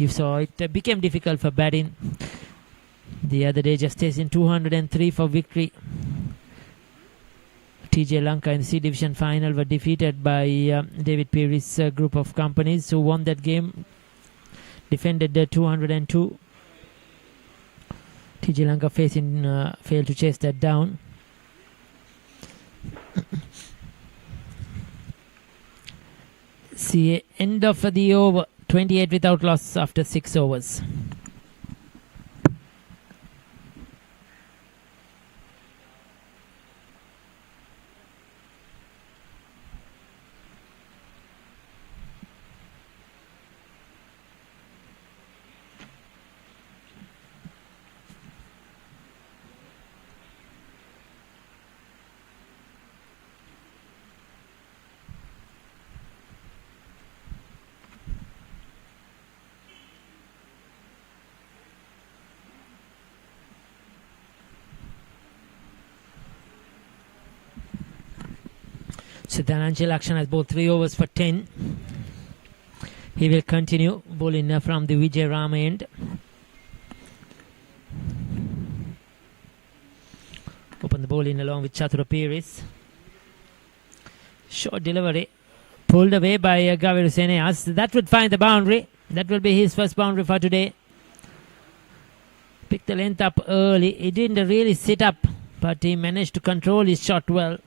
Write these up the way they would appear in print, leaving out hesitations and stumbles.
You saw it became difficult for batting the other day, just chasing 203 for victory. TJ Lanka in the C Division final were defeated by David Peary's group of companies who won that game, defended 202. TJ Lanka failed to chase that down. See, end of the over, 28 without loss after 6 overs. So Dhananjay Lakshan has bowled 3 overs for 10. He will continue bowling from the Vijay Rama end. Open the bowling along with Chatura Piris. Short delivery. Pulled away by Gaviru Seneas. That would find the boundary. That will be his first boundary for today. Picked the length up early. He didn't really sit up, but he managed to control his shot well.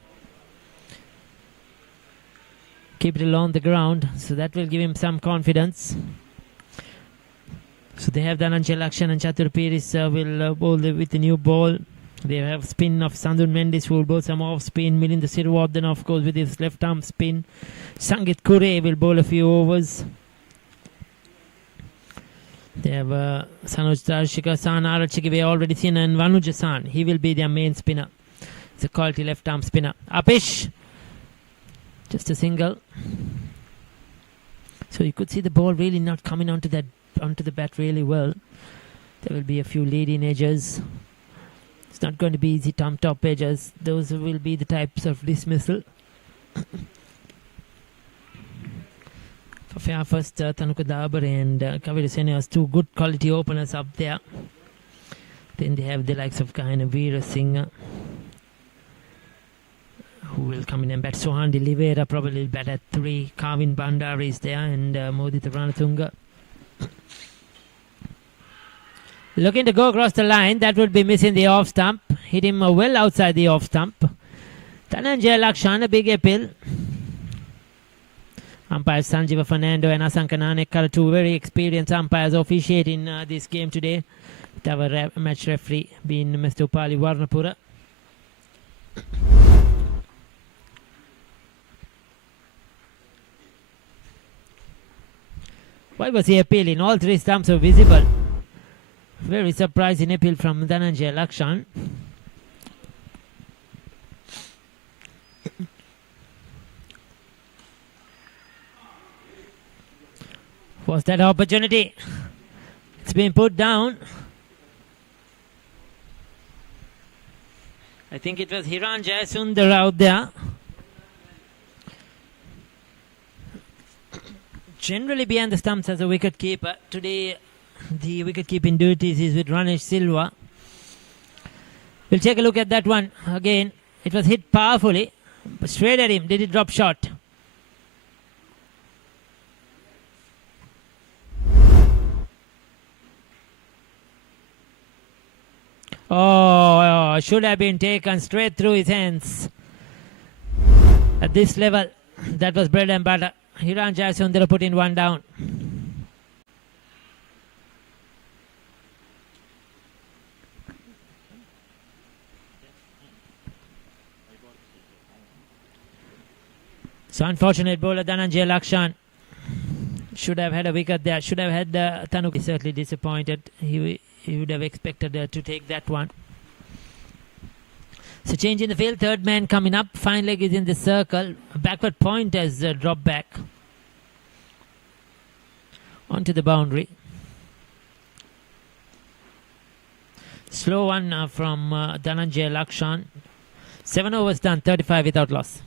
Keep it along the ground, so that will give him some confidence. So they have Dhananjay Lakshan and Chatur Piris will bowl with the new ball. They have spin of Sandhu Mendis who will bowl some off spin. Milind Sirwardhan, of course, with his left arm spin. Sangit Kure will bowl a few overs. They have Sanoj Darshika, San Arachiki we already seen, and Vanuja San. He will be their main spinner. It's a quality left arm spinner. Apish. Just a single. So you could see the ball really not coming onto the bat really well. There will be a few leading edges. It's not going to be easy top edges. Those will be the types of dismissal. For Fairfirst, Tanuka Dabar and Kaviru Sene has 2 good quality openers up there. Then they have the likes of Kahina Veera Singh, who will come in and bat. Sohan de Oliveira probably will bat at 3. Kavin Bandari is there, and Modita Ranatunga. Looking to go across the line. That would be missing the off stump. Hit him well outside the off stump. Dhananjay Lakshan, a big appeal. Umpires Sanjeeva Fernando and Asanka Nanekkar, 2 very experienced umpires officiating this game today. With our match referee being Mr. Upali Warnapura. Why was he appealing? All 3 stumps are visible. Very surprising appeal from Dhananjay Lakshan. Was that opportunity? It's been put down. I think it was Hiran Jayasundar out there. Generally behind the stumps as a wicket keeper. Today the wicket keeping duties is with Ranesh Silva. We'll take a look at that one again. It was hit powerfully, but straight at him. Did it drop short? Oh, should have been taken straight through his hands. At this level, that was bread and butter. Hiran Jayasundara put in 1 down. So unfortunate bowler Dhananjay Lakshan should have had a wicket there. Should have had Tanuki. Certainly disappointed. He would have expected to take that one. So change in the field. 3rd man coming up. Fine leg is in the circle. Backward point has dropped back onto the boundary. Slow one from Dhananjay Lakshan. 7 overs done. 35 without loss.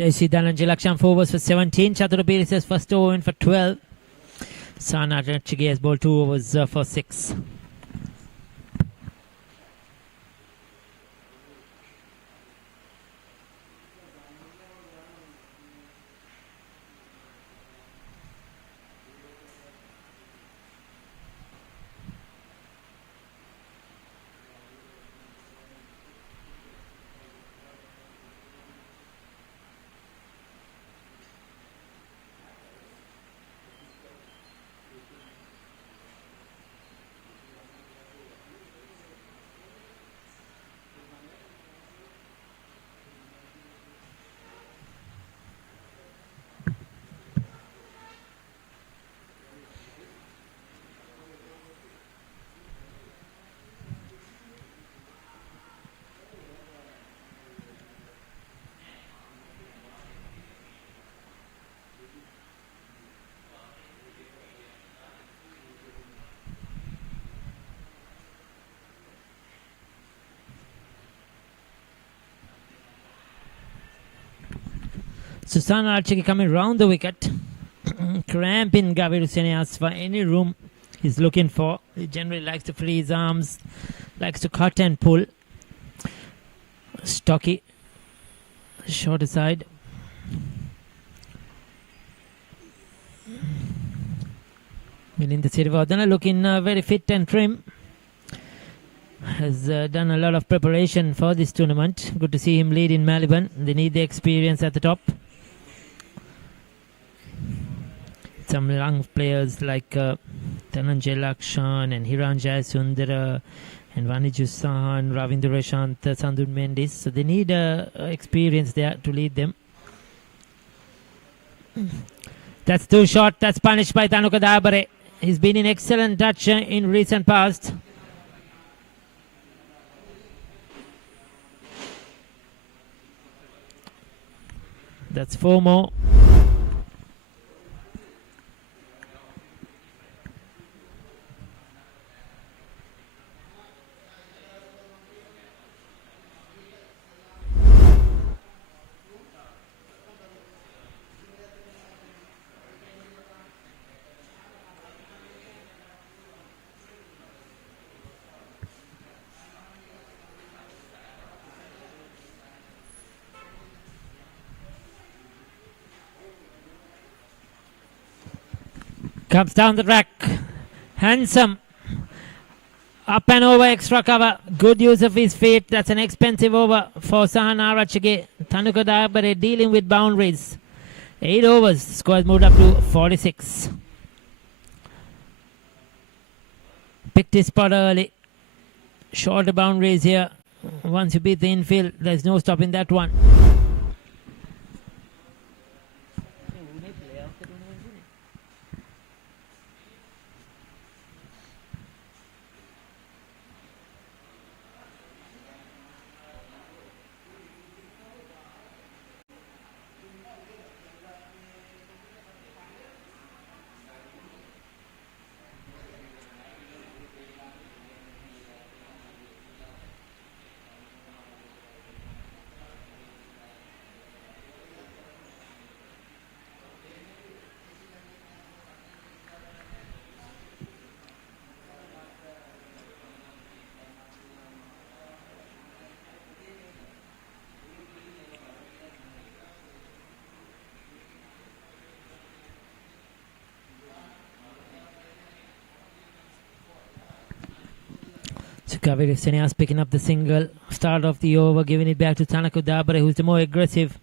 There you see Dhananjay Lakshman 4 overs for 17. Chatura Pirisa's first over in for 12. Sana Chige has bowled 2 overs for 6. Susana Archie coming round the wicket. Cramping Gaviru Senias for any room he's looking for. He generally likes to free his arms, likes to cut and pull. Stocky, short side. Milinda Sirivardhana looking very fit and trim. Has done a lot of preparation for this tournament. Good to see him lead in Maliban. They need the experience at the top. Some young players like Dhananjay Lakshan and Hiran Jayasundara and Vaniju Sahan, Ravindra Rashant, Sandhu Mendis. So they need experience there to lead them. That's too short. That's punished by Tanuka Dabare. He's been in excellent touch in recent past. That's 4 more. Comes down the track. Handsome. Up and over, extra cover. Good use of his feet. That's an expensive over for Sahana Arachige. Tanuka Dabare dealing with boundaries. 8 overs. Score has moved up to 46. Picked his spot early. Shorter boundaries here. Once you beat the infield, there's no stopping that one. Kaveri Senias picking up the single. Start of the over, giving it back to Tanuka Dabare, who's the more aggressive.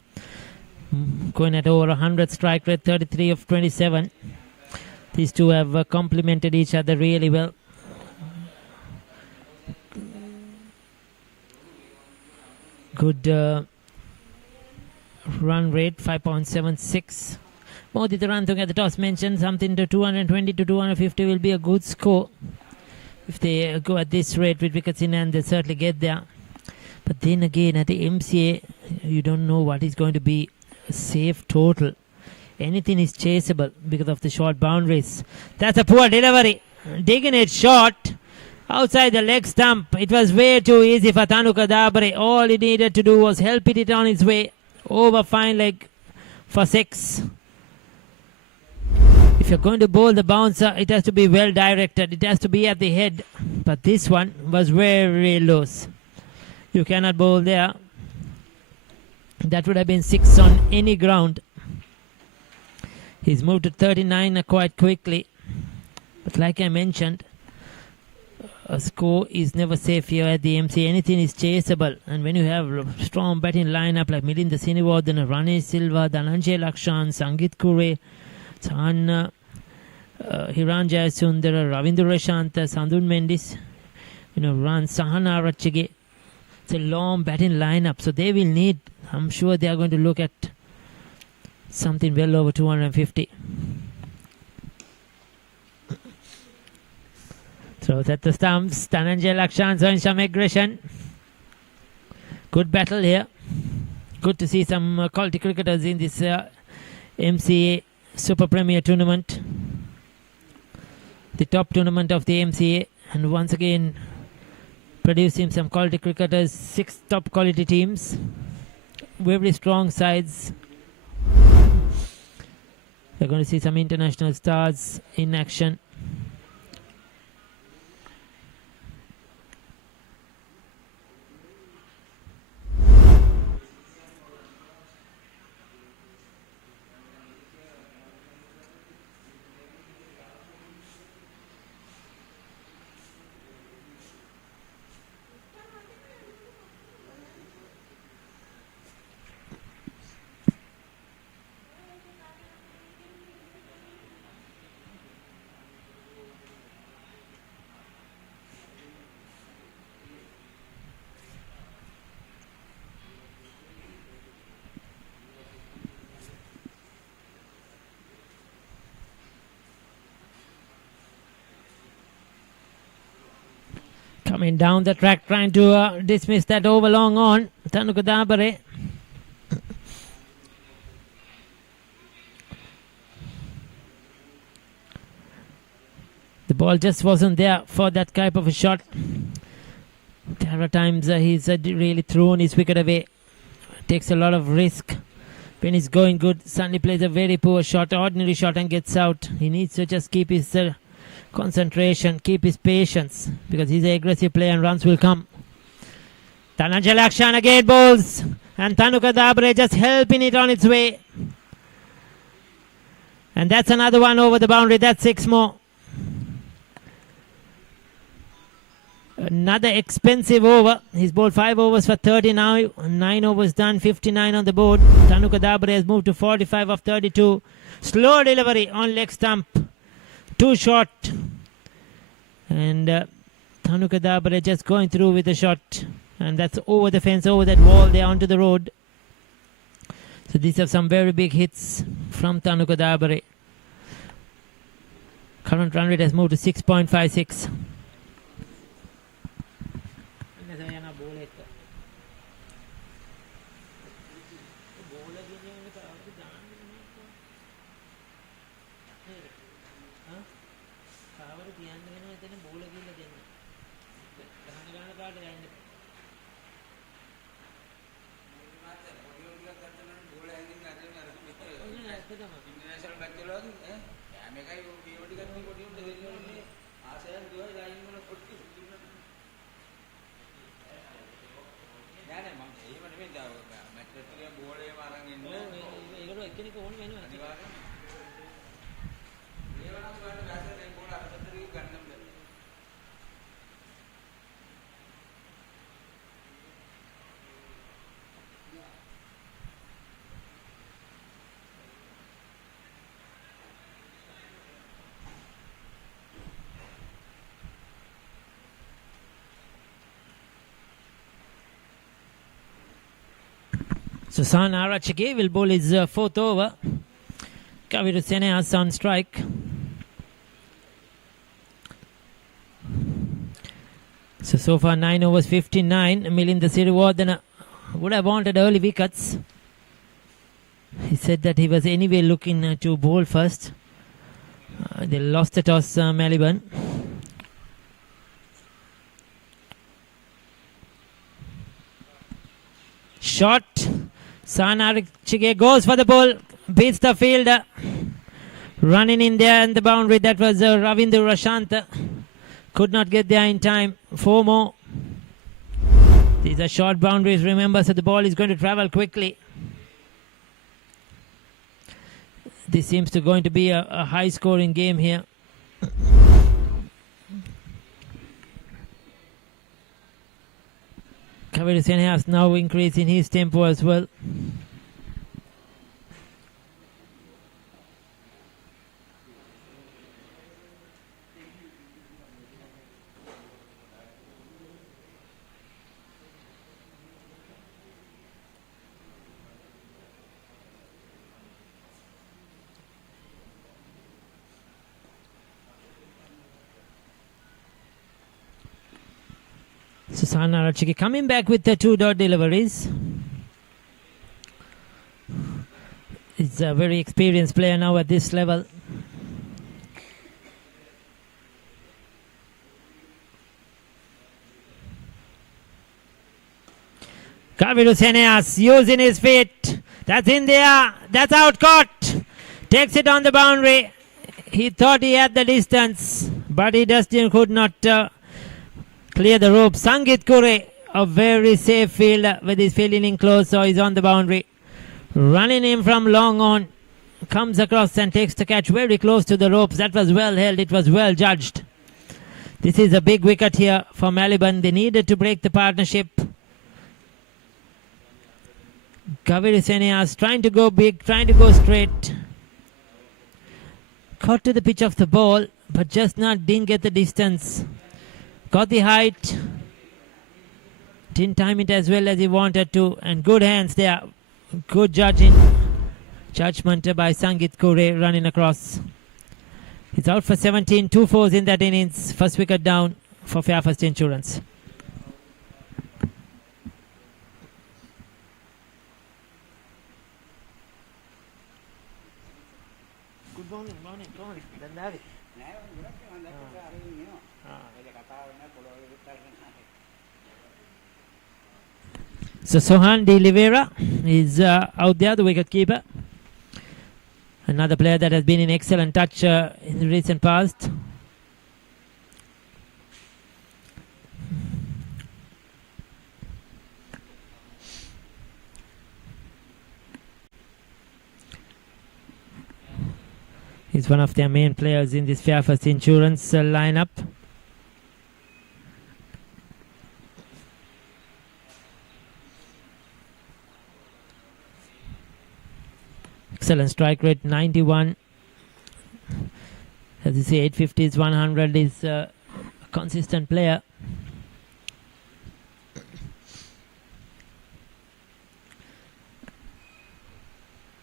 Going at over 100 strike rate, 33 of 27. These two have complemented each other really well. Good run rate, 5.76. Modi the run at the toss mentioned something to 220 to 250 will be a good score. If they go at this rate with wickets in hand, they'll certainly get there. But then again, at the MCA, you don't know what is going to be a safe total. Anything is chaseable because of the short boundaries. That's a poor delivery. Digging it short outside the leg stump. It was way too easy for Tanuka Dabare. All he needed to do was help it on its way over fine leg for 6. If you're going to bowl the bouncer, it has to be well directed. It has to be at the head. But this one was very loose. You cannot bowl there. That would have been 6 on any ground. He's moved to 39 quite quickly. But like I mentioned, a score is never safe here at the MCA. Anything is chaseable. And when you have a strong batting lineup like Milinda Siniwardana, Ranesh Silva, Dhananjay Lakshan, Sangit Kure, Hiran Jayasundara, Ravindra Rashanta, Sandun Mendis, Ran Sahana Rachige. It's a long batting lineup. So they will need, I'm sure they are going to look at something well over 250. Throws at the stumps. Dhananjay Lakshan showing some aggression. Good battle here. Good to see some quality cricketers in this MCA Super Premier tournament. The top tournament of the MCA. And once again, producing some quality cricketers. 6 top quality teams. Very strong sides. We're going to see some international stars in action. Coming down the track, trying to dismiss that over long on. Tanuka Dabare. The ball just wasn't there for that type of a shot. There are times he's really thrown his wicket away. Takes a lot of risk. When he's going good, suddenly plays a very poor shot, ordinary shot, and gets out. He needs to just keep his concentration, keep his patience, because he's an aggressive player and runs will come. Dhananjay Lakshan again bowls, and Tanuka Dabre just helping it on its way. And that's another one over the boundary. That's 6 more. Another expensive over. He's bowled 5 overs for 30 now. 9 overs done, 59 on the board. Tanuka Dabre has moved to 45 of 32. Slow delivery on leg stump. Too short. And Tanuka Dabre just going through with the shot. And that's over the fence, over that wall there onto the road. So these are some very big hits from Tanuka Dabre. Current run rate has moved to 6.56. Susan Arachige will bowl his 4th over. Kaviru Senehas on strike. So far 9 overs 59. Milinda Siriwardana would have wanted early wickets. He said that he was anyway looking to bowl first. They lost the toss, Maliban. Shot. Sanarachige goes for the ball, beats the fielder. Running in there and the boundary, that was Ravindu Rashant. Could not get there in time. 4 more. These are short boundaries, remember, so the ball is going to travel quickly. This seems to going to be a high scoring game here. Kaveri Senehas now increasing his tempo as well. Sanarachige coming back with the 2-dot deliveries. He's a very experienced player now at this level. Kaviru Seneas using his feet. That's in there. That's out caught. Takes it on the boundary. He thought he had the distance, but he just could not clear the rope. Sangit Kure, a very safe fielder with his fielding in close, so he's on the boundary. Running in from long on, comes across and takes the catch very close to the ropes. That was well held, it was well judged. This is a big wicket here for Maliban. They needed to break the partnership. Kaveri Seneas trying to go big, trying to go straight. Caught to the pitch of the ball, but just didn't get the distance. Got the height. Didn't time it as well as he wanted to. And good hands there. Good judgment by Sangit Kure running across. He's out for 17, 2 fours in that innings. First wicket down for Fairfirst Insurance. Good morning. So Sohan De Oliveira is out there, the wicket keeper. Another player that has been in excellent touch in the recent past. He's one of their main players in this Fairfirst Insurance lineup. Excellent strike rate, 91. As you see, 850s, 100 is a consistent player.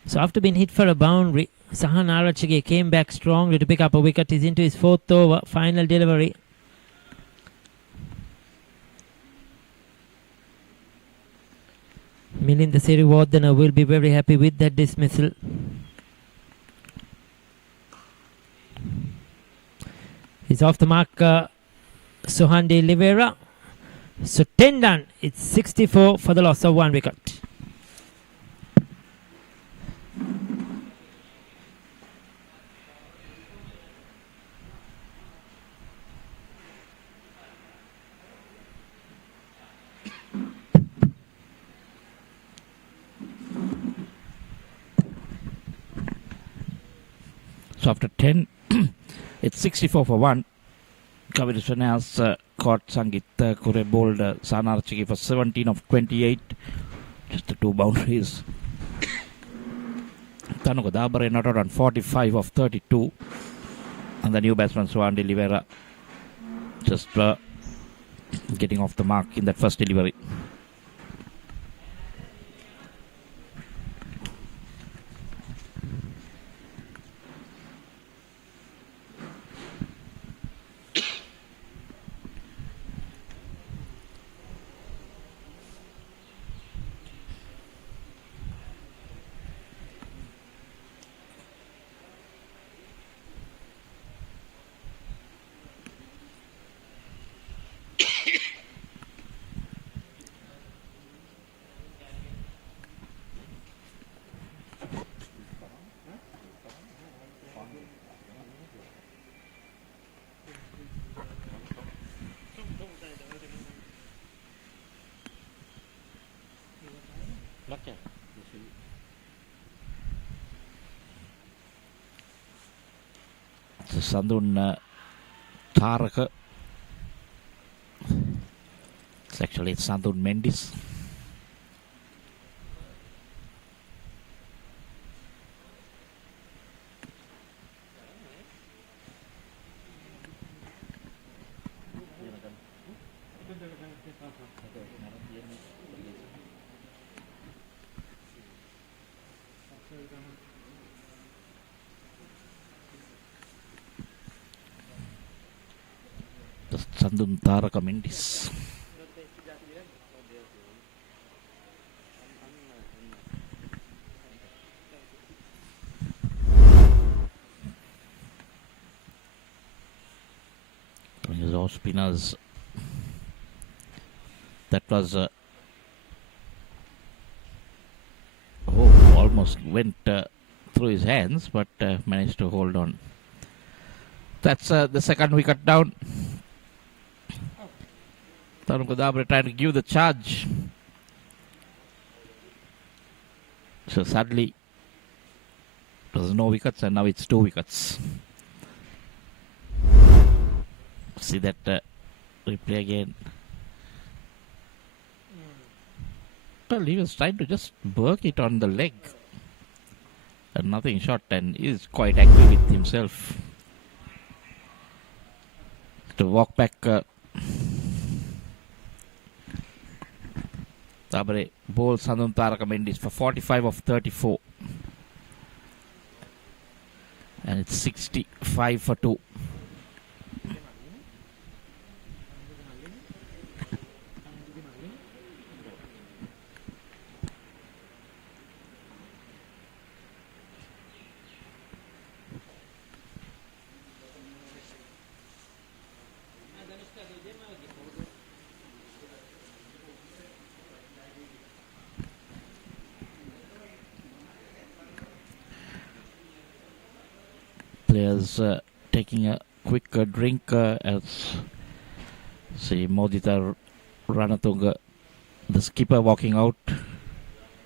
So after being hit for a boundary, Sahan Arachige came back strongly to pick up a wicket. He's into his 4th over, final delivery. Milinda Siriwardena will be very happy with that dismissal. He's off the mark, Sohan De Oliveira. So 10 done. It's 64 for the loss of 1 wicket. So after 10, it's 64 for 1. Kaveri Seneas caught Sangit Kure bowled Sanarachige for 17 of 28. Just the 2 boundaries. Tanuka Dabare not out on 45 of 32. And the new batsman Sohan De Oliveira just getting off the mark in that first delivery. So Sandun Taraka. It's actually Sandun Mendis. Sandun Taraka Mendis. His off spinners. That was almost went through his hands, but managed to hold on. That's the second wicket down. Tarun Kudabra trying to give the charge. So sadly, there's no wickets and now it's 2 wickets. See that replay again. Well, he was trying to just work it on the leg. And nothing short, and is quite angry with himself. To walk back. Tabre bowls Sandun Taraka Mendis for 45 of 34. And it's 65 for 2. Players taking a quick drink as see Modita Ranatunga, the skipper, walking out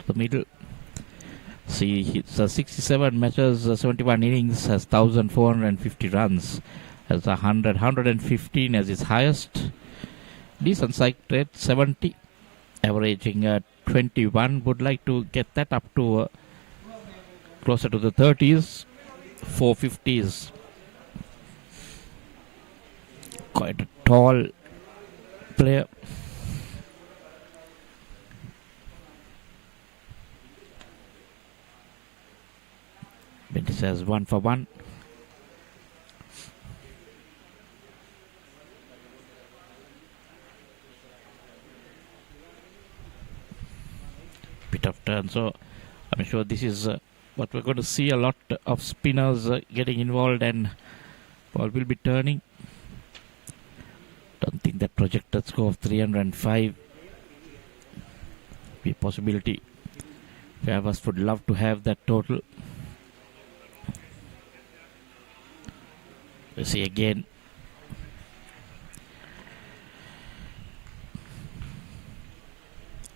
the middle. See, it's 67 matches, 71 innings, has 1,450 runs, has 115 as his highest. Decent strike rate, 70, averaging 21. Would like to get that up to closer to the 30s. 450s. Quite a tall player. Benty says 1 for 1. Bit of turn, so I'm sure this is but we're going to see a lot of spinners getting involved and ball will be turning. Don't think that projected score of 305 be a possibility. Fairfirst would love to have that total. Let's see again.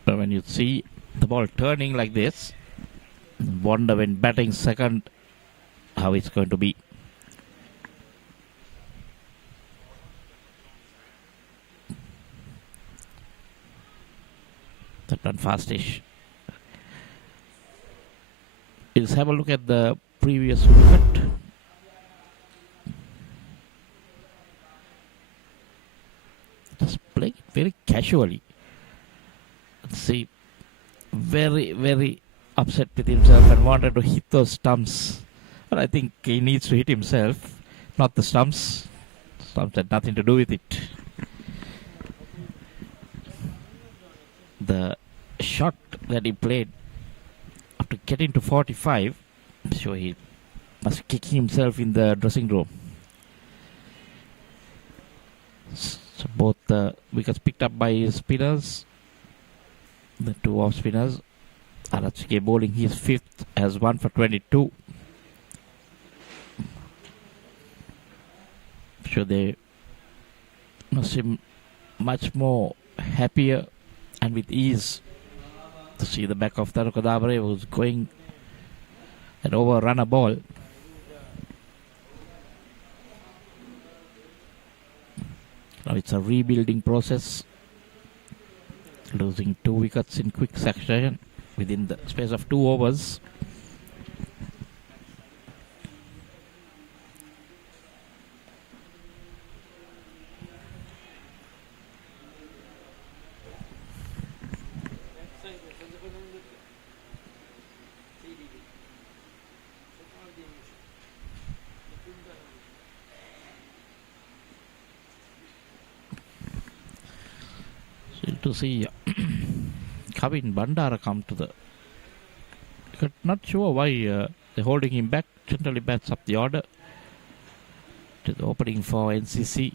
But when you see the ball turning like this, wonder when batting second how it's going to be. That one fastish. Let's have a look at the previous wicket. Just playing it very casually. Let's see. Very upset with himself and wanted to hit those stumps. But I think he needs to hit himself, not the stumps. Stumps had nothing to do with it. The shot that he played after getting to 45, I'm sure he must kick himself in the dressing room. So both the wickets picked up by his spinners, the 2 off spinners. Arachike bowling his 5th, has 1 for 22. I'm sure they must seem much more happier and with ease To see the back of Tanukadabre, who's going and overrun a ball. Now it's a rebuilding process. Losing 2 wickets in quick succession within the space of 2 overs. To see Kavin Bandara come to the wicket. Not sure why they're holding him back. Generally bats up the order to the opening for NCC.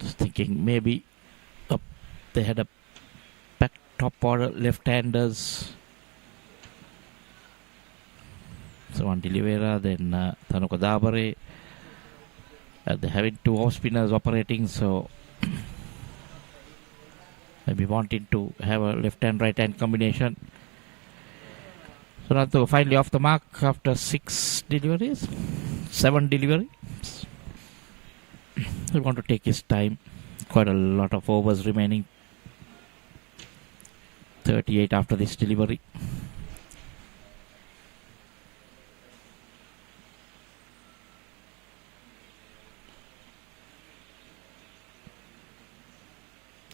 Just thinking maybe they had a back top order left-handers. So on Dilivera, then Tanukadabare. They're having 2 off spinners operating, so maybe wanting to have a left hand right hand combination. So Ranto finally off the mark after 7 deliveries. He want to take his time. Quite a lot of overs remaining. 38 after this delivery.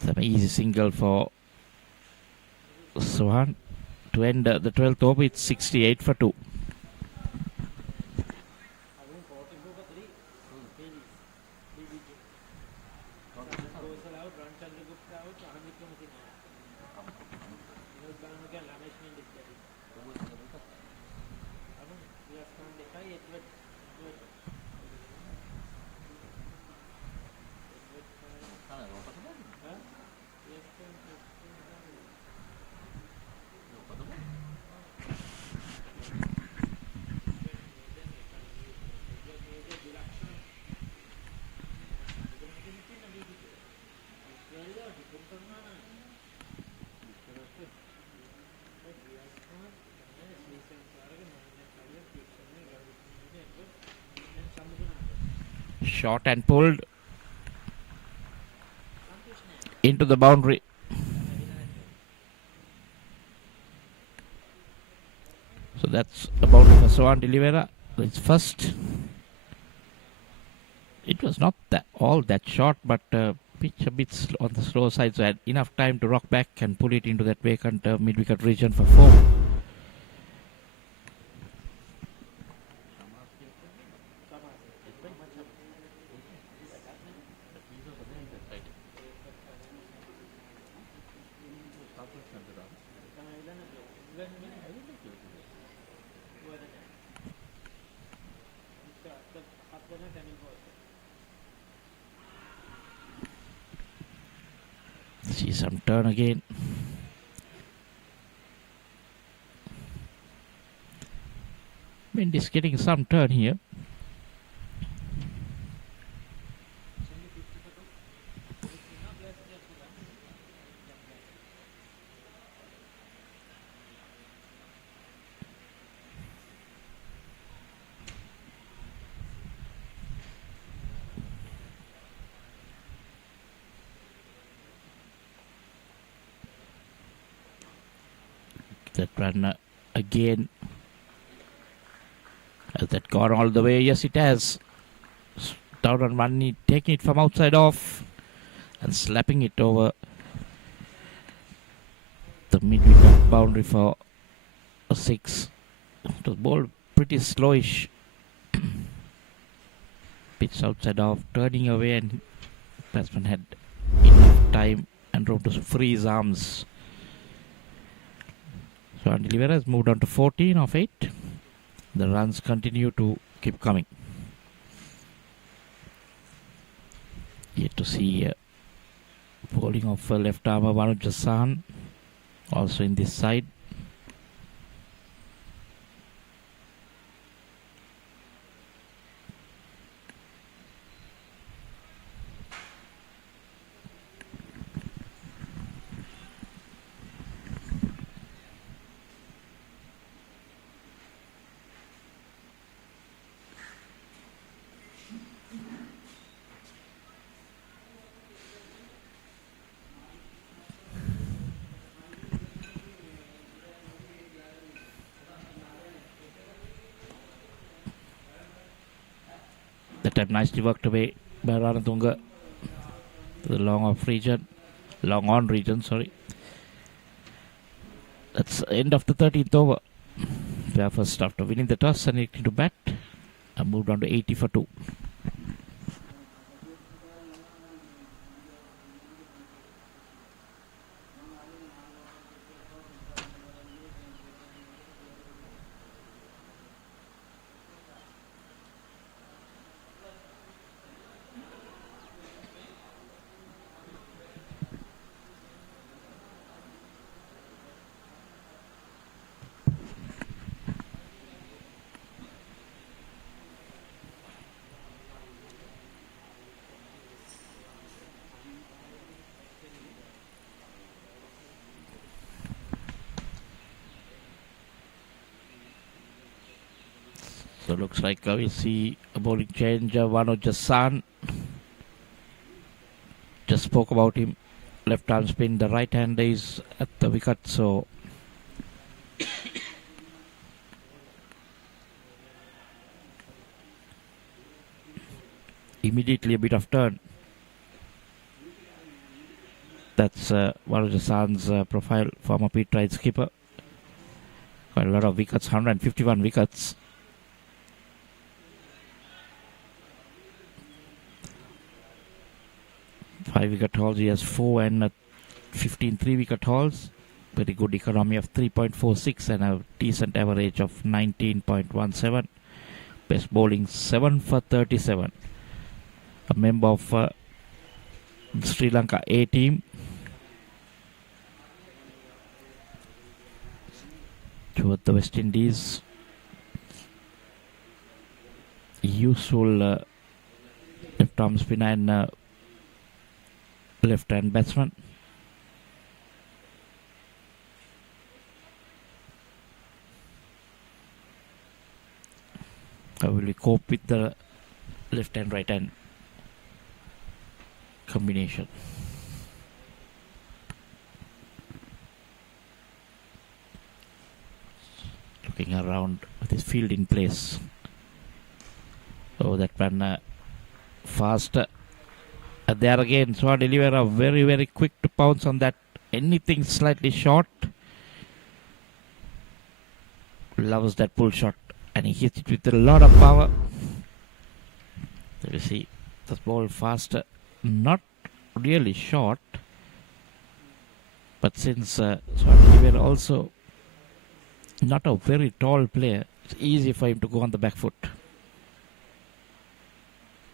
Some easy single for Swan to end the 12th over. It's 68 for 2. Shot and pulled into the boundary. So that's a boundary for Swan Dilivera. It's first. It was not all that short, but pitch a bit on the slow side, so had enough time to rock back and pull it into that vacant mid-wicket region for 4. See some turn again. Wind is getting some turn here. That run again. Has that gone all the way? Yes, it has. Down on one knee, taking it from outside off and slapping it over the mid-wicket boundary for a 6. It was bowled pretty slowish. Pitch outside off, turning away, and batsman had enough time and room to free his arms. So Andilivera has moved on to 14 of 8. The runs continue to keep coming. Yet to see bowling of left armer Manu Jasan also in this side. That time nicely worked away by Ranatunga to the long on region, sorry. That's the end of the 13th over. Fairfirst, after winning the toss and needing to bat, moved on to 80 for 2. So looks like we see a bowling change. Vano Jasan. Just spoke about him. Left arm spin. The right hand is at the wicket. So immediately a bit of turn. That's Vano Jasan's profile. Former Pete skipper. Quite a lot of wickets. 151 wickets. 5 wicket hauls. He has 4 and 15 3-wicket hauls. Very good economy of 3.46 and a decent average of 19.17. Best bowling 7 for 37. A member of Sri Lanka A team. Toward the West Indies. Useful left arm spinner and left hand batsman. How will we cope with the left hand right hand combination? Looking around with his field in place. Oh, that man fast. There again, Swan Olivera very, very quick to pounce on that. Anything slightly short. Loves that pull shot. And he hits it with a lot of power. There you see the ball faster. Not really short. But since Swan Olivera also not a very tall player, it's easy for him to go on the back foot.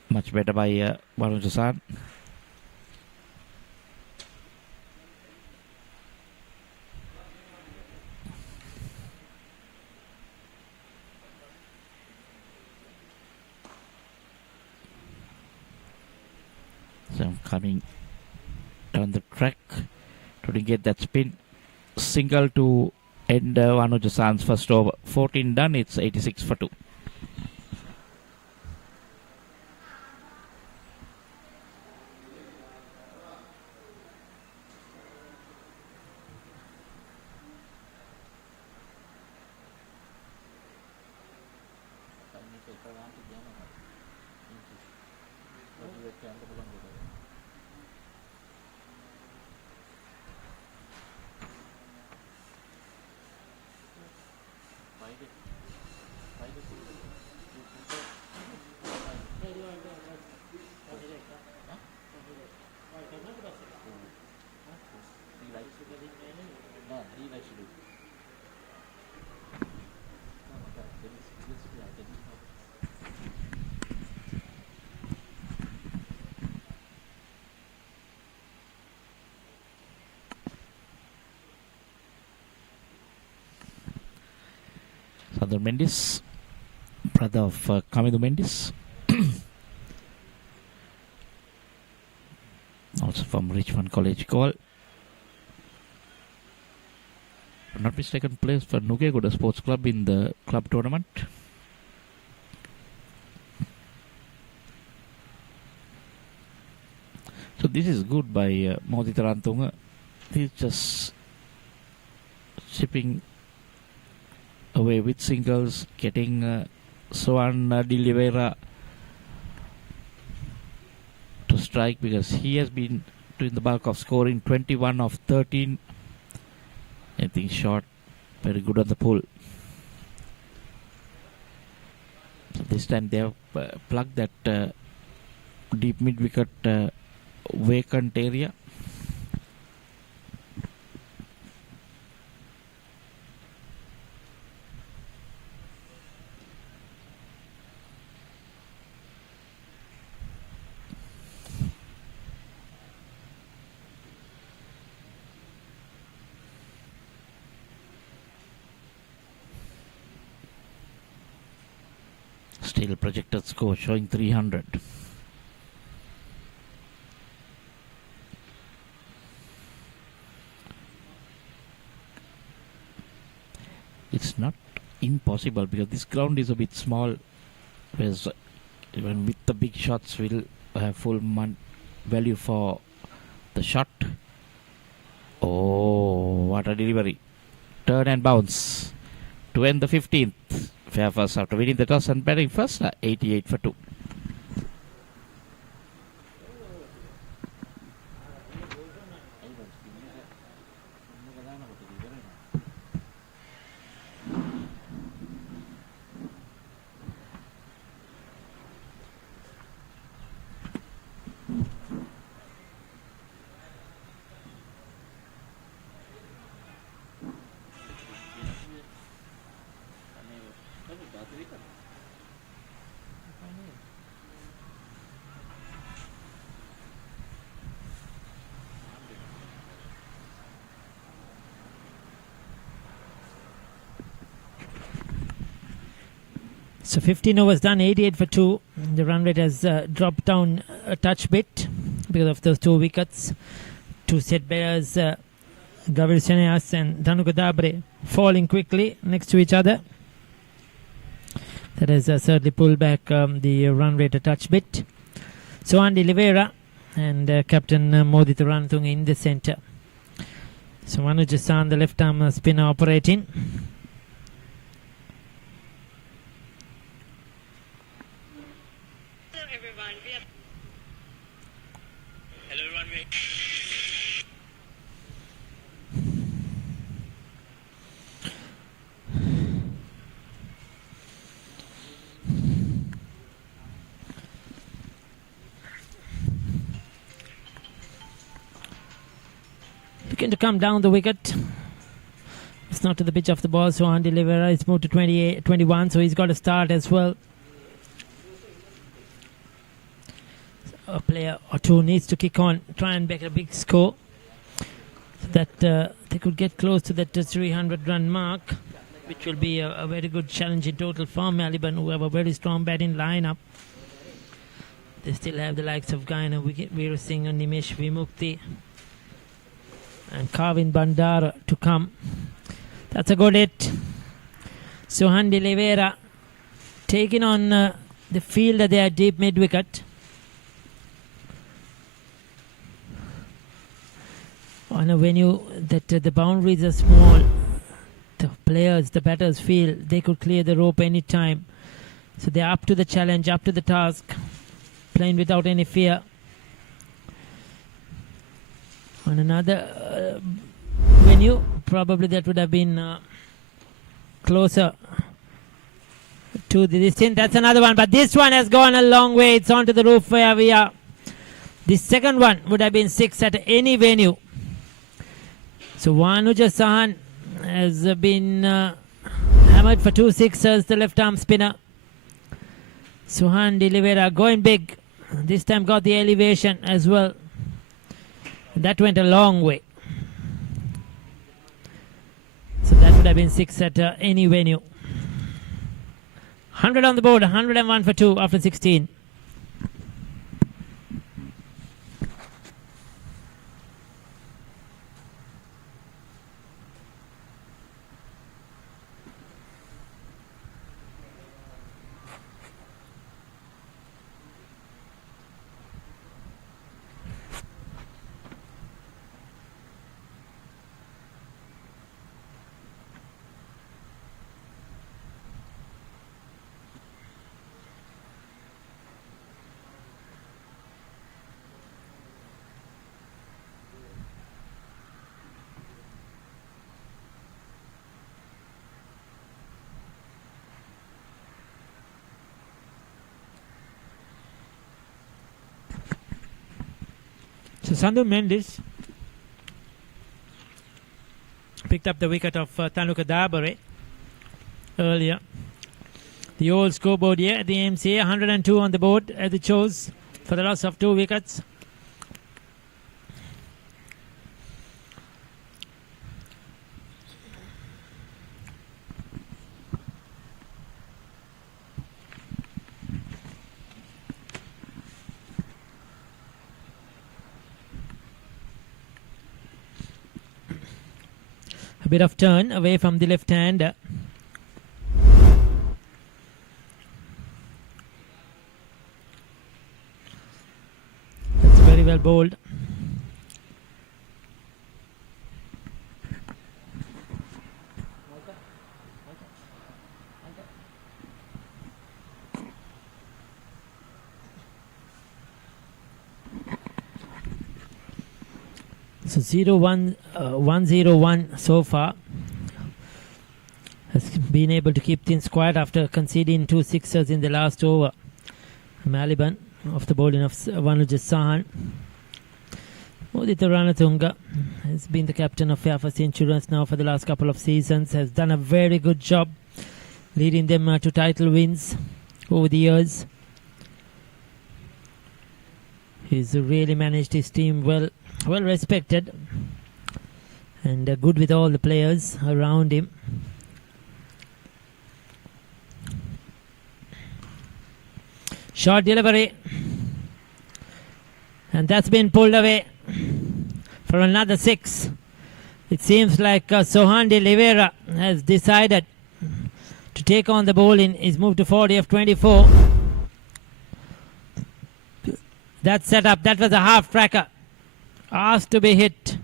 Much better by Varun Jasan. So coming down the track to get that spin. Single to end Vanu Jasan's first over. 14 done, it's 86 for 2. Sandor Mendes, brother of Kamidu Mendes, also from Richmond College Call. If not mistaken, plays for Nugegoda Sports Club in the club tournament. So this is good by Modita Rantunga. He's just chipping away with singles, getting Swan Olivera to strike because he has been in the bulk of scoring 21 of 13. I think shot very good on the pull. So this time they have plugged that deep mid wicket vacant area. Still projected score showing 300. It's not impossible because this ground is a bit small, whereas even with the big shots will have full value for the shot. Oh, what a delivery. Turn and bounce to end the 15th. Fairfirst after winning the toss and batting first, 88 for 2. So 15 overs done, 88 for 2. The run rate has dropped down a touch bit because of those 2 wickets. 2 set bearers, Gavir Seneas and Dhanuka Dabre, falling quickly next to each other. That has certainly pulled back the run rate a touch bit. So Andy Livera and Captain Modita Rantung in the centre. So Manu Jasan, the left arm spinner, operating. Looking to come down the wicket. It's not to the pitch of the ball, so Andy Livera is moved to 21, so he's got a start as well. A player or two needs to kick on, try and make a big score, so that they could get close to that 300-run mark, which will be a very good challenge in total for Maliban, who have a very strong batting lineup. They still have the likes of Gaina Veer Singh and Nimesh Vimukti and Kavin Bandara to come. That's a good hit. So Andy Livera taking on the field at their deep mid-wicket. On a venue that the boundaries are small, the players, the batters feel they could clear the rope any time. So they're up to the challenge, up to the task, playing without any fear. On another venue, probably that would have been closer to the distance. That's another one, but this one has gone a long way. It's onto the roof where we are. The second one would have been 6 at any venue. So Vanuja Sahan has been hammered for 2 sixers, the left arm spinner. Suhan Dilivera going big. This time got the elevation as well. That went a long way. So that would have been 6 at any venue. 100 on the board, 101 for 2 after 16. So Sandhu Mendes picked up the wicket of Tanuka Dabare earlier. The old scoreboard here at the MCA, 102 on the board as it shows for the loss of 2 wickets. A bit of turn away from the left hand. That's very well bowled. So 101 so far. Has been able to keep things quiet after conceding 2 sixers in the last over. Maliban off the bowling of Vanuja Sahan. Udita Ranatunga has been the captain of Fairfirst Insurance now for the last couple of seasons. Has done a very good job leading them to title wins over the years. He's really managed his team well respected and good with all the players around him. Short delivery, and that's been pulled away for another 6. It seems like Sohan de Oliveira has decided to take on the bowling. He's moved to 40 of 24. That setup, that was a half cracker. Asked to be hit,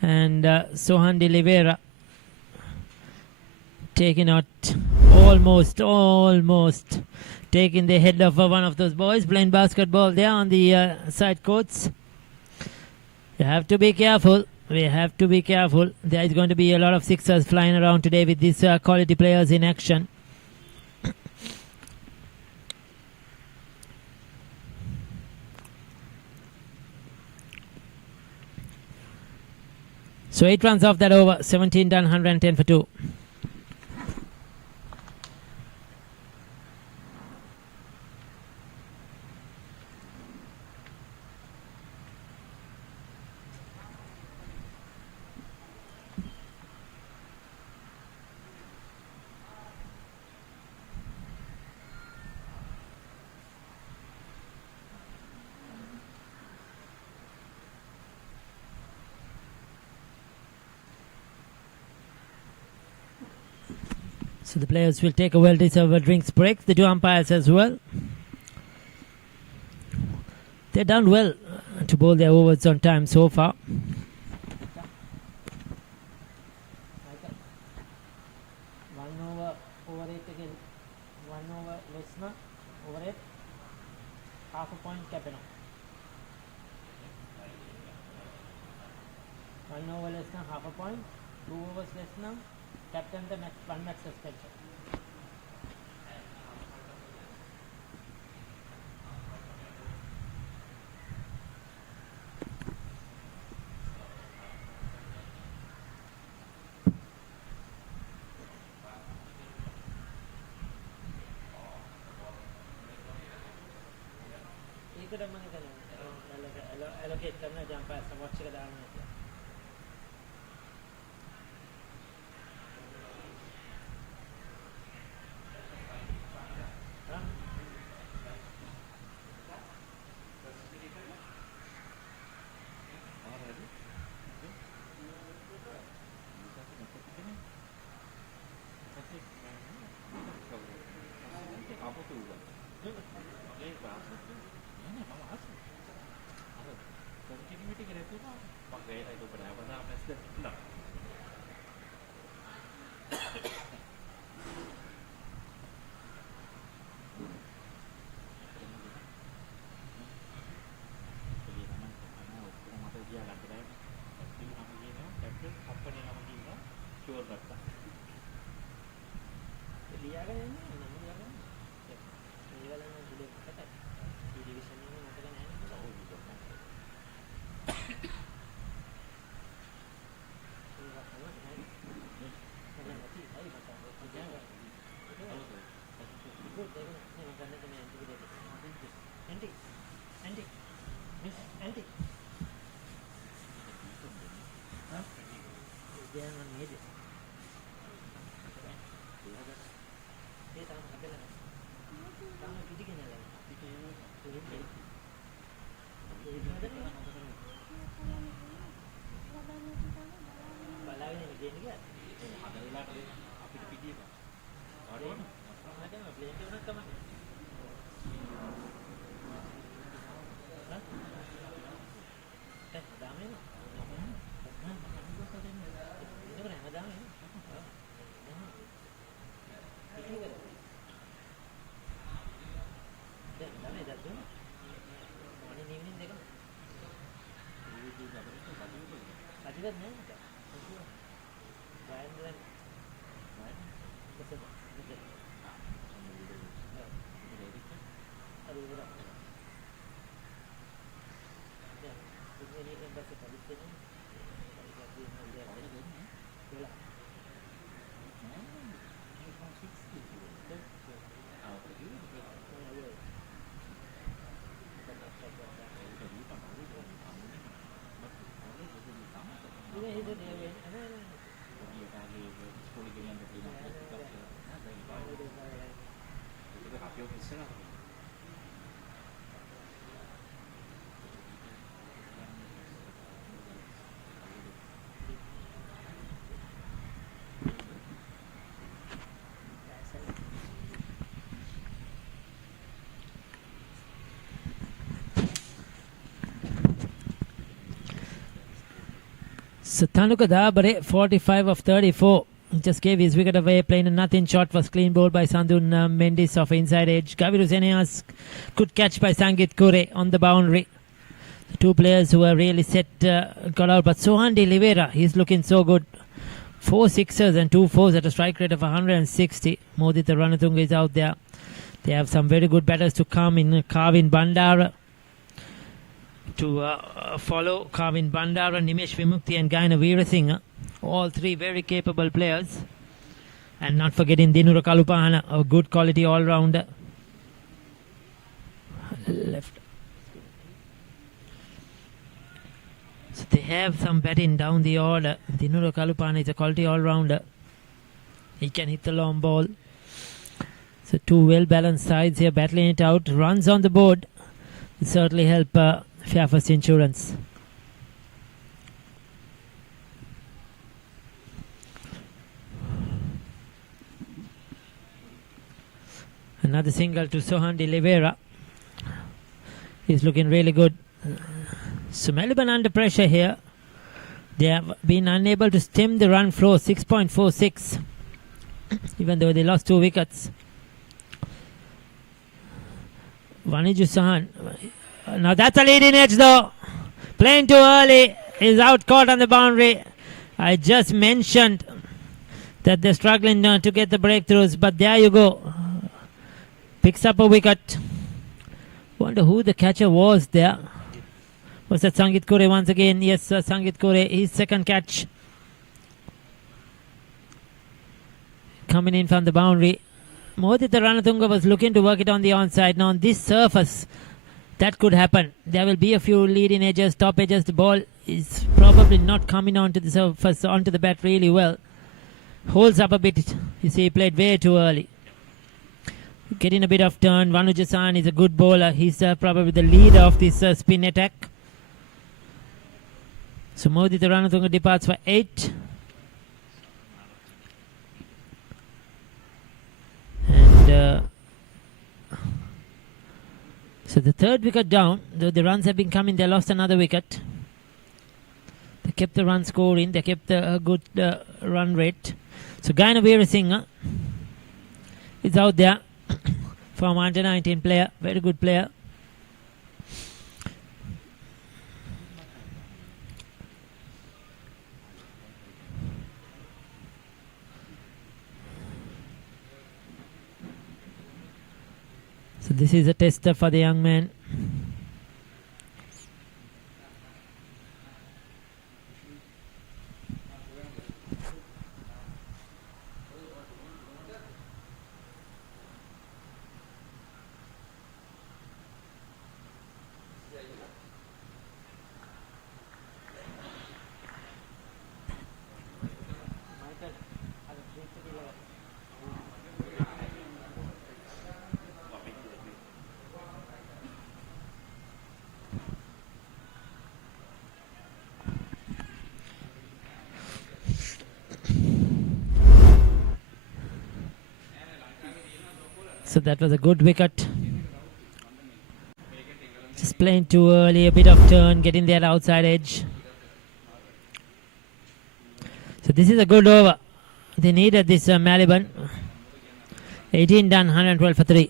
and Sohan de Oliveira taking out almost taking the head of one of those boys playing basketball there on the side courts. You have to be careful. We have to be careful. There is going to be a lot of sixers flying around today with these quality players in action. So 8 runs off that over, 17 done, 110 for 2. So the players will take a well-deserved drinks break. The 2 umpires as well. They've done well to bowl their overs on time so far. One over 8 again. 1 over listener over 8. Half a point captain. 1 over listener, half a point. 2 overs listener. Captain the match, 1 match suspension. Allocate करना जहाँ पर समझ के डालना है. So Tanuka Dabare, 45 of 34. Just gave his wicket away, playing a nothing shot, was clean bowled by Sandun Mendis off inside edge. Gaviru Zeneas, good catch by Sangit Kure on the boundary. The two players who were really set got out, but Sohan de Oliveira, he's looking so good. 4 sixers and 2 fours at a strike rate of 160. Modita Ranatunga is out there. They have some very good batters to come in. Kavin Bandara to follow. Kavin Bandara, Nimesh Vimukti and Gaina Veerasinghe. All three very capable players. And not forgetting Dinura Kalupahana, a good quality all-rounder. Left. So they have some batting down the order. Dinura Kalupahana is a quality all-rounder. He can hit the long ball. So two well-balanced sides here battling it out. Runs on the board will certainly help Fairfirst Insurance. Another single to Sohan de Oliveira. He's looking really good. So Maliban under pressure here. They have been unable to stem the run flow, 6.46. Even though they lost 2 wickets. Vaniju Sahan. Now that's a leading edge though. Playing too early. Is out caught on the boundary. I just mentioned that they're struggling to get the breakthroughs. But there you go. Picks up a wicket. Wonder who the catcher was there. Was that Sangit Kure once again? Yes, Sangit Kure. His second catch. Coming in from the boundary. Modita Ranatunga was looking to work it on the onside. Now on this surface, that could happen. There will be a few leading edges, top edges. The ball is probably not coming onto the surface, onto the bat really well. Holds up a bit. You see, he played way too early. Getting a bit of turn. Vanujasan is a good bowler. He's probably the leader of this spin attack. So Modita Ranatunga departs for 8. And so the third wicket down. Though the runs have been coming, they lost another wicket. They kept the run scoring. They kept a good run rate. So Gaina Veerasinghe is out there. From under 19 player, very good player. So this is a tester for the young man. So that was a good wicket. Just playing too early, a bit of turn, getting that outside edge. So this is a good over. They needed this Maliban. 18 done, 112 for 3.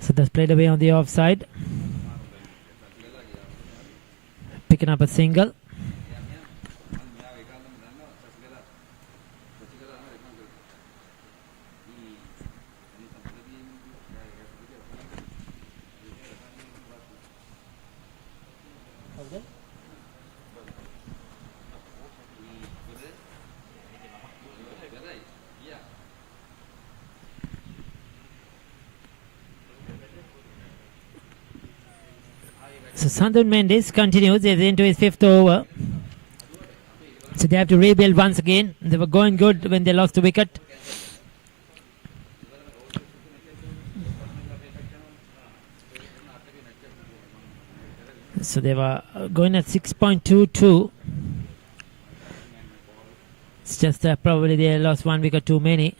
So that's played away on the offside. Picking up a single. So Sandhu Mendes continues into his 5th over. So they have to rebuild once again. They were going good when they lost the wicket. So they were going at 6.22. It's just that probably they lost 1 wicket too many.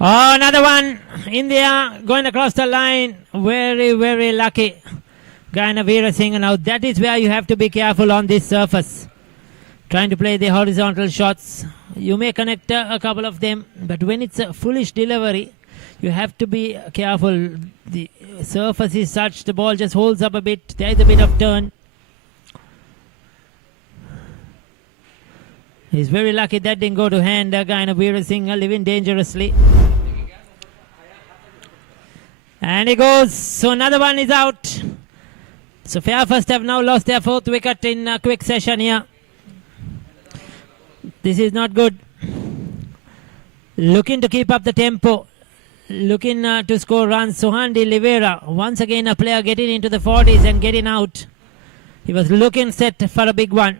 Oh, another one. India going across the line. Very, very lucky. Gainavira Singh. Now that is where you have to be careful on this surface. Trying to play the horizontal shots. You may connect a couple of them, but when it's a foolish delivery, you have to be careful. The surface is such, the ball just holds up a bit. There is a bit of turn. He's very lucky that didn't go to hand. Gainavira Singh living dangerously. And he goes. So another one is out. So Fairfirst have now lost their 4th wicket in a quick session here. This is not good. Looking to keep up the tempo. Looking to score runs. Sohandi Livera, once again a player getting into the 40s and getting out. He was looking set for a big one.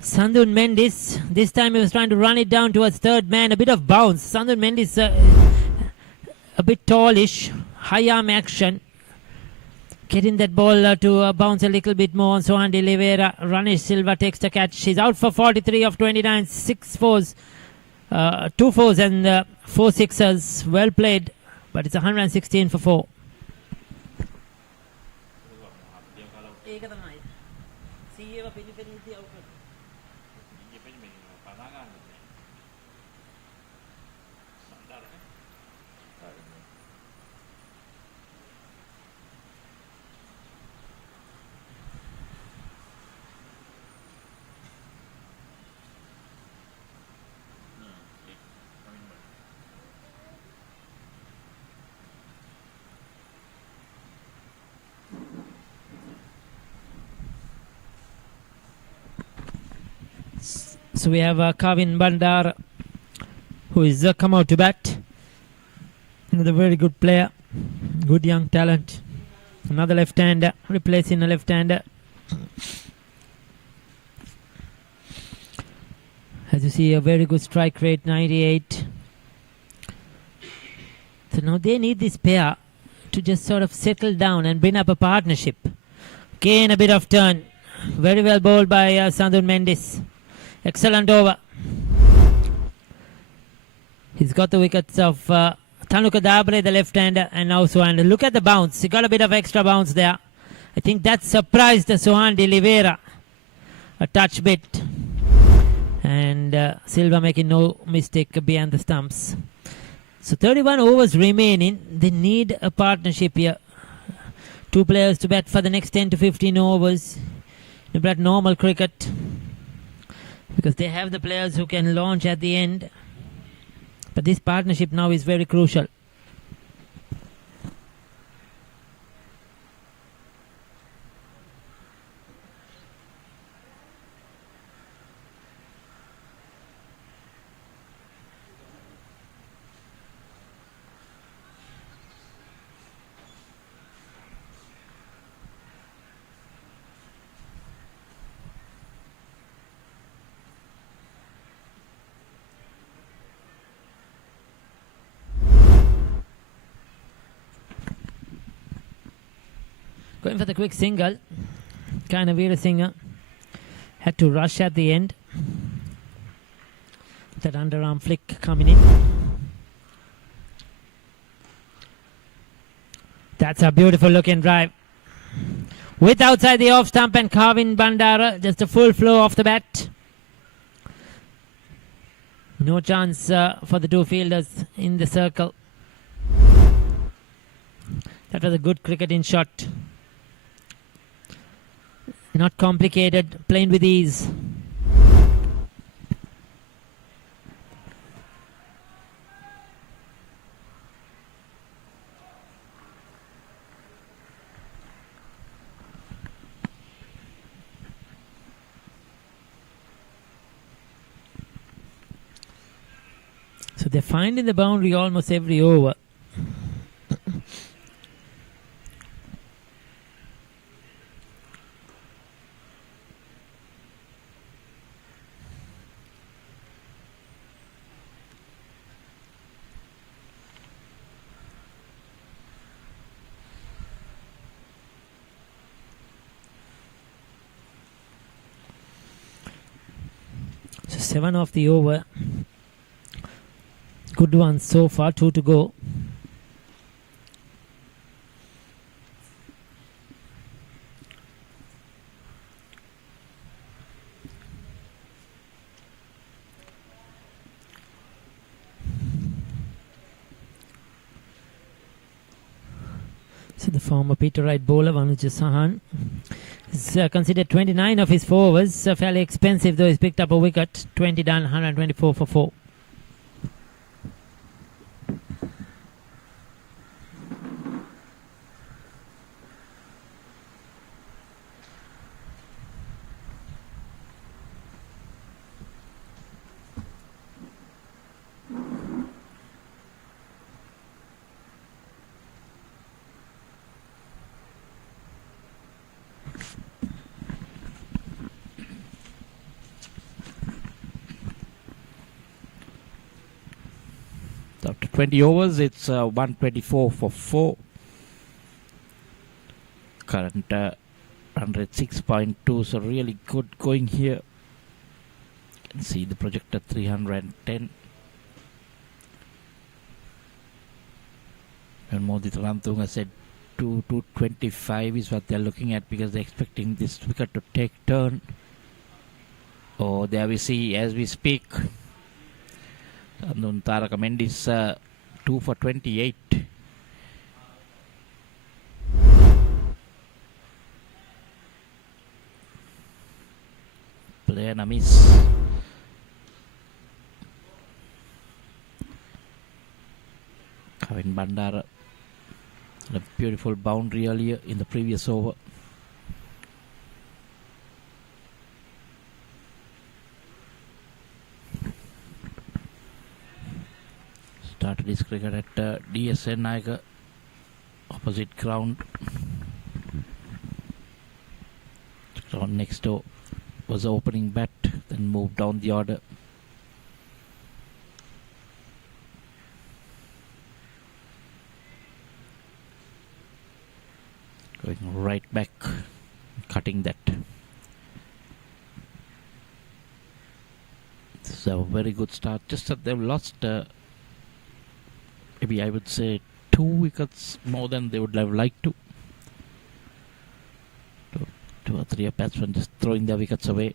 Sandhu Mendes, this time he was trying to run it down towards third man. A bit of bounce. Sandhu Mendes a bit tallish. High arm action. Getting that ball to bounce a little bit more on Sohandi Livera. Ranish Silva takes the catch. He's out for 43 of 29. 6 fours. 2 fours and 4 sixers. Well played. But it's 116 for 4. So we have Kavin Bandar, who is come out to bat. Another very good player, good young talent. Another left-hander, replacing a left-hander. As you see, a very good strike rate, 98. So now they need this pair to just sort of settle down and bring up a partnership. Again, a bit of turn. Very well bowled by Sandhu Mendes. Excellent over. He's got the wickets of Thanuka Dabre, the left-hander, and now Sohan. Look at the bounce. He got a bit of extra bounce there. I think that surprised Sohan de Oliveira a touch bit. And Silva making no mistake behind the stumps. So 31 overs remaining. They need a partnership here. Two players to bat for the next 10 to 15 overs. You bat normal cricket. Because they have the players who can launch at the end. But this partnership now is very crucial. Going for the quick single. Kind of Veerasinghe had to rush at the end. That underarm flick coming in. That's a beautiful looking drive. With outside the off stump and Kavin Bandara. Just a full flow off the bat. No chance for the two fielders in the circle. That was a good cricketing shot. Not complicated, playing with ease. So they're finding the boundary almost every over. So 7 off the over. Good one so far, 2 to go. So the former Peter Wright bowler, Vanuja Sahan, is considered 29 of his 4 overs. Fairly expensive though, he's picked up a wicket. 20 done, 124 for 4. After 20 overs, it's 124 for 4. Current 106.2, so really good going here. You can see the projected 310. And Modit Rantunga said 225 is what they're looking at because they're expecting this wicket to take turn. Oh, there we see as we speak. And Taraka Mendes 2 for 28. Play and a miss. Kavin Bandara. A beautiful boundary earlier in the previous over. Started his cricket at DSN Nayaga, opposite ground. Ground next door was the opening bat, then moved down the order. Going right back, cutting that. This is a very good start. Just that they've lost, maybe I would say 2 wickets more than they would have liked to. 2 or 3 batsmen just throwing their wickets away.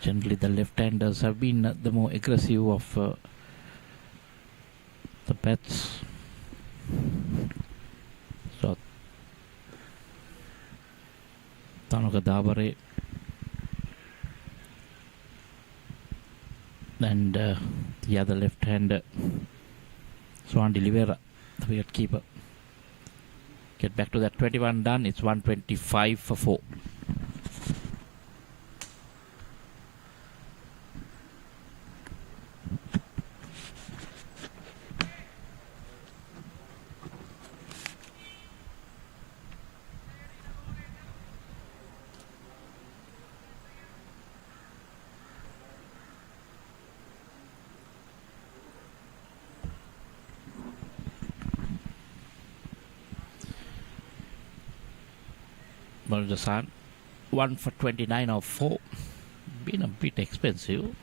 Generally, the left-handers have been the more aggressive of the bats. So, Tanuka Dabare and the other left-hander, Swan D'Oliveira, the wicket keeper. Get back to that 21 done. It's 125 for 4. San 1 for 29 or 4. Been a bit expensive.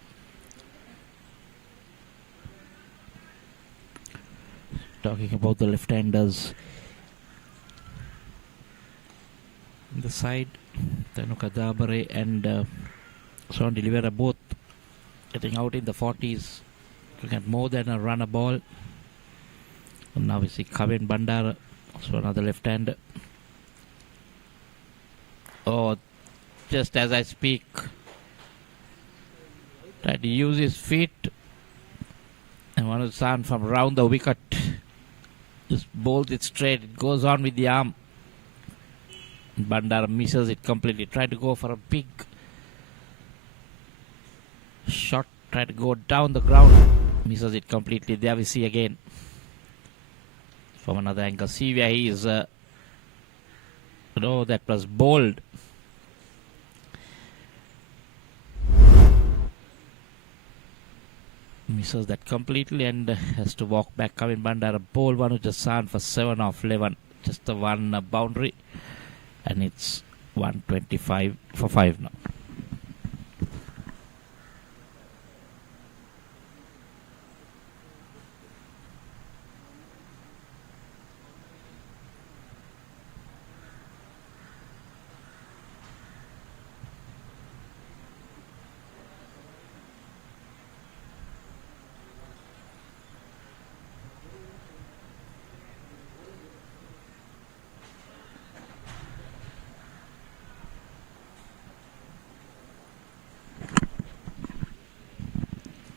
Talking about the left-handers on the side, Tanuka Dabare and Swan D'Oliveira both getting out in the 40s, looking at more than a run a ball. And now we see Kavin Bandara, also another left-hander. Oh, just as I speak, tried to use his feet, and Manoj San from round the wicket just bowled it straight. It goes on with the arm. Bandara misses it completely. Tried to go for a big shot. Tried to go down the ground. Misses it completely. There we see again from another angle. See where he is. No, that was bowled. Misses that completely and has to walk back. Kavin Bandara bowl Manoj San for 7 off 11. Just the one boundary. And it's 125 for 5 now.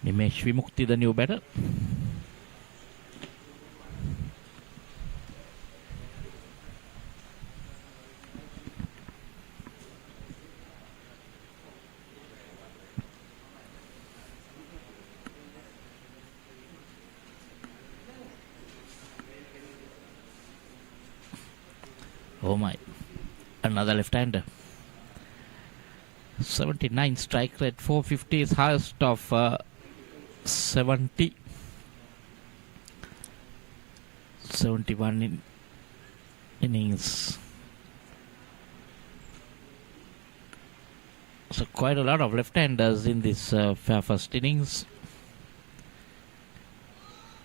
Nimesh Vimukti, the new batter. Oh my, another left-hander. 79 strike rate, 450 is highest of 70. 71 innings. So quite a lot of left-handers in this Fairfirst innings.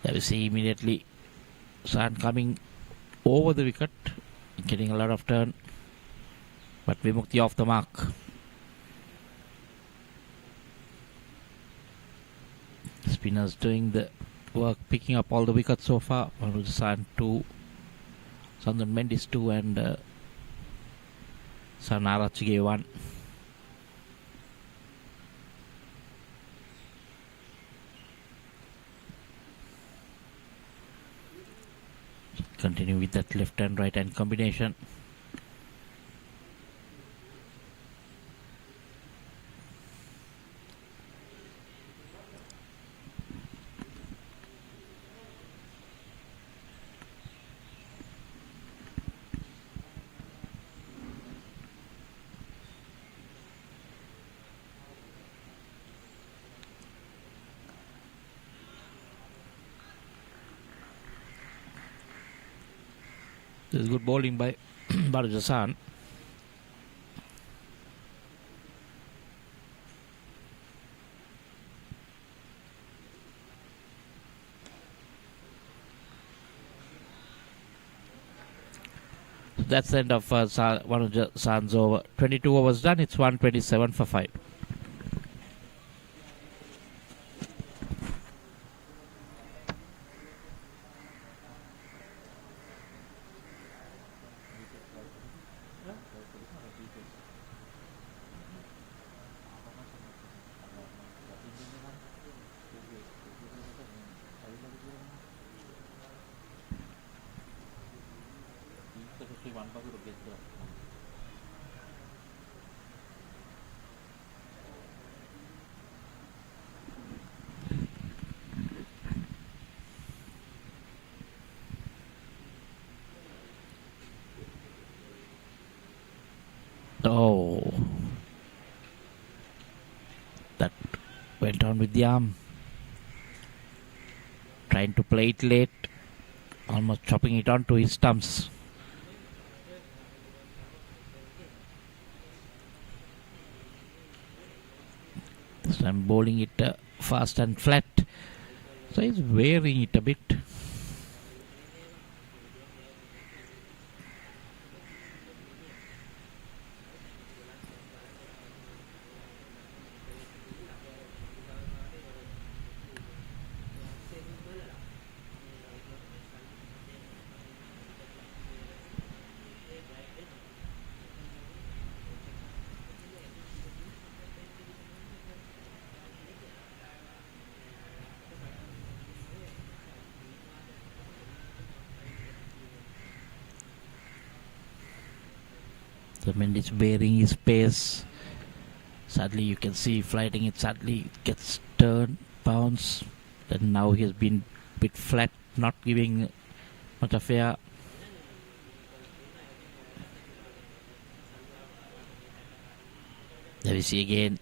There we see immediately San coming over the wicket, getting a lot of turn, but Vimukti off the mark. Spinners doing the work, picking up all the wickets so far. Manoj San 2, Sandhan Mendis 2, and San Arachige 1. Continue with that left and right hand combination. This is good bowling by Balajasan. That's the end of Balajasan's over. 22 overs done. It's 127 for 5. Oh, that went on with the arm. Trying to play it late, almost chopping it onto his stumps. So I'm bowling it fast and flat. So he's wearing it a bit. The man is bearing his pace. Sadly, you can see flighting it. Sadly, it gets turned, bounce. And now he has been a bit flat, not giving much of air. There we see again.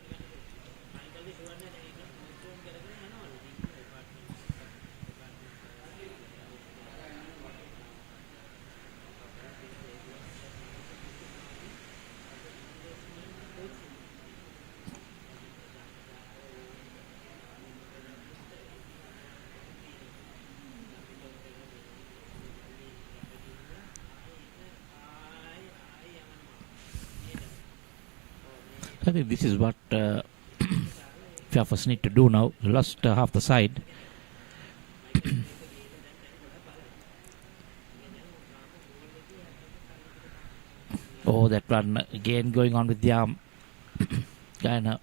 I think this is what Fairfirst need to do now. Lost half the side. Oh, that one again going on with the arm. Kind of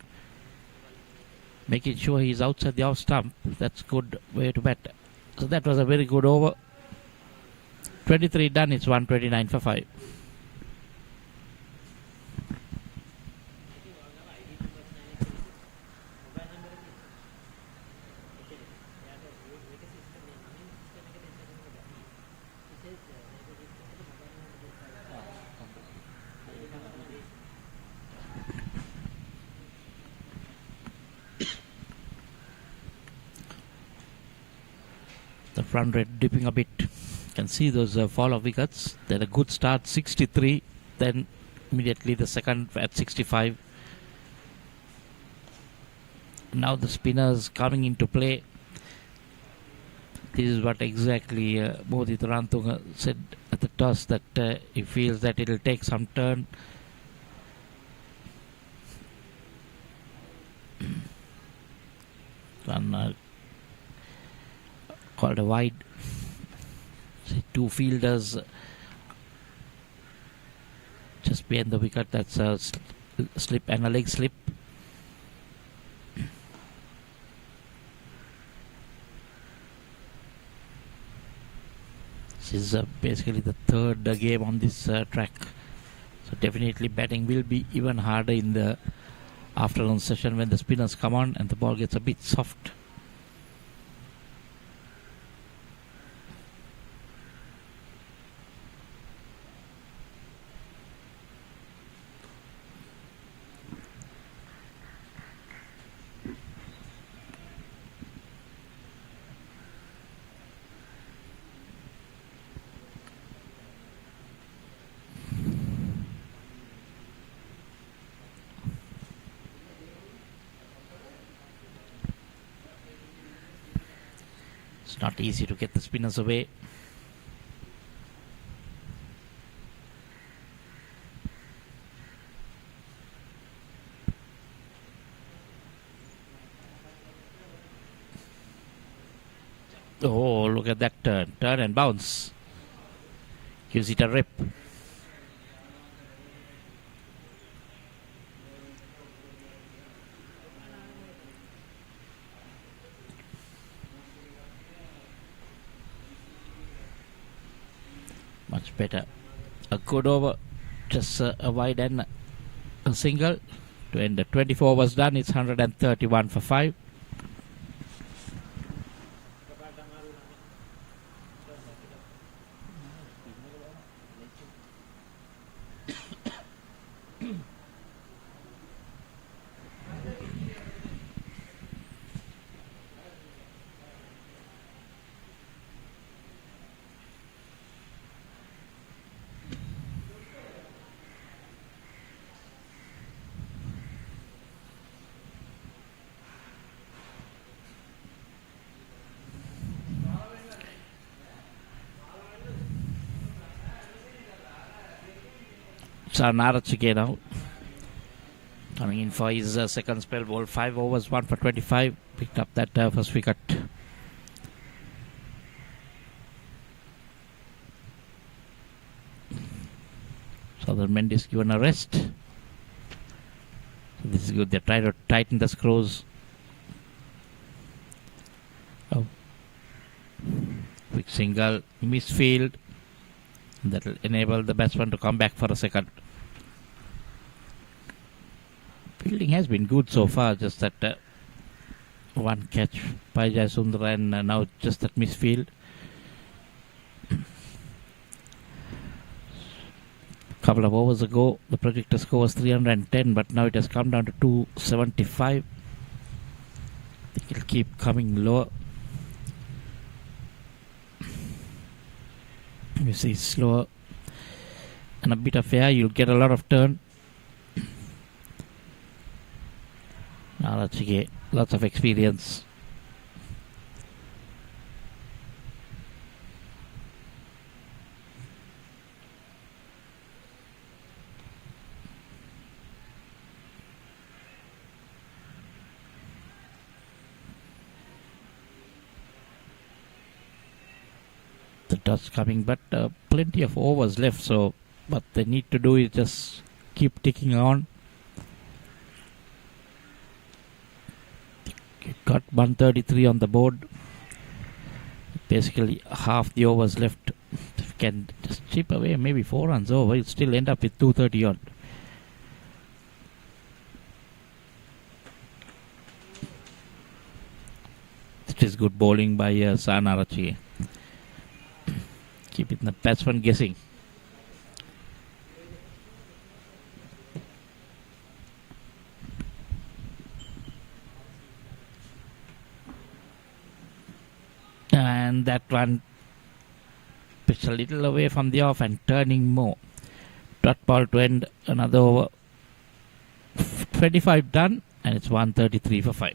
making sure he's outside the off stump. That's good way to bat. So that was a very good over. 23 done. It's 129 for 5. The front rate dipping a bit. You can see those fall of wickets. Then a good start, 63. Then immediately the second at 65. Now the spinners coming into play. This is what exactly Modi Tarantunga said at the toss, that he feels that it will take some turn. One called a wide. See, two fielders just behind the wicket. That's a slip and a leg slip. This is basically the third game on this track. So definitely batting will be even harder in the afternoon session when the spinners come on and the ball gets a bit soft. It's not easy to get the spinners away. Oh, look at that turn. Turn and bounce. Gives it a rip. Much better. A good over. Just a wide and a single. To end the 24 was done. It's 131 for 5. Narachike now coming in for his second spell ball. 5 overs, 1 for 25. Picked up that first wicket. Southern Mendes given a rest. So this is good. They try to tighten the screws. Oh, quick single, misfield. That will enable the batsman to come back for a second. Fielding has been good so far, just that one catch by Jayasundara and now just that misfield. Couple of overs ago, the projected score was 310, but now it has come down to 275. I think it'll keep coming lower. You see, slower and a bit of air, you'll get a lot of turn. Narachike, lots of experience. The dust coming, but plenty of overs left, so what they need to do is just keep ticking on. Got 133 on the board. Basically half the overs left. If you can just chip away maybe 4 runs over, you'll still end up with 230 odd. It is good bowling by Narachike. Keeping the batsman guessing. And that one pitched a little away from the off and turning more. Dot ball to end another over. 25 done and it's 133 for 5.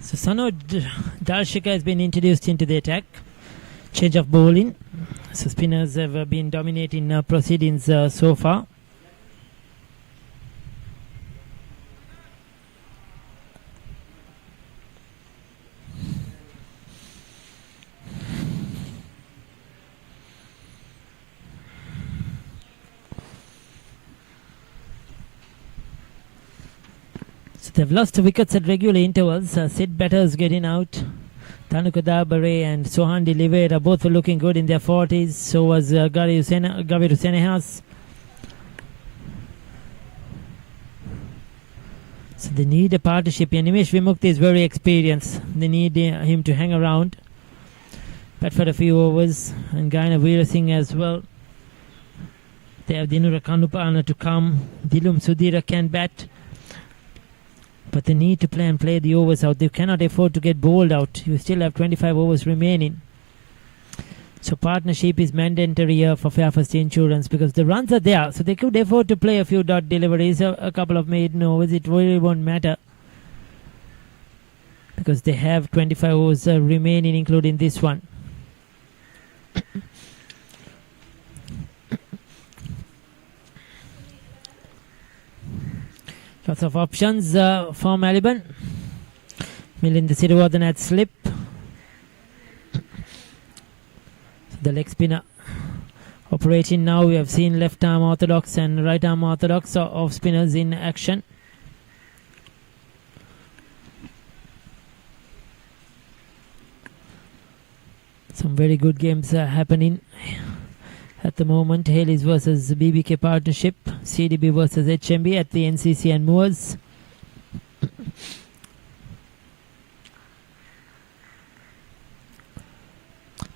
So Sano Darshika has been introduced into the attack. Change of bowling. So spinners have been dominating proceedings so far. They've lost the wickets at regular intervals. Sid Batters getting out. Tanukada Bare and Sohan Dilivera both were looking good in their 40s. So was Gaviru Senehas. So they need a partnership. Nimesh Vimukti is very experienced. They need him to hang around. Bat for a few overs. And Gaina Veera Singh as well. They have Dinura Kanupana to come. Dilum Sudhira can bat. But they need to play the overs out. They cannot afford to get bowled out. You still have 25 overs remaining. So partnership is mandatory here for Fairfirst Insurance because the runs are there. So they could afford to play a few dot deliveries, a couple of maiden overs. It really won't matter. Because they have 25 overs remaining, including this one. Lots of options for Maliban. Milind Sirivardhan at slip. The leg spinner operating now. We have seen left arm orthodox and right arm orthodox off spinners in action. Some very good games happening at the moment. Hales versus BBK partnership. CDB versus HMB at the NCC and Moors.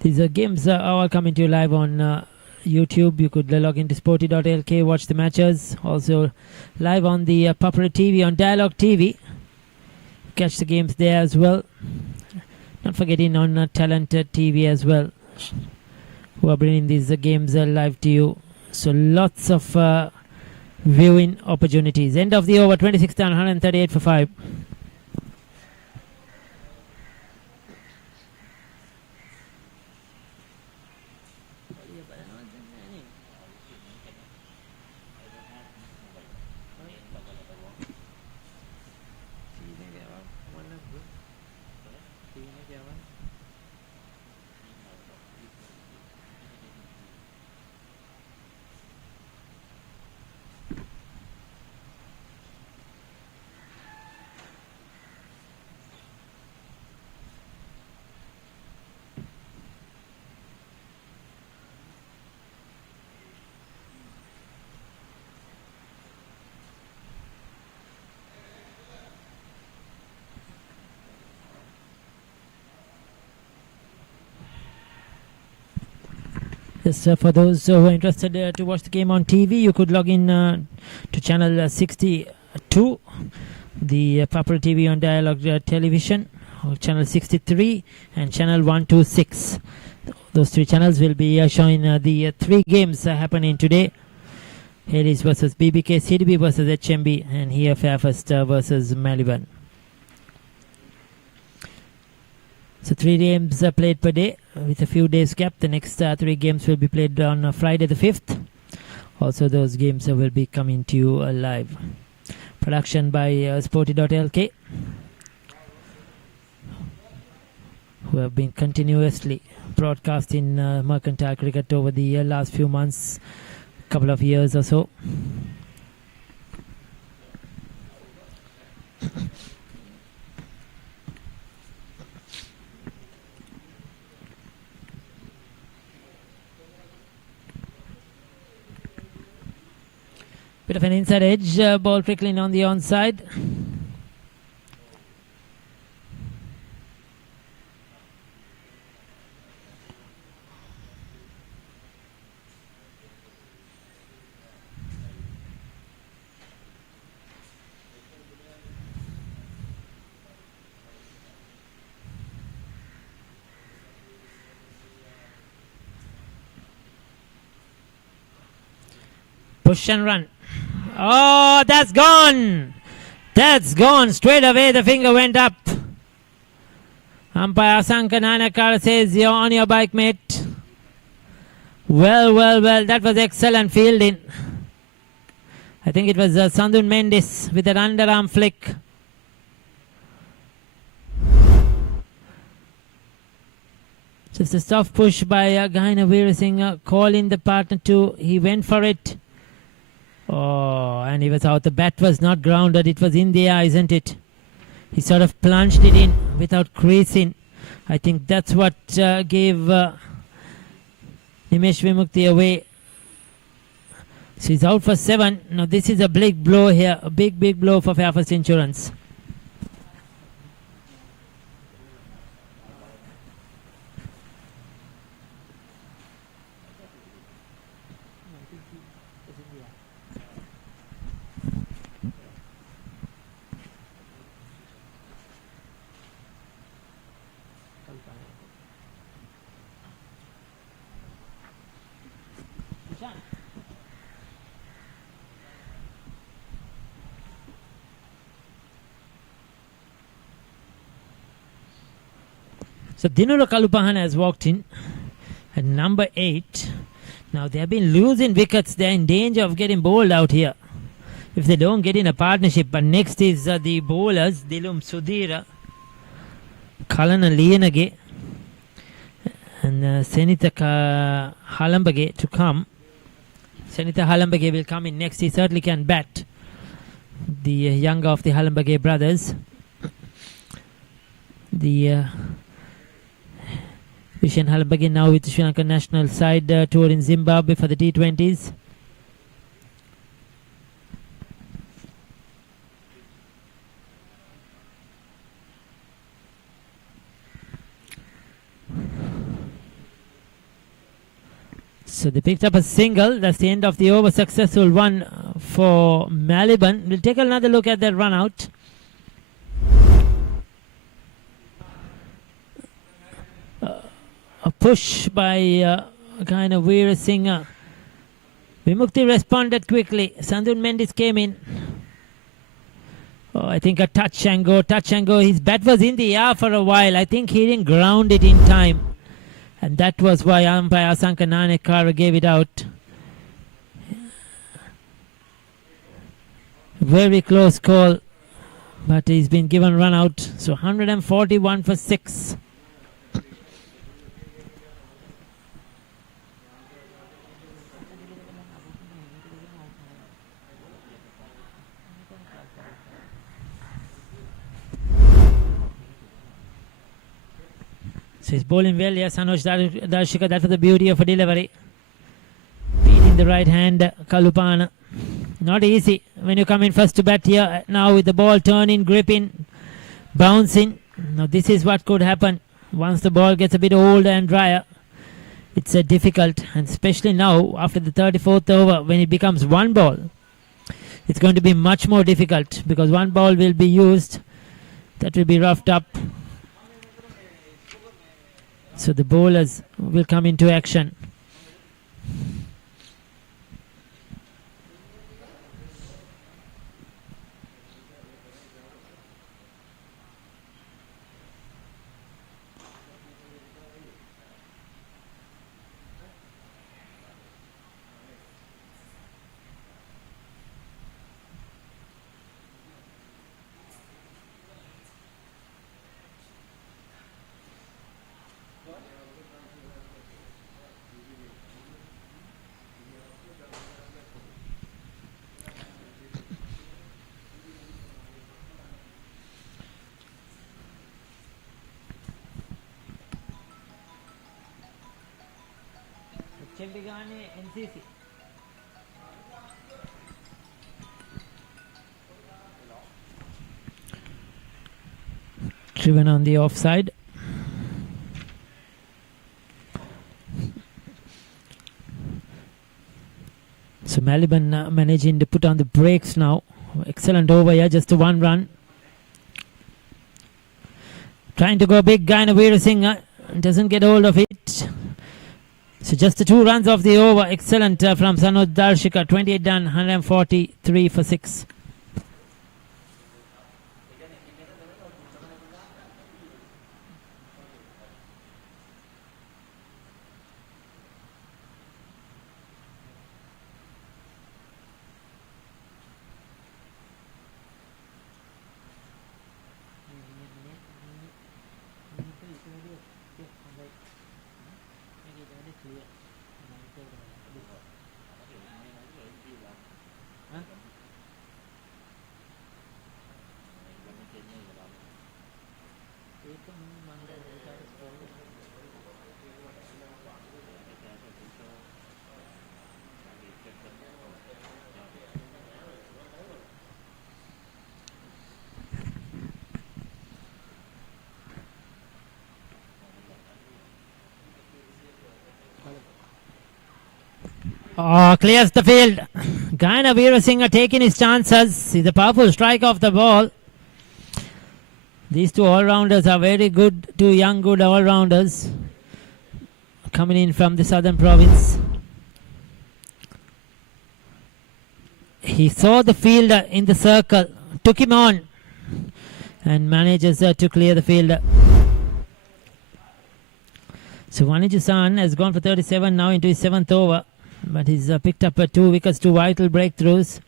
These games are all coming to you live on YouTube. You could log into Sporty.lk, watch the matches. Also live on the popular TV on Dialogue TV. Catch the games there as well. Not forgetting on Talented TV as well, who are bringing these games live to you. So lots of viewing opportunities. End of the over, 26 down, 138 for 5. Yes, for those who are interested to watch the game on TV, you could log in to channel 62, the popular TV on Dialogue Television, or channel 63 and channel 126. Those three channels will be showing the three games happening today. Hades versus BBK, CDB versus HMB, and here Fairfirst versus Maliban. So 3 games played per day with a few days gap. The next 3 games will be played on Friday the 5th. Also those games will be coming to you live. Production by Sporty.lk, who have been continuously broadcasting mercantile cricket over the last few months, couple of years or so. Bit of an inside edge, ball trickling on the onside. Push and run. Oh, that's gone. That's gone. Straight away the finger went up. Umpire Asanka Nanakar says, you're on your bike, mate. Well. That was excellent fielding. I think it was Sandun Mendes with an underarm flick. Just a soft push by Gaina Veera Singh, calling the partner to. He went for it. Oh, and he was out. The bat was not grounded. It was in the air, isn't it? He sort of plunged it in without creasing. I think that's what gave Nimesh Vimukti away. So he's out for 7. Now this is a big blow here. A big blow for Fairfirst Insurance. So Dinura Kalupahana has walked in at number 8. Now they have been losing wickets. They are in danger of getting bowled out here if they don't get in a partnership. But next is the bowlers, Dilum Sudhira, Kalana Liyanage and Senita Halambage to come. Senita Halambage will come in next. He certainly can bat. The younger of the Halambage brothers. The Vishen Halambage now with the Sri Lankan national side tour in Zimbabwe for the T20s. So they picked up a single. That's the end of the over. Successful one for Maliban. We'll take another look at that run out. A push by Gaina Veera Singh. Vimukti responded quickly. Sandun Mendis came in. Oh, I think a touch and go. His bat was in the air for a while. I think he didn't ground it in time. And that was why umpire Asanka Nanekara gave it out. Very close call. But he's been given run out. So 141 for 6. So he's bowling well. Yes, Anush Darshika, that was the beauty of a delivery. Beating the right hand, Kalupana. Not easy when you come in first to bat here. Now with the ball turning, gripping, bouncing. Now this is what could happen once the ball gets a bit older and drier. It's difficult, and especially now after the 34th over when it becomes one ball. It's going to be much more difficult because one ball will be used. That will be roughed up. So the bowlers will come into action. NCC. Driven on the offside. So Maliban managing to put on the brakes now. Excellent over here, just a 1 run. Trying to go big guy in a Veera Singh. Doesn't get hold of it. So just the 2 runs off the over. Excellent from Sanoj Darshika. 28 done, 143 for 6. Oh, clears the field. Gaina Veerasinghe taking his chances. He's a powerful strike off the ball. These two all-rounders are very good, two young good all-rounders coming in from the southern province. He saw the fielder in the circle, took him on and manages to clear the fielder. So Vanajasan has gone for 37 now into his 7th over, but he's picked up 2 wickets, 2 vital breakthroughs.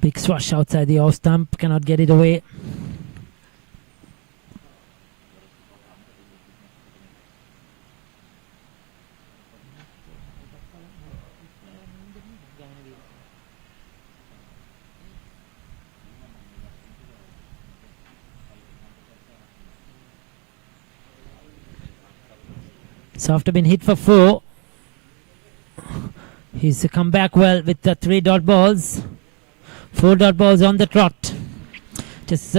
Big swash outside the off stump, cannot get it away. So after being hit for 4, he's come back well with the 3 dot balls. 4 dot balls on the trot. Just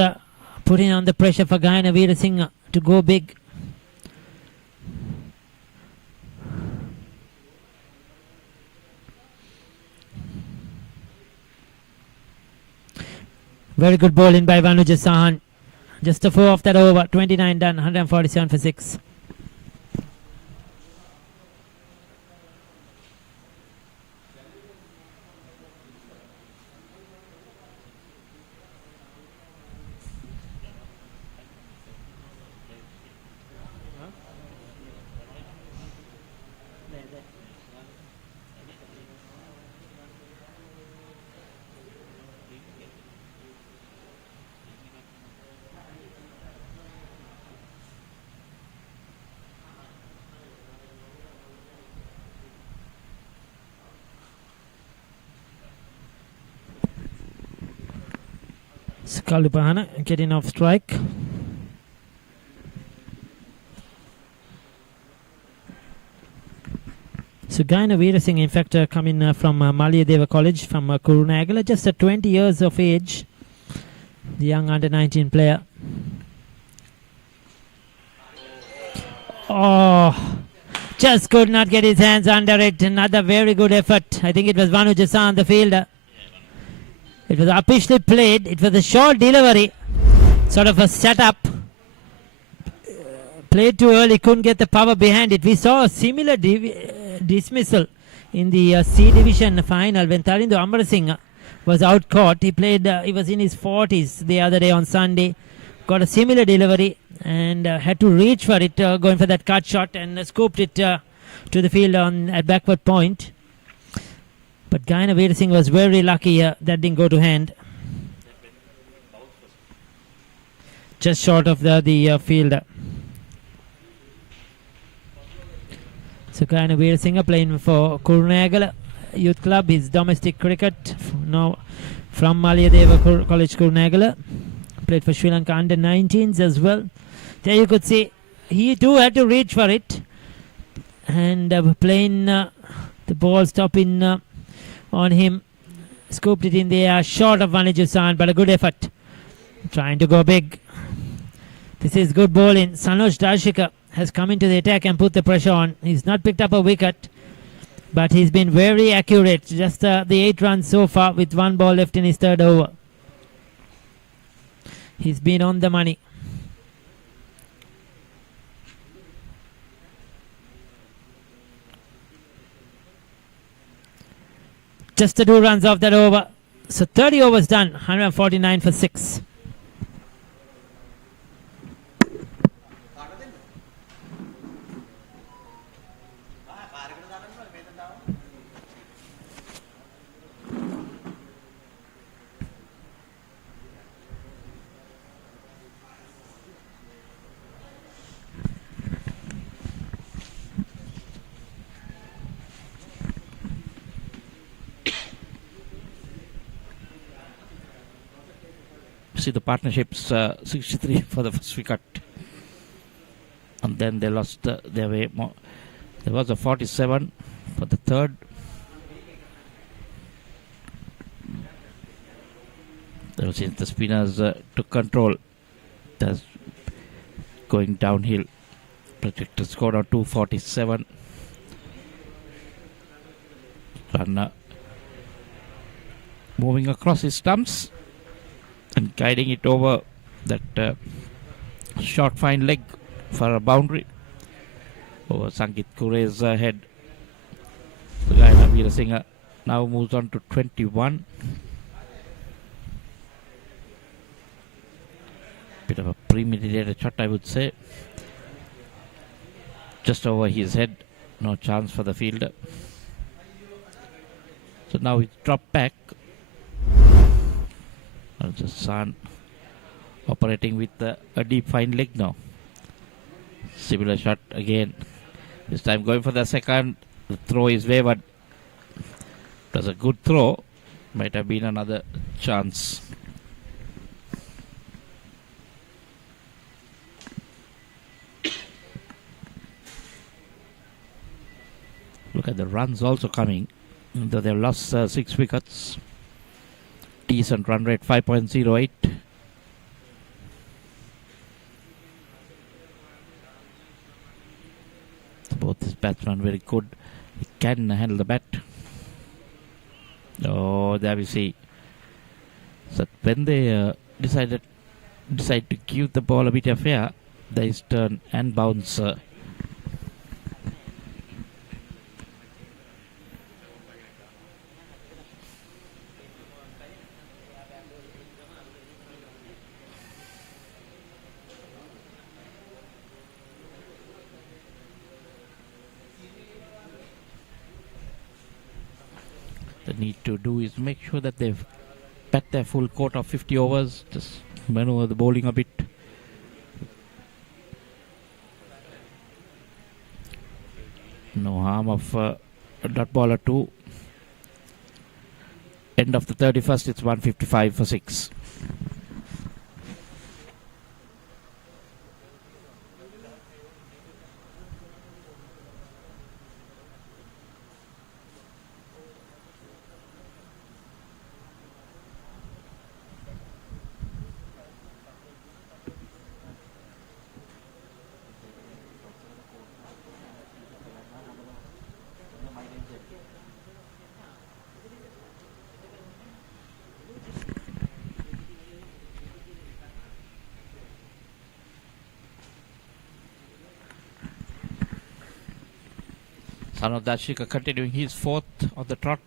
putting on the pressure for Gaina Veerasinghe to go big. Very good bowling by Vanajasan. Just a 4 off that over. 29 done. 147 for 6. Kalupahana getting off strike. So Gaina Veerasinghe, in fact, coming from Malayadeva College from Kurunagala, just at 20 years of age, the young under-19 player. Oh, just could not get his hands under it. Another very good effort. I think it was Vanajasan, the fielder. It was uppishly played. It was a short delivery, sort of a setup. Played too early, couldn't get the power behind it. We saw a similar dismissal in the C division final when Tarindo Amarasinghe was out caught. He played. He was in his 40s the other day on Sunday. Got a similar delivery and had to reach for it, going for that cut shot, and scooped it to the field on at backward point. But Gaina Veerasinghe was very lucky that didn't go to hand. Just short of the fielder. So Gaina Veerasinghe playing for Kurunagala Youth Club, his domestic cricket, now from Malayadeva College Kurunagala. Played for Sri Lanka under-19s as well. There you could see he too had to reach for it. And playing the ball stopping on him, scooped it in the air, short of Vanajasan, but a good effort. Trying to go big. This is good bowling. Sanoj Darshika has come into the attack and put the pressure on. He's not picked up a wicket, but he's been very accurate. Just the 8 runs so far with 1 ball left in his 3rd over. He's been on the money. Just the 2 runs off that over. So 30 overs done. 149 for 6. See the partnerships 63 for the first wicket. And then they lost their way. There was a 47 for the third. Since the spinners took control, that's going downhill. Projected score of 247. And moving across his stumps and guiding it over that short fine leg for a boundary over Sangeet Kure's head. The guy Navira Singh now moves on to 21. Bit of a premeditated shot, I would say. Just over his head, no chance for the fielder. So now it's dropped back. San operating with a deep fine leg now. Similar shot again. This time going for the second. The throw is wavered. It was a good throw. Might have been another chance. Look at the runs also coming. Though they've lost 6 wickets. Decent run rate, 5.08. Both these batsmen very good. He can handle the bat. Oh, there we see. So when they decide to give the ball a bit of air, there is turn and bounce. Need to do is make sure that they've bat their full court of 50 overs, just maneuver the bowling a bit. No harm of a dot ball or two. End of the 31st, it's 155 for 6. Sanath Dashika continuing his 4th of the trot.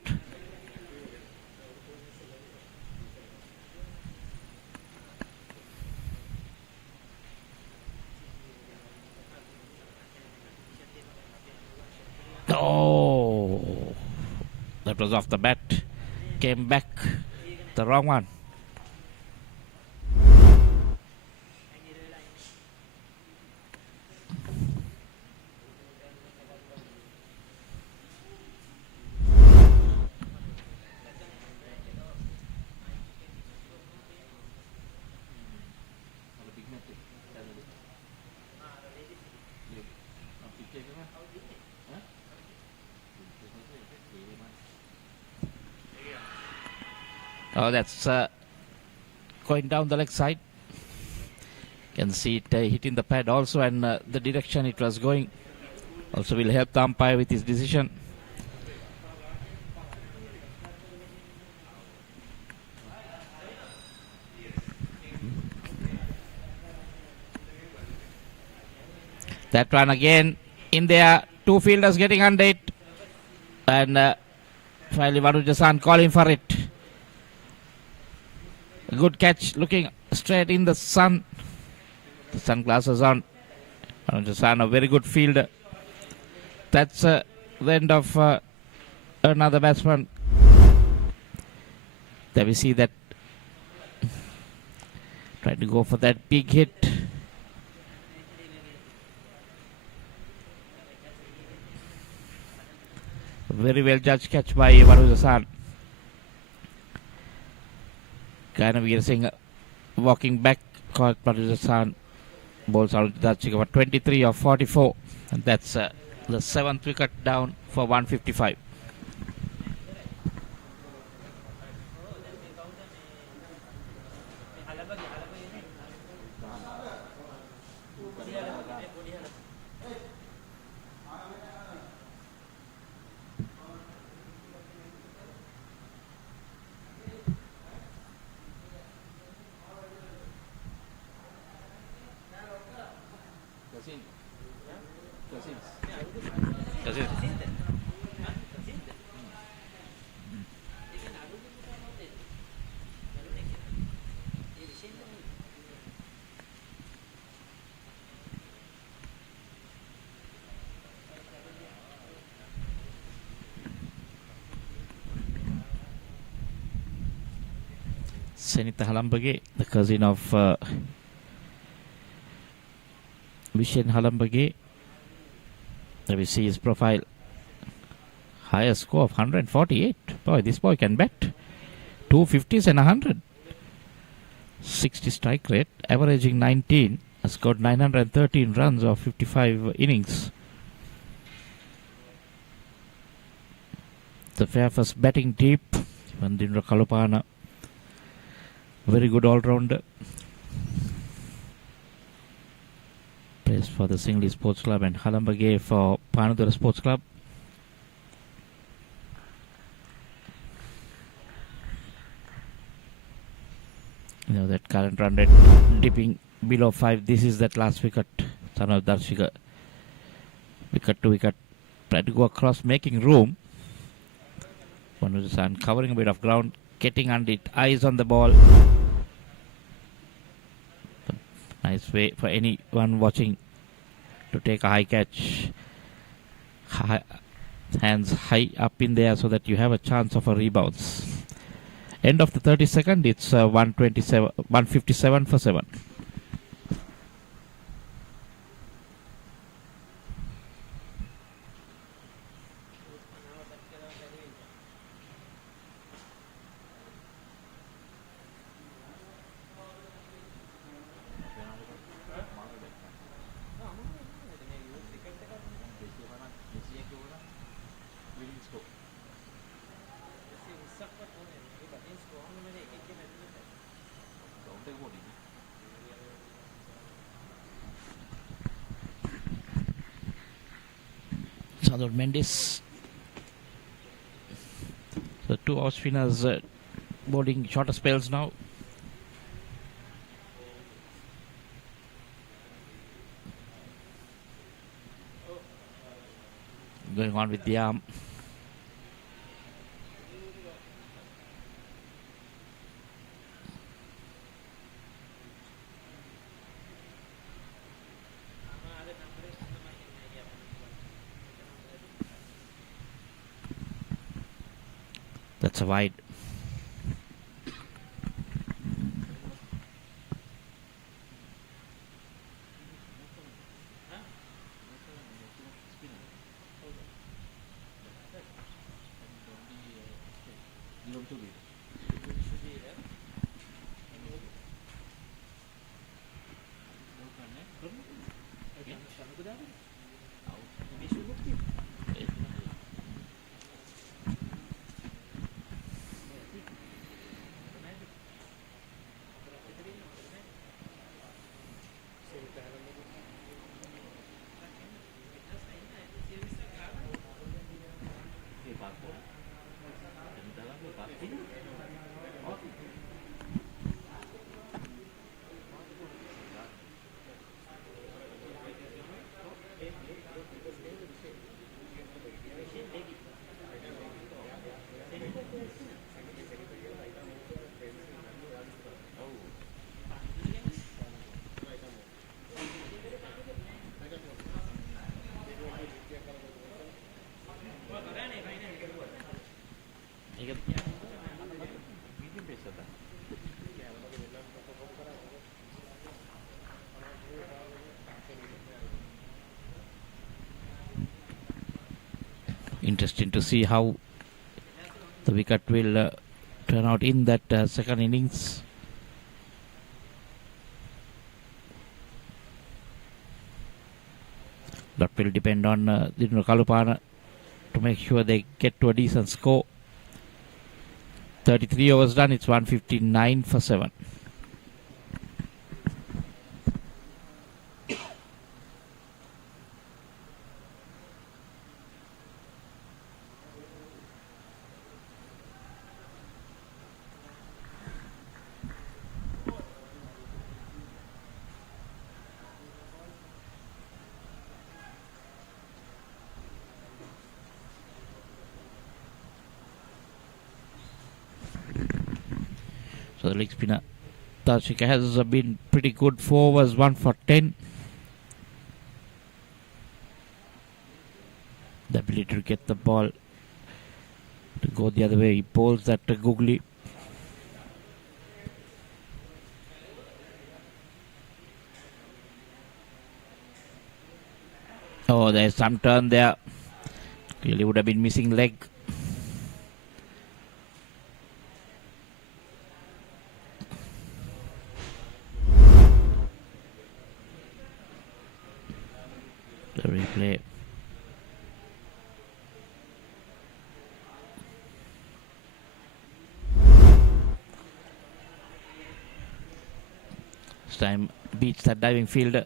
Oh, that was off the bat. Came back the wrong one. Oh, that's going down the leg side. Can see it hitting the pad also, and the direction it was going also will help the umpire with his decision. That one again in there. 2 fielders getting under it, and finally Varujasan calling for it. A good catch, looking straight in the sun. The sunglasses on. Varujasan, a very good fielder. That's the end of another batsman. There we see that. Trying to go for that big hit. Very well judged catch by Varujasan. Kind of Singh walking back. Caught Partisan bowls out Darchika for 23 of 44. And that's the 7th wicket down for 155. Senita Halambage, the cousin of Vishen Halambage. Let me see his profile. Higher score of 148. Boy, this boy can bat. 250s and 100. 60 strike rate, averaging 19. Has got 913 runs of 55 innings. The Fairfirst batting deep. Vandindra Kalupana. Very good all-rounder. Plays for the Singli Sports Club and Halambage for Panadura Sports Club. You know that current run rate dipping below 5. This is that last wicket. Son of Darshika. Wicket to wicket. Try to go across, making room. Panudasan covering a bit of ground. Getting under it, eyes on the ball. Nice way for anyone watching to take a high catch. Hands high up in there so that you have a chance of a rebound. End of the 32nd, it's 157 for 7. Sandor Mendes. The two off spinners bowling shorter spells now. Going on with the arm. That's a wide. Interesting to see how the wicket will turn out in that second innings. That will depend on Kalupana to make sure they get to a decent score. 33 overs done, it's 159 for 7. So the leg spinner Darshika has been pretty good. 4 overs, 1 for 10. The ability to get the ball to go the other way. He bowls that googly. Oh, there's some turn there. Clearly would have been missing leg. The replay. This time beats that diving fielder.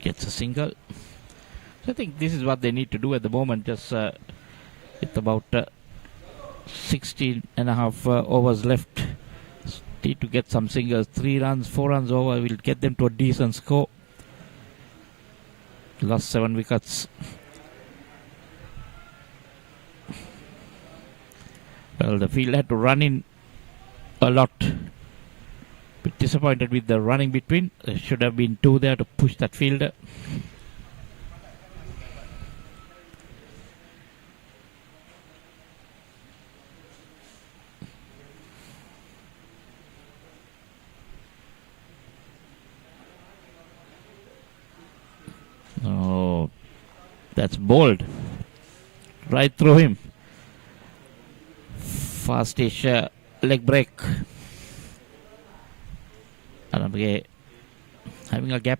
Gets a single. So I think this is what they need to do at the moment. Just with about 16 and a half overs left. Need to get some singles. 3 runs, 4 runs over will get them to a decent score. Lost 7 wickets. Well, the field had to run in a lot. Bit disappointed with the running between. There should have been 2 there to push that fielder. Oh, that's bold. Right through him. Fastish leg break. Anamge having a gap.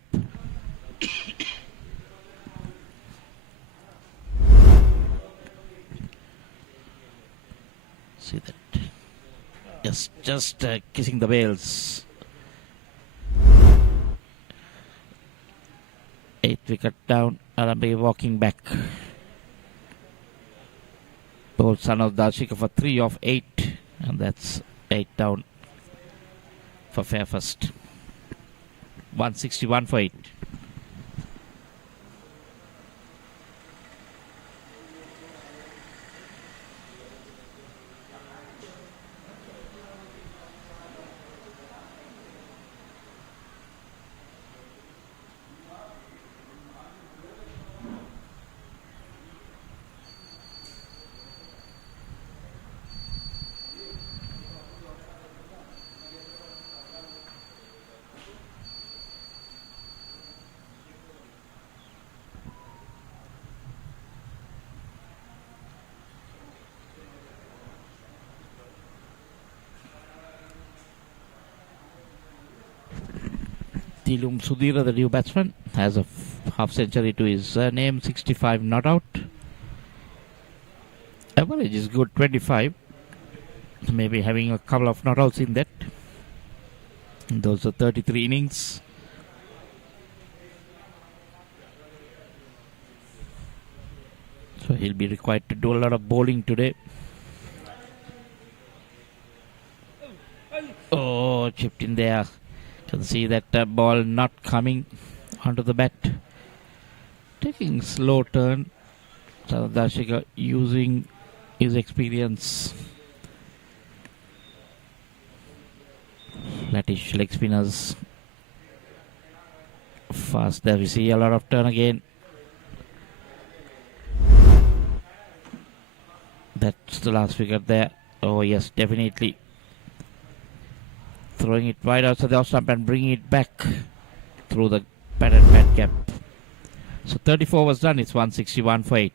See that? Yes, just kissing the bails. 8 wicket down. Anamge walking back. Bold son of Darshika for 3 of 8, and that's 8 down for Fairfirst. 161 for 8. Tilum Sudhira, the new batsman, has a half century to his name. 65 not out. Average is good, 25. Maybe having a couple of not outs in that. And those are 33 innings. So he'll be required to do a lot of bowling today. Oh, chipped in there. Can see that ball not coming onto the bat. Taking slow turn. Darshika using his experience. Flattish leg spinners. Fast there. We see a lot of turn again. That's the last wicket there. Oh yes, definitely. Throwing it wide outside the off stump and bringing it back through the pad and pad gap. So 34 was done. It's 161 for 8.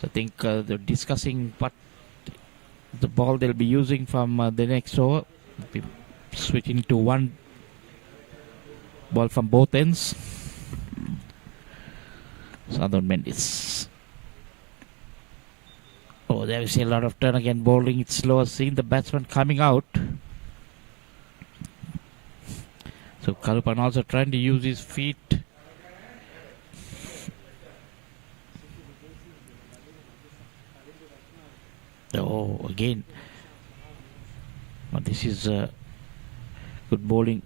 So I think they're discussing what the ball they'll be using from the next over. Be switching to one ball from both ends. Southern Mendes. Oh, there we see a lot of turn again, bowling it slow, seeing the batsman coming out. So Kalupan also trying to use his feet. Oh, again. But this is good bowling.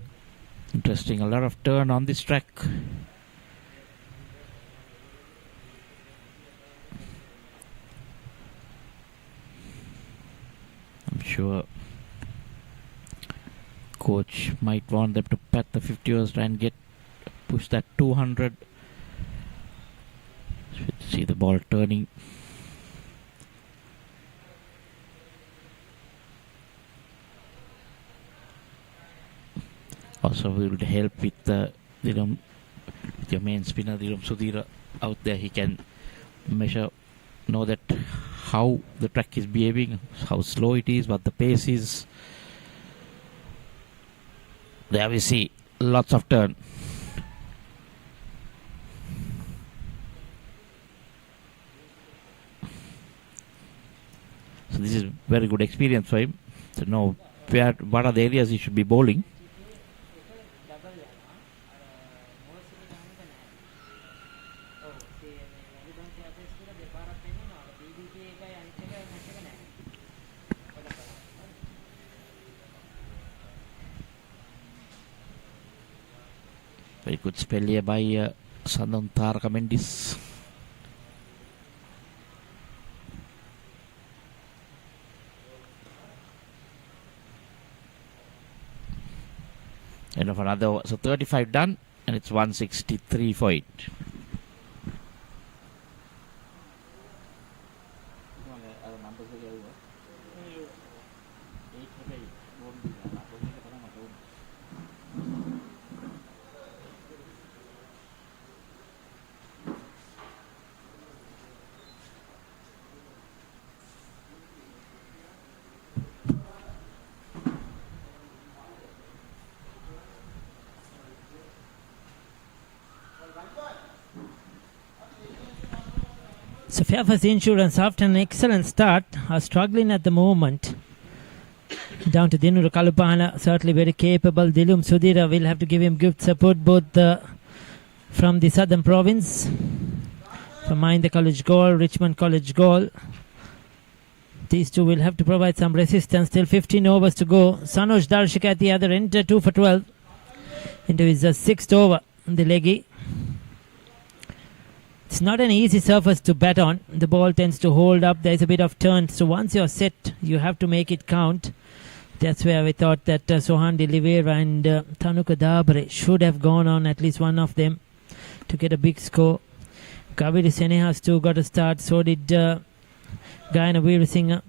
Interesting. A lot of turn on this track. I'm sure coach might want them to pat the 50 overs and push that 200. See the ball turning. Also will help with your main spinner Dilum Sudhira out there. He can know that how the track is behaving, how slow it is, what the pace is. There we see lots of turn. So this is very good experience for him to know what are the areas he should be bowling. Very good spell here by Sandon Taraka Mendes. End of another, so 35 done, and it's 163 for it. So Fairfirst Insurance, after an excellent start, are struggling at the moment. Down to Dinuru Kalupana, certainly very capable. Dilum Sudhira will have to give him good support, both from the southern province, from Mahinda College Goal, Richmond College Goal. These two will have to provide some resistance. Still 15 overs to go. Sanoj Darshika at the other end, 2 for 12 into his 6th over, the leggy. It's not an easy surface to bat on. The ball tends to hold up. There's a bit of turn. So once you're set, you have to make it count. That's where we thought that Sohan De Oliveira and Tanuka Dabre should have gone on, at least one of them, to get a big score. Kaveri Senehas too got a start. So did Gayana Veerasinghe.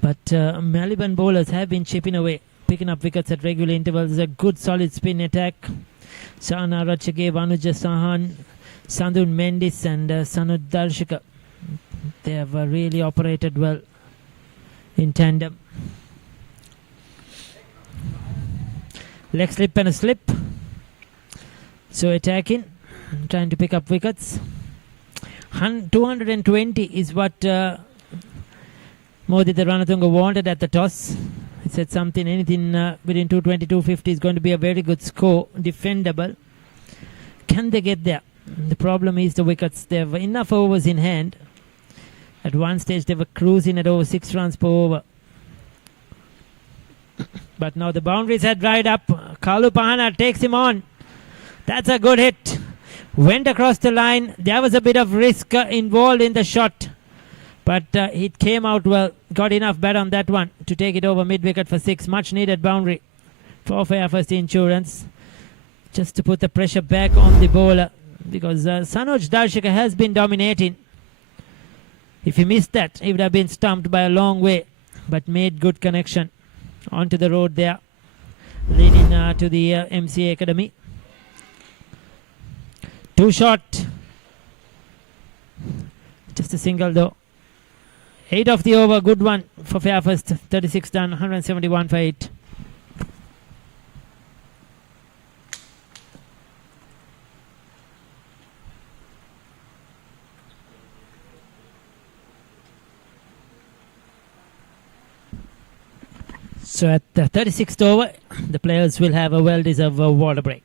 But Maliban bowlers have been chipping away, picking up wickets at regular intervals. A good solid spin attack. Sana Rachage, Vanuja Sahan, Sandun Mendes and Sanud Darshika. They have really operated well in tandem. Leg slip and a slip. So attacking, trying to pick up wickets. 220 is what Modi the Ranatunga wanted at the toss. He said anything between 220 250 is going to be a very good score, defendable. Can they get there? The problem is the wickets. They have enough overs in hand. At one stage they were cruising at over 6 runs per over. But now the boundaries had dried up. Kalupana takes him on. That's a good hit. Went across the line. There was a bit of risk involved in the shot. But it came out well. Got enough bat on that one to take it over mid-wicket for 6. Much needed boundary for Fairfirst Insurance. Just to put the pressure back on the bowler. Because Sanoj Darshika has been dominating. If he missed that, he would have been stumped by a long way. But made good connection onto the road there. Leading to the MCA Academy. Too short. Just a single though. 8 off the over, good one for Fairfirst. 36 done, 171 for 8. So at the 36th over, the players will have a well-deserved water break.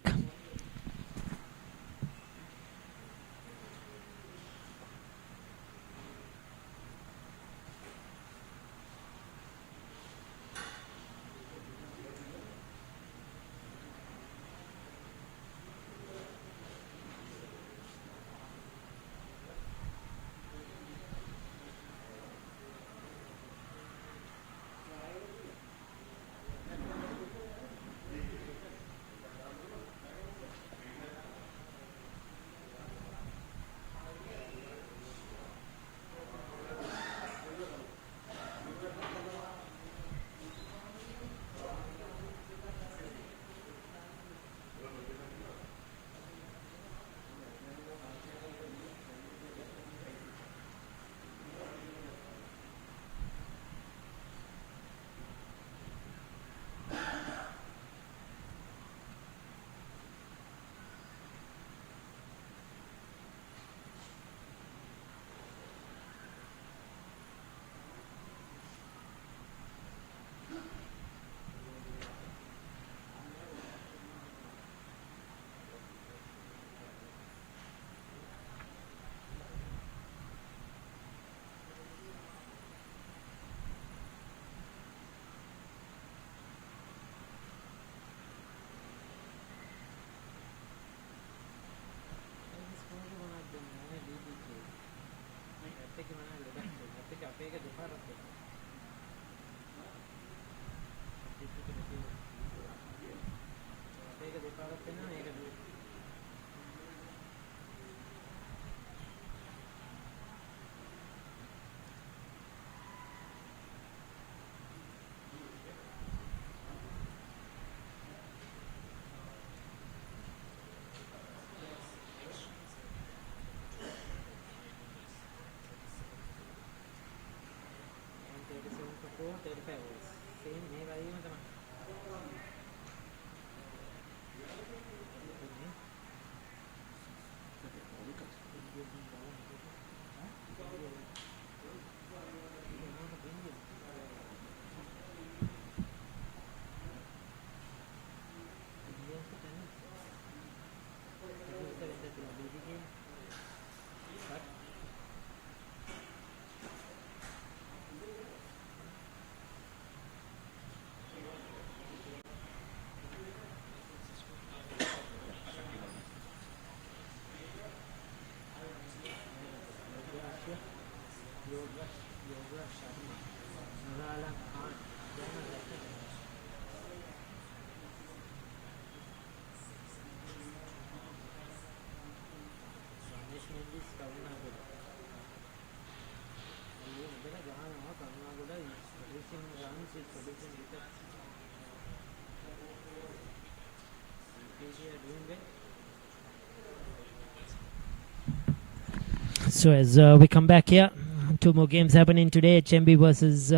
So as we come back here, 2 more games happening today. HMB versus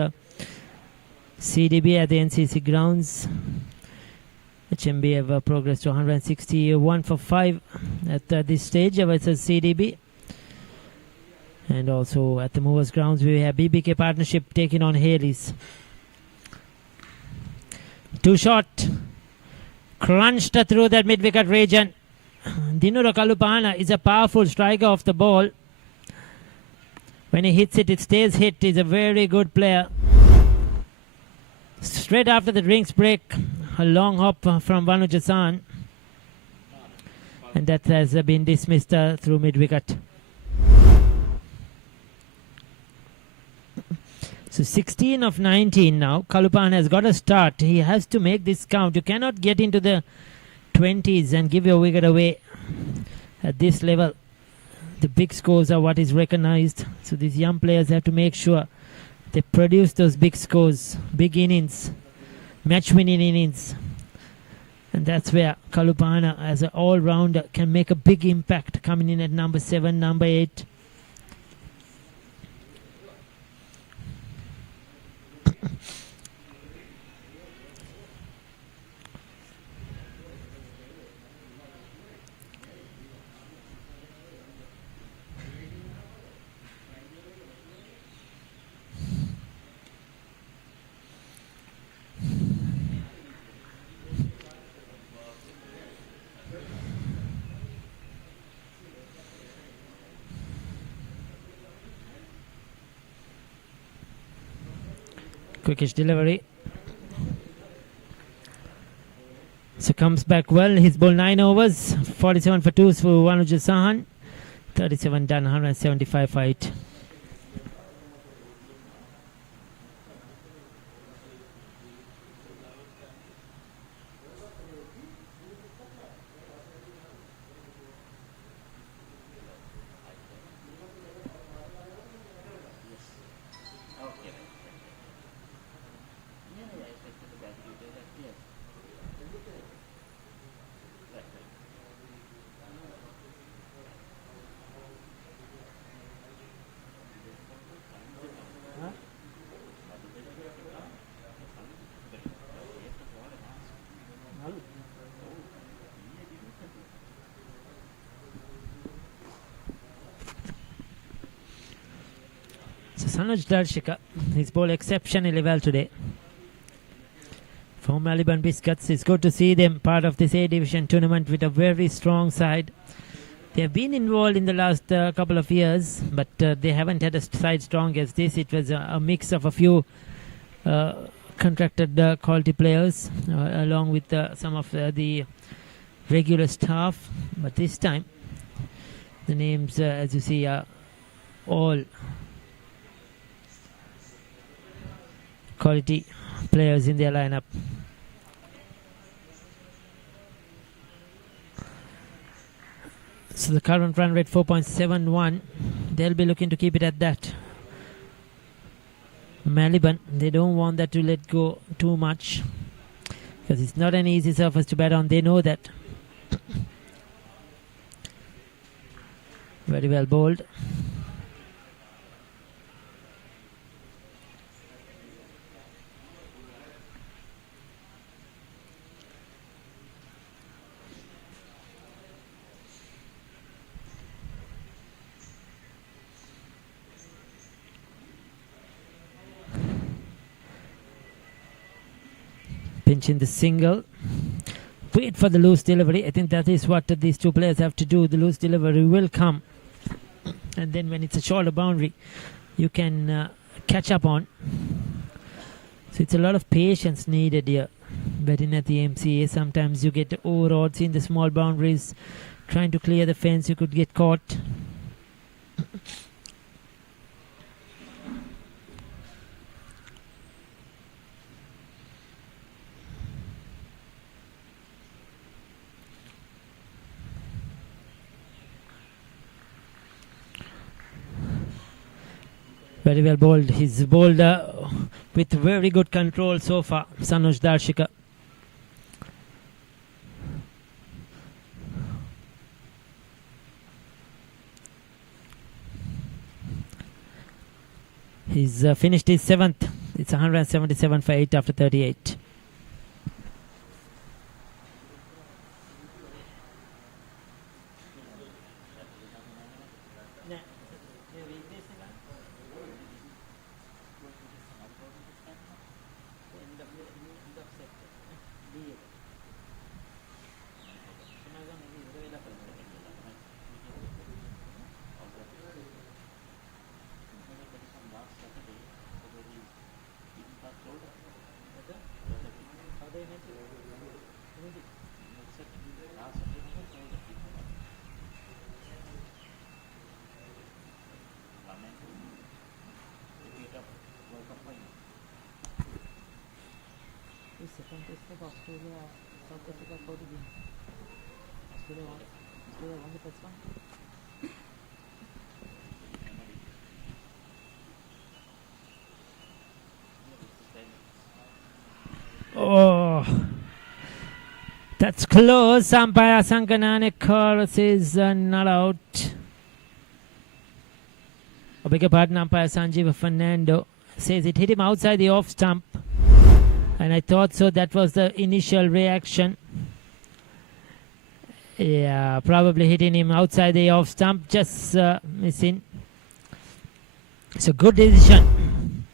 CDB at the NCC grounds. HMB have progressed to 161 for 5 at this stage versus CDB. And also at the Movers grounds, we have BBK partnership taking on Haley's. 2 shot. Crunched through that mid-wicket region. Dinuro Kalupana is a powerful striker off the ball. When he hits it, it stays hit. He's a very good player. Straight after the drinks break, a long hop from Vanu Jasan. And that has been dismissed through mid-wicket. So 16 of 19 now. Kalupan has got a start. He has to make this count. You cannot get into the 20s and give your wicket away at this level. The big scores are what is recognized. So these young players have to make sure they produce those big scores, big innings, match-winning innings. And that's where Kalupana, as an all-rounder, can make a big impact, coming in at number 7, number 8. Quickish delivery. So comes back well. He's bowled 9 overs, 47 for 2s for Vanuja Sahan. 37 done, 175 for 8. Sanuj Darshika, he's bowled exceptionally well today. For Maliban Biscuits, it's good to see them part of this A Division tournament with a very strong side. They have been involved in the last couple of years, but they haven't had a side strong as this. It was a mix of a few contracted quality players along with some of the regular staff. But this time, the names, as you see, are all quality players in their lineup. So the current run rate 4.71. They'll be looking to keep it at that. Maliban, they don't want that to let go too much because it's not an easy surface to bat on. They know that. Very well bowled. Pinch in the single. Wait for the loose delivery. I think that is what these two players have to do. The loose delivery will come. And then when it's a shorter boundary, you can catch up on. So it's a lot of patience needed here. Batting at the MCA, sometimes you get over odds in the small boundaries. Trying to clear the fence, you could get caught. Very well bowled. He's bowled with very good control so far, Sanuj Darshika. He's finished his 7th. It's 177 for 8 after 38. Australia, South Africa, 40 games. Australia won the first one. Oh, that's close. Umpire Sankananekar says not out. I beg your pardon, umpire Sanjeev Fernando says it hit him outside the off stump. And I thought so. That was the initial reaction. Yeah, probably hitting him outside the off stump, just missing. It's a good decision.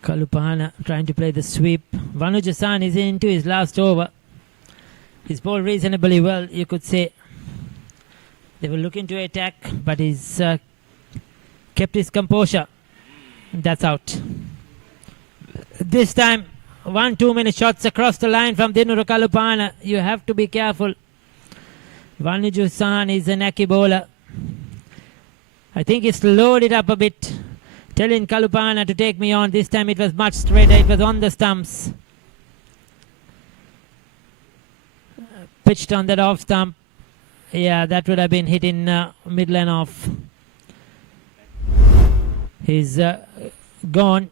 Kalupahana trying to play the sweep. Vanujasan is into his last over. He's bowled reasonably well, you could say. They were looking to attack, but he's kept his composure. That's out. This time, 1 2-minute shots across the line from Dinuru Kalupana. You have to be careful. Vaniju-san is a knacky bowler. I think he slowed it up a bit, telling Kalupana to take me on. This time it was much straighter. It was on the stumps. Pitched on that off stump. Yeah, that would have been hit in middle and off. He's gone.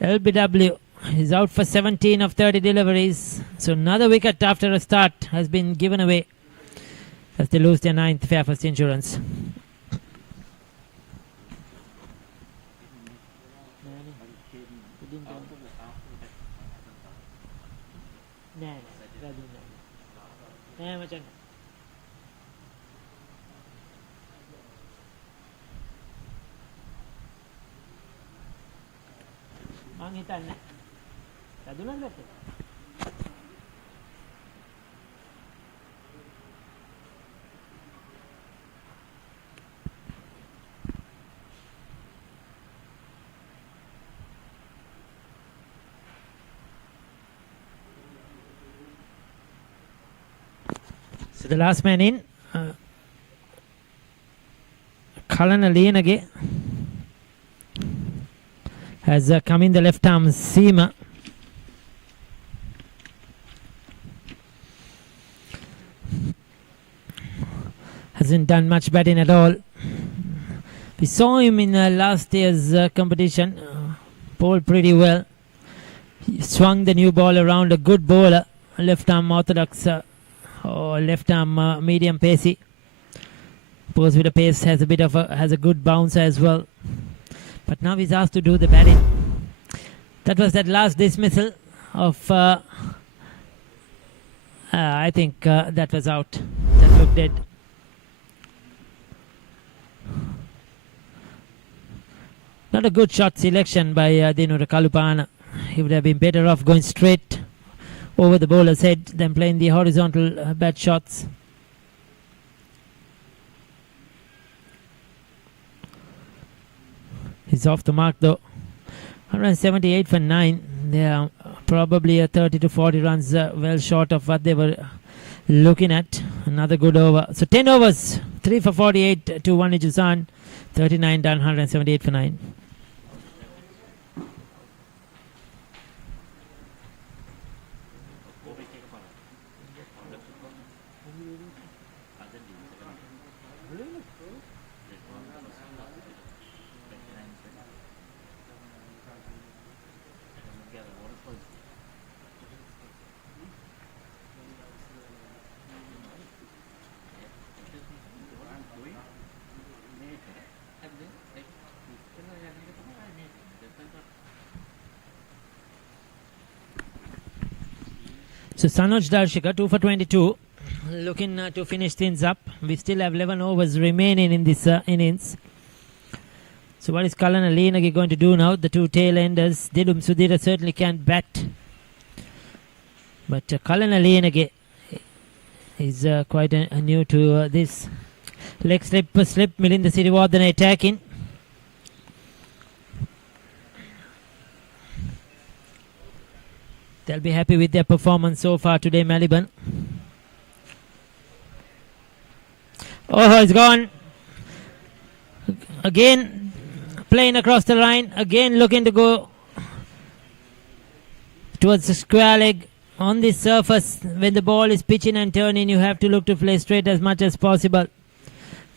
LBW is out for 17 of 30 deliveries. So another wicket after a start has been given away as they lose their 9th Fairfirst Insurance. So the last man in, Cullen Alienage has come in the left arm seamer. Hasn't done much batting at all. We saw him in last year's competition. Bowled pretty well. He swung the new ball around. A good bowler. Left arm orthodox or left arm medium pacey. Pose with a pace, has a good bounce as well. But now he's asked to do the batting. That was that last dismissal of I think that was out. That looked dead. Not a good shot selection by Dinuru Kalupana. He would have been better off going straight over the bowler's head than playing the horizontal bat shots. He's off the mark though. 178 for 9. They are probably a 30 to 40 runs well short of what they were looking at. Another good over. So 10 overs. 3 for 48 to Vaniju-san. 39 done, 178 for 9. So Sanoj Darshika, 2 for 22, looking to finish things up. We still have 11 overs remaining in this innings. So what is Cullen Alienage going to do now? The two tail-enders, Dilum Sudhira certainly can't bat. But Cullen Alienage is quite new to this. Leg slip, Milinda Siriwardene attacking. They'll be happy with their performance so far today, Maliban. Oh, it's gone. Again, playing across the line. Again, looking to go towards the square leg. On this surface, when the ball is pitching and turning, you have to look to play straight as much as possible.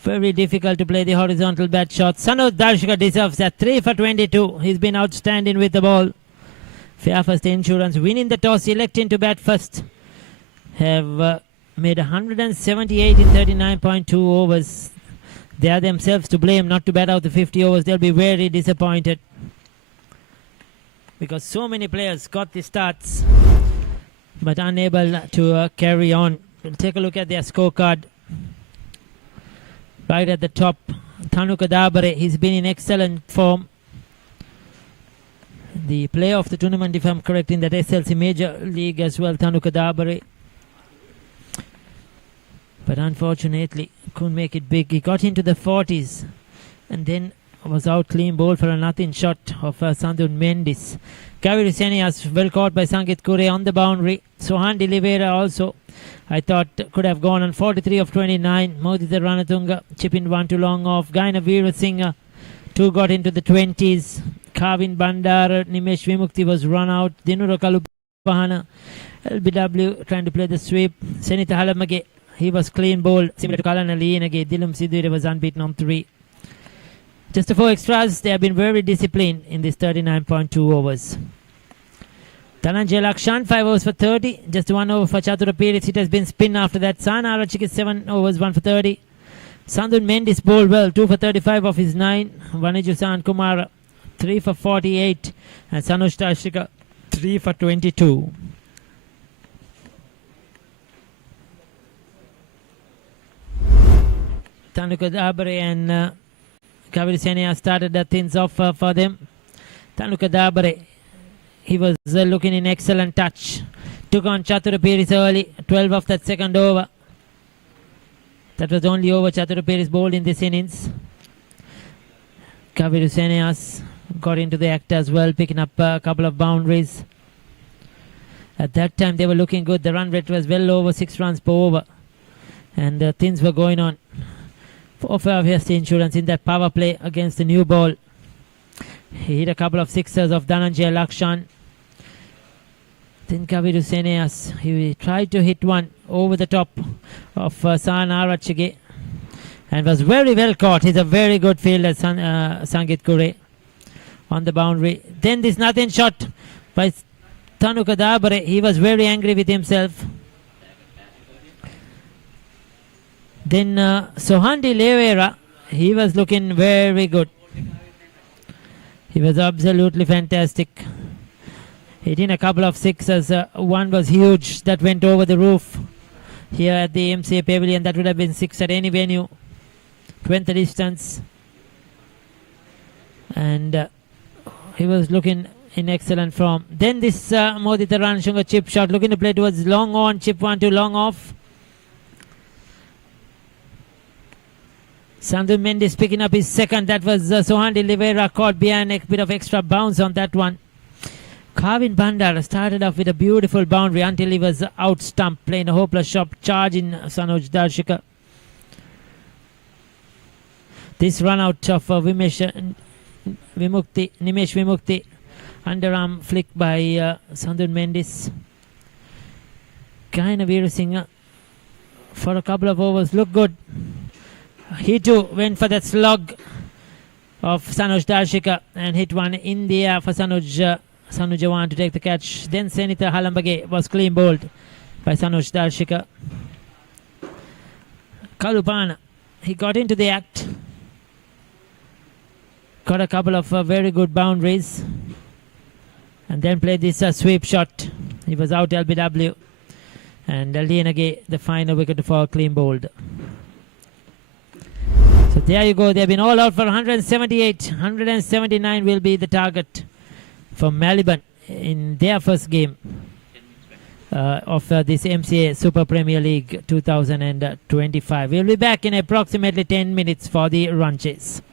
Very difficult to play the horizontal bat shot. Sanoj Darshika deserves that. 3 for 22. He's been outstanding with the ball. Fairfirst Insurance winning the toss, electing to bat first. Have made 178 in 39.2 overs. They are themselves to blame not to bat out the 50 overs. They'll be very disappointed because so many players got the starts but unable to carry on. We'll take a look at their scorecard. Right at the top, Thanuka Dabare, he's been in excellent form. The player of the tournament, if I'm correct, in that SLC Major League as well, Thanuka Dabare. But unfortunately, couldn't make it big. He got into the 40s and then was out clean bowl for a nothing shot of Sandun Mendis. Kaveri Senias well caught by Sangit Kure on the boundary. Sohan Dilivera also, I thought, could have gone on 43 of 29. Modita Ranatunga chipping one too long off. Gaina Veera Singh, 2 got into the 20s. Kavin Bandar, Nimesh Vimukti was run out. Dinura Kalupahana, LBW trying to play the sweep. Senita Halamage, he was clean bowled. Similar to Kalan Ali Nage, Dilum Sidhu was unbeaten on 3. Just 4 extras, they have been very disciplined in this 39.2 overs. Dhananjay Lakshan, 5 overs for 30. Just 1 over for Chatura Piris. It has been spin after that. Sana Arachik, 7 overs, 1 for 30. Sandun Mendis bowled well, 2 for 35 of his 9. Vanijusan Kumar, 3 for 48. And Sanush Tashika, 3 for 22. Tanuka Dabare and Kaveri Senia started things off for them. Tanuka Dabare, he was looking in excellent touch. Took on Chatura Piris early, 12 of that second over. That was the only over Chatura Piris bowled in this innings. Kaveri Senias got into the act as well, picking up a couple of boundaries. At that time, they were looking good. The run rate was well over 6 runs per over. And things were going on for Fairfirst Insurance in that power play against the new ball. He hit a couple of sixers of Dhananjay Lakshan. Then Kaviru Seneas, he tried to hit one over the top of San Arachige and was very well caught. He's a very good fielder, Sangit Kure, on the boundary. Then this nothing shot by Tanuka Dabare. He was very angry with himself. Then Sohandi Levera, he was looking very good. He was absolutely fantastic. Hitting a couple of sixes. One was huge that went over the roof here at the MCA Pavilion. That would have been 6 at any venue. 20 distance. And he was looking in excellent form. Then this Modita Ranashunga chip shot, looking to play towards long on. Chip 1 to long off. Sandhu Mendis picking up his second. That was Sohandi Livera caught behind a bit of extra bounce on that one. Kavin Bandar started off with a beautiful boundary until he was out stump, playing a hopeless shot, charging Sanuj Darshika. This run out of Nimesh Vimukti, underarm flick by Sandhu Mendis. Kaina Veerasinghe for a couple of overs looked good. He too went for that slug of Sanuj Darshika and hit one in the air for Sanuj Jawan to take the catch. Then Senita Halambage was clean bowled by Sanuj Darshika. Kalupana, he got into the act. Got a couple of very good boundaries. And then played this sweep shot. He was out LBW. And Lienage, the final wicket for clean bowled. So there you go. They've been all out for 178. 179 will be the target for Maliban in their first game of this MCA Super Premier League 2025. We'll be back in approximately 10 minutes for the run chase.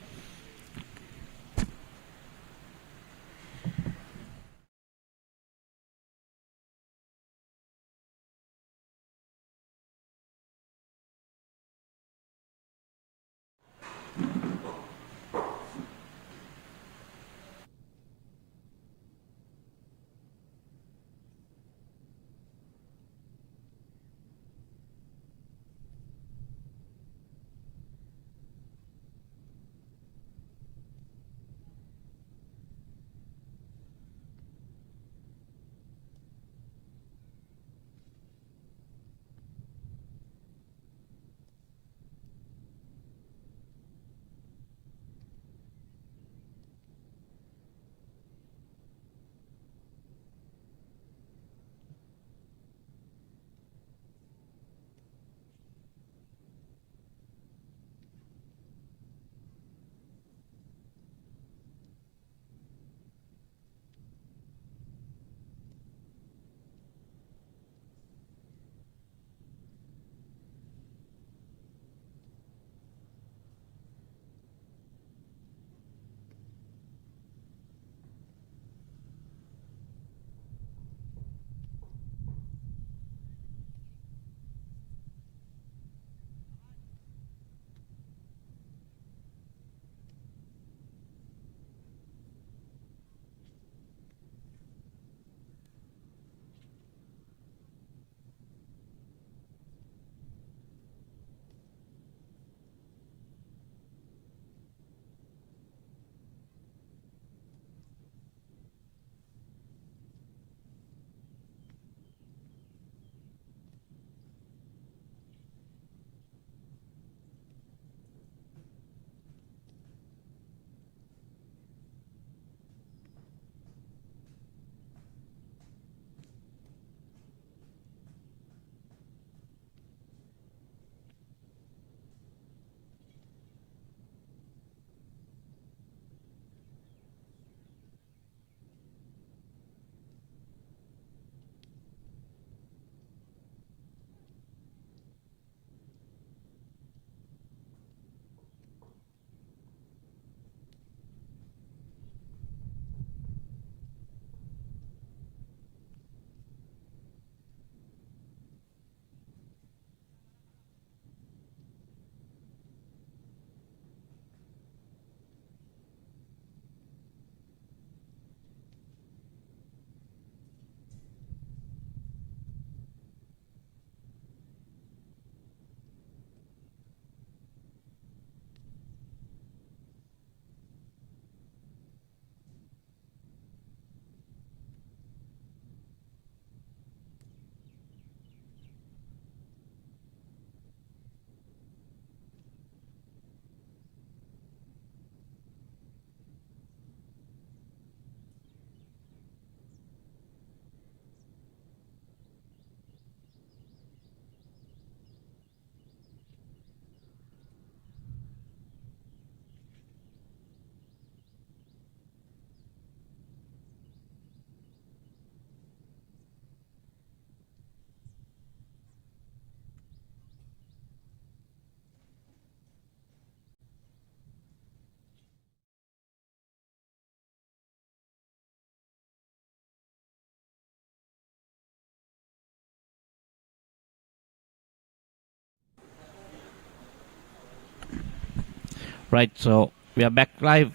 Right, so we are back live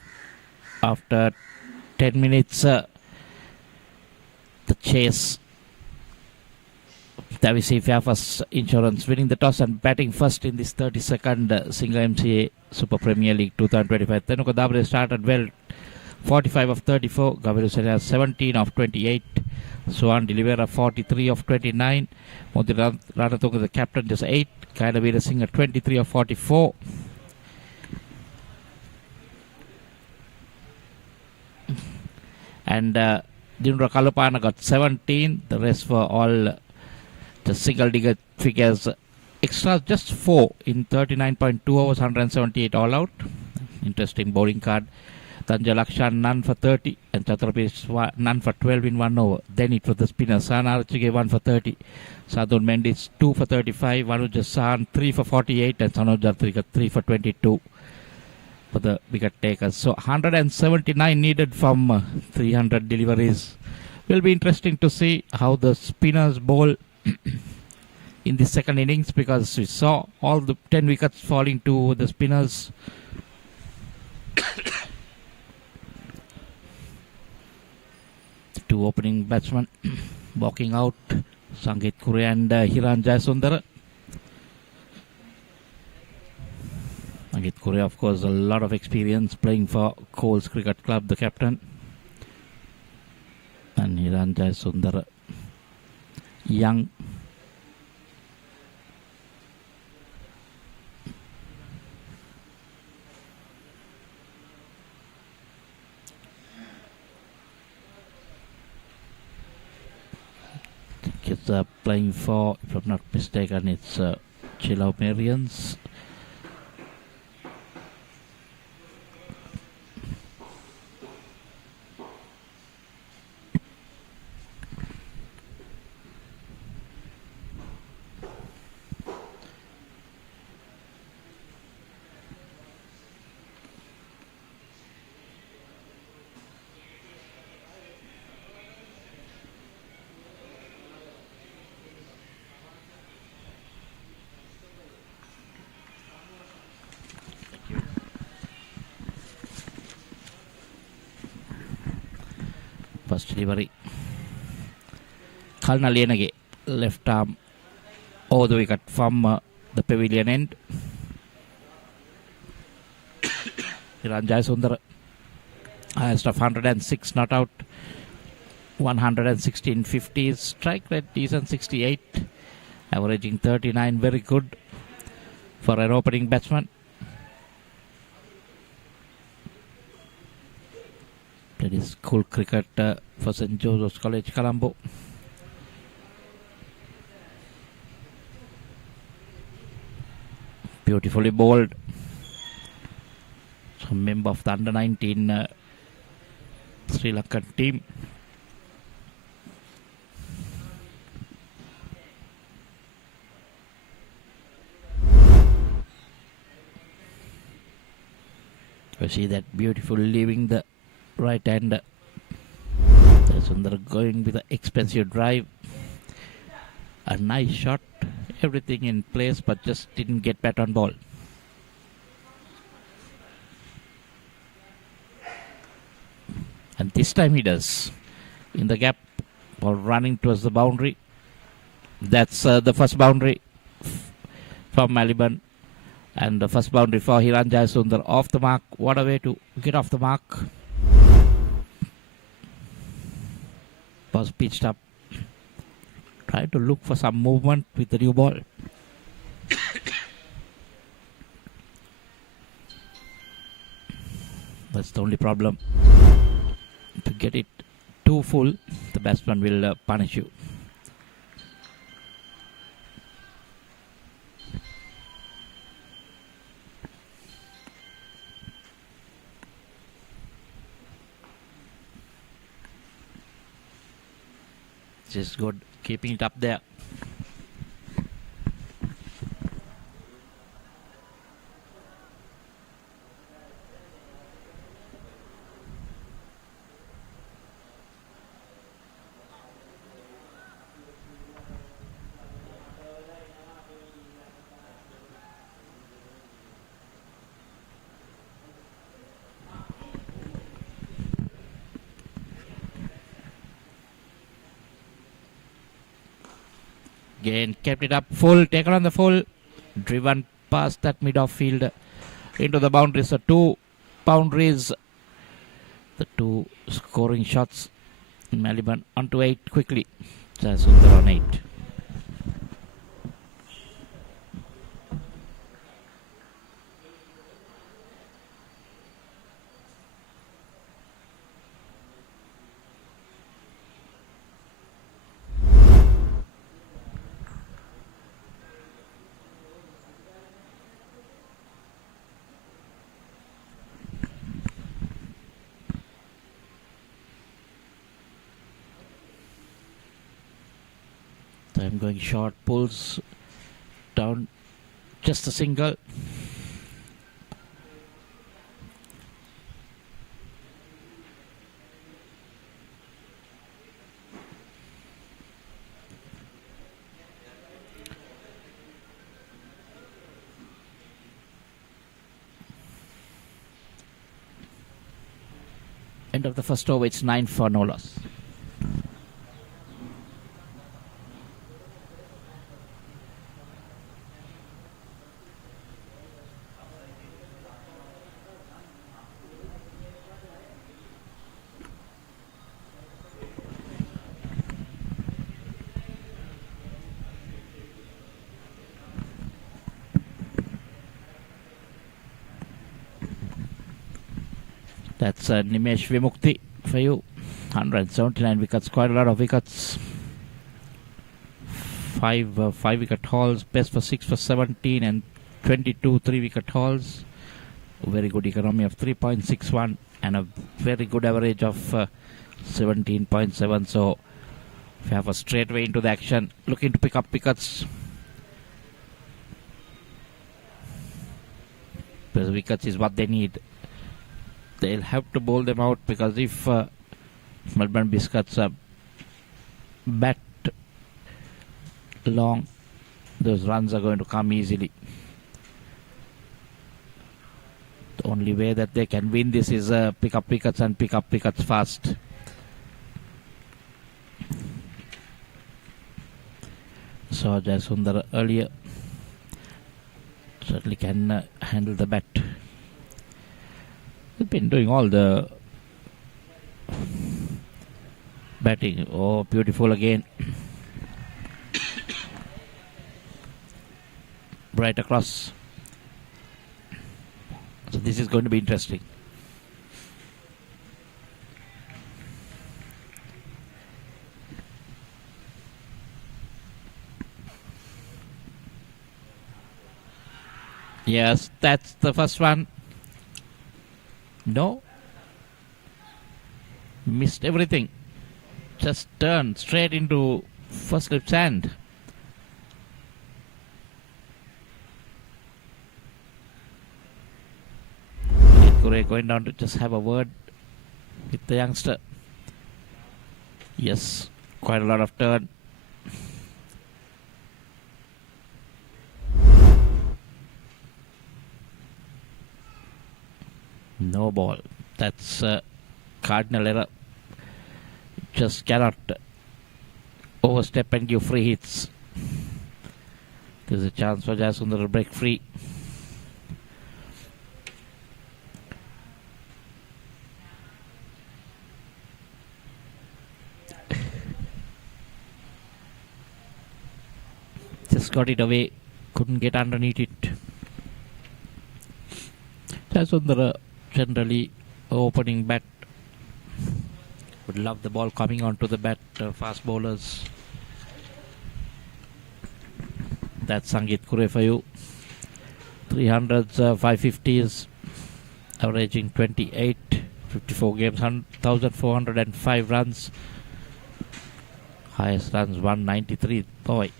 after 10 minutes. The chase. There we see Fairfirst Insurance winning the toss and batting first in this 32nd Singer-MCA Super Premier League 2025. Tenuka Dabre started well, 45 of 34. Gaviru Serena 17 of 28. Swan Delivera 43 of 29. Modi Ranatunga, the captain, just 8. Kaila Veera Singh 23 of 44. And Dinra Kalupana got 17. The rest were all the single digit figures. Extras just 4 in 39.2 overs, 178 all out. Interesting bowling card. Tanja Lakshan none for 30 and Chatrapesh none for 12 in 1 over. Then it was the spinner. Sanarachige 1 for 30. Sadun Mendis 2 for 35. Vanuj San 3 for 48 and Sanoj Jartrika 3 for 22 for the wicket takers. So 179 needed from 300 deliveries. Will be interesting to see how the spinners bowl in the second innings, because we saw all the 10 wickets falling to the spinners. The two opening batsmen walking out, Sangeet Kure and Hiran Jayasundara. Sangeet Kure, of course, a lot of experience playing for Coles Cricket Club, the captain. And Hiran Jayasundara, young. It's playing for, if I'm not mistaken, it's Chilau Marians. First delivery. Kalna Lienage, left arm over the wicket from the pavilion end. Hiran Jayasundara, highest of 106 not out, 116 50s, strike rate decent 68, averaging 39, very good for an opening batsman. That is cool cricket for St. Joseph's College, Colombo. Beautifully bowled. So, member of the under-19 Sri Lankan team. You see that beautiful leaving the right hand. Sundar going with an expensive drive. A nice shot. Everything in place, but just didn't get bat on ball. And this time he does. In the gap, ball running towards the boundary. That's the first boundary from Maliban. And the first boundary for Hiran Jayasundar. Off the mark. What a way to get off the mark. Was pitched up. Try to look for some movement with the new ball. That's the only problem. To get it too full, the batsman will punish you. Just good, keeping it up there. Again, kept it up full, taken on the full, driven past that mid-off field into the boundaries. The 2 boundaries, the 2 scoring shots. Maliban onto 8 quickly. Sundar on 8. I'm going short, pulls down, just a single. End of the first over, it's 9 for no loss. That's Nimesh Vimukti for you. 179 wickets, quite a lot of wickets. 5 wicket hauls, best for 6 for 17 and 22 3-wicket hauls. Very good economy of 3.61 and a very good average of 17.7. So if you have a straight way into the action, looking to pick up wickets. Because wickets is what they need. They'll have to bowl them out, because if Maliban Biscuits bat long, those runs are going to come easily. The only way that they can win this is pick up wickets and pick up wickets fast. So Sundar earlier certainly can handle the bat. He's been doing all the batting. Oh, beautiful again. Right across. So this is going to be interesting. Yes, that's the first one. No. Missed everything. Just turned straight into first slip sand. Kure going down to just have a word with the youngster. Yes, quite a lot of turn. No ball. That's cardinal error. Just cannot overstep and give free hits. There's a chance for Sundar to break free. Just got it away. Couldn't get underneath it. Sundar generally opening bat. Would love the ball coming onto the bat, fast bowlers. That's Sangeet Kure for you. 300s, 550s, averaging 28, 54 games, 1,405 runs. Highest runs 193. Boy,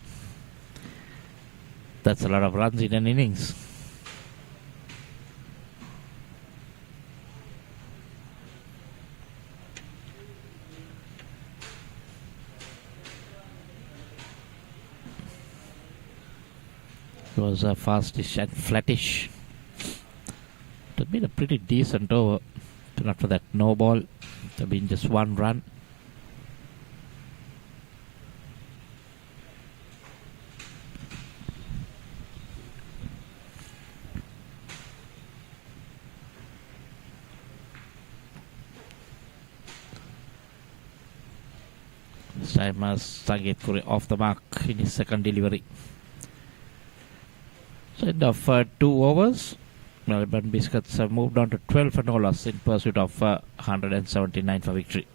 that's a lot of runs in an innings. It was fastish and flattish. It had been a pretty decent over. Not for that no ball. It had been just one run. This time Sangeet Kure off the mark in his second delivery. So end of 2 overs, Maliban Biscuits have moved on to 12 for no loss in pursuit of 179 for victory.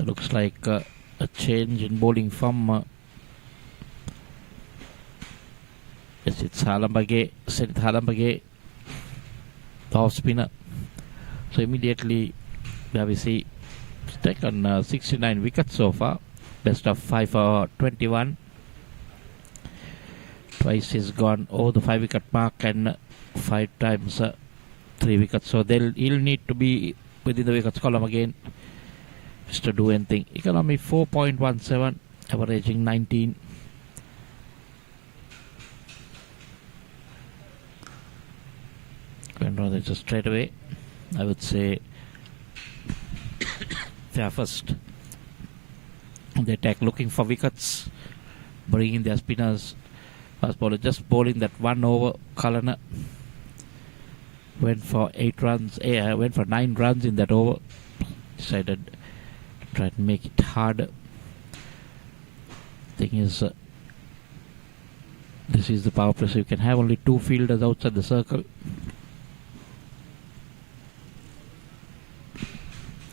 Looks like a change in bowling from yes, it's Halambage, Senith Halambage, the off spinner. So immediately there we see taken 69 wickets so far, best of 5 for 21. Twice he's gone over the 5 wicket mark and 5 times 3 wickets. So he'll need to be within the wickets column again just to do anything. Economy 4.17, averaging 19. Going rather just straight away, I would say Fairfirst. They attack looking for wickets, bringing their spinners. Fast bowler just bowling that 1 over. Kalana went for 8 runs. Went for 9 runs in that over. Decided to try to make it harder. Thing is, this is the power play, so you can have only 2 fielders outside the circle.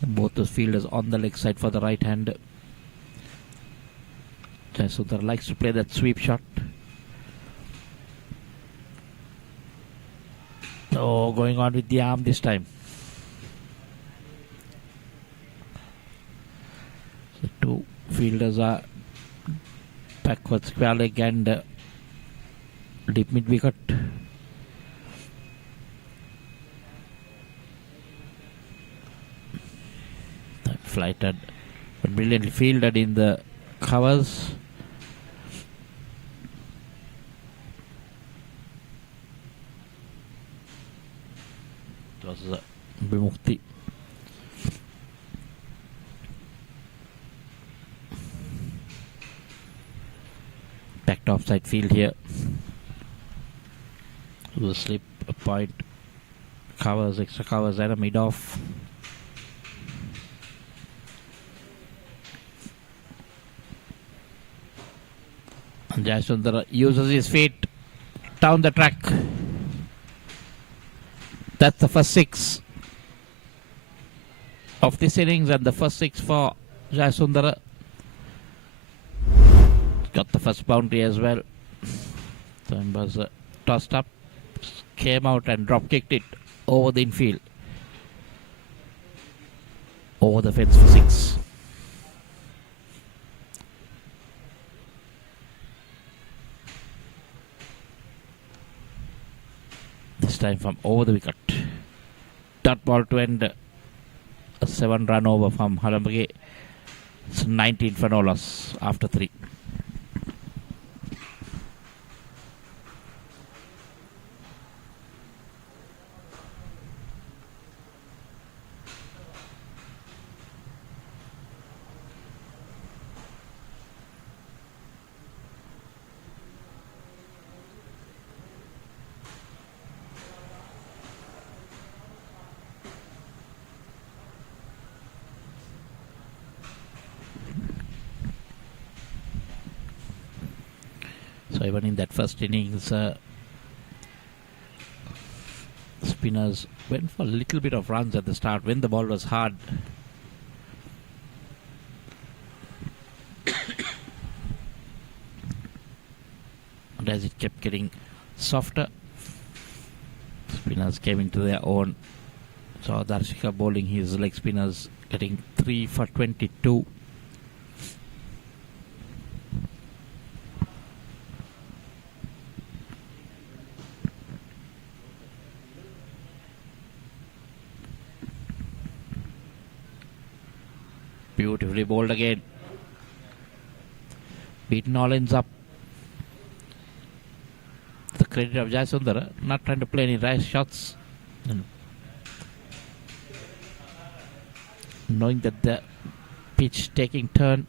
Both the fielders on the leg side for the right hand. Jayasundar likes to play that sweep shot. Oh, going on with the arm this time. So 2 fielders are backwards, square leg and deep mid wicket. Flighted, but brilliantly fielded in the covers. It was Bimukti. Back to offside field here. To the slip, a point, covers, extra covers, and a mid off. Jayasundar uses his feet down the track. That's the first 6 of this innings and the first 6 for Jayasundar. Got the first boundary as well. So it was tossed up, came out and drop kicked it over the infield. Over the fence for 6. This time from over the wicket. Dot ball to end. A 7 run over from Halambage. It's 19 for no loss after 3. So even in that first innings, spinners went for a little bit of runs at the start when the ball was hard. And as it kept getting softer, spinners came into their own. So Darshika bowling his leg spinners, getting 3 for 22. Beautifully bowled again. Beaten all ends up. The credit of Jayasundara, not trying to play any rash shots. Knowing that the pitch taking turn.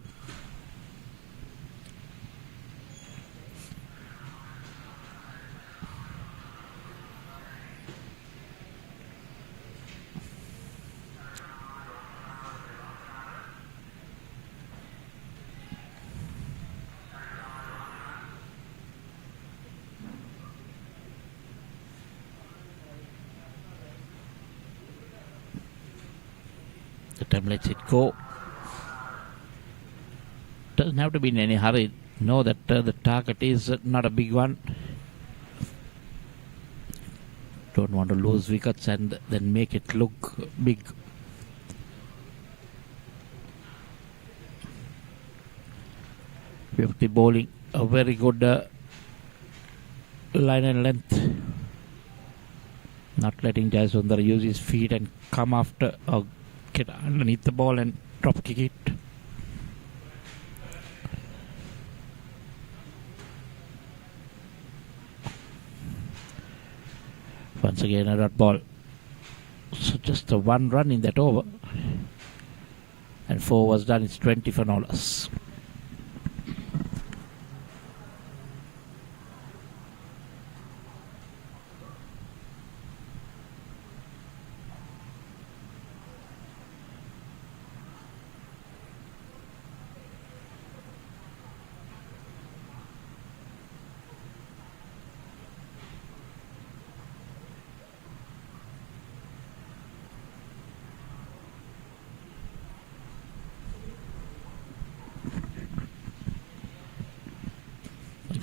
The time lets it go. Doesn't have to be in any hurry. Know that the target is not a big one. Don't want to lose wickets and then make it look big. With the bowling, a very good line and length. Not letting Jayasundara use his feet and come after or get underneath the ball and drop kick it. Once again a dot ball. So just a one run in that over. And 4 was done. It's 20 for Nolas.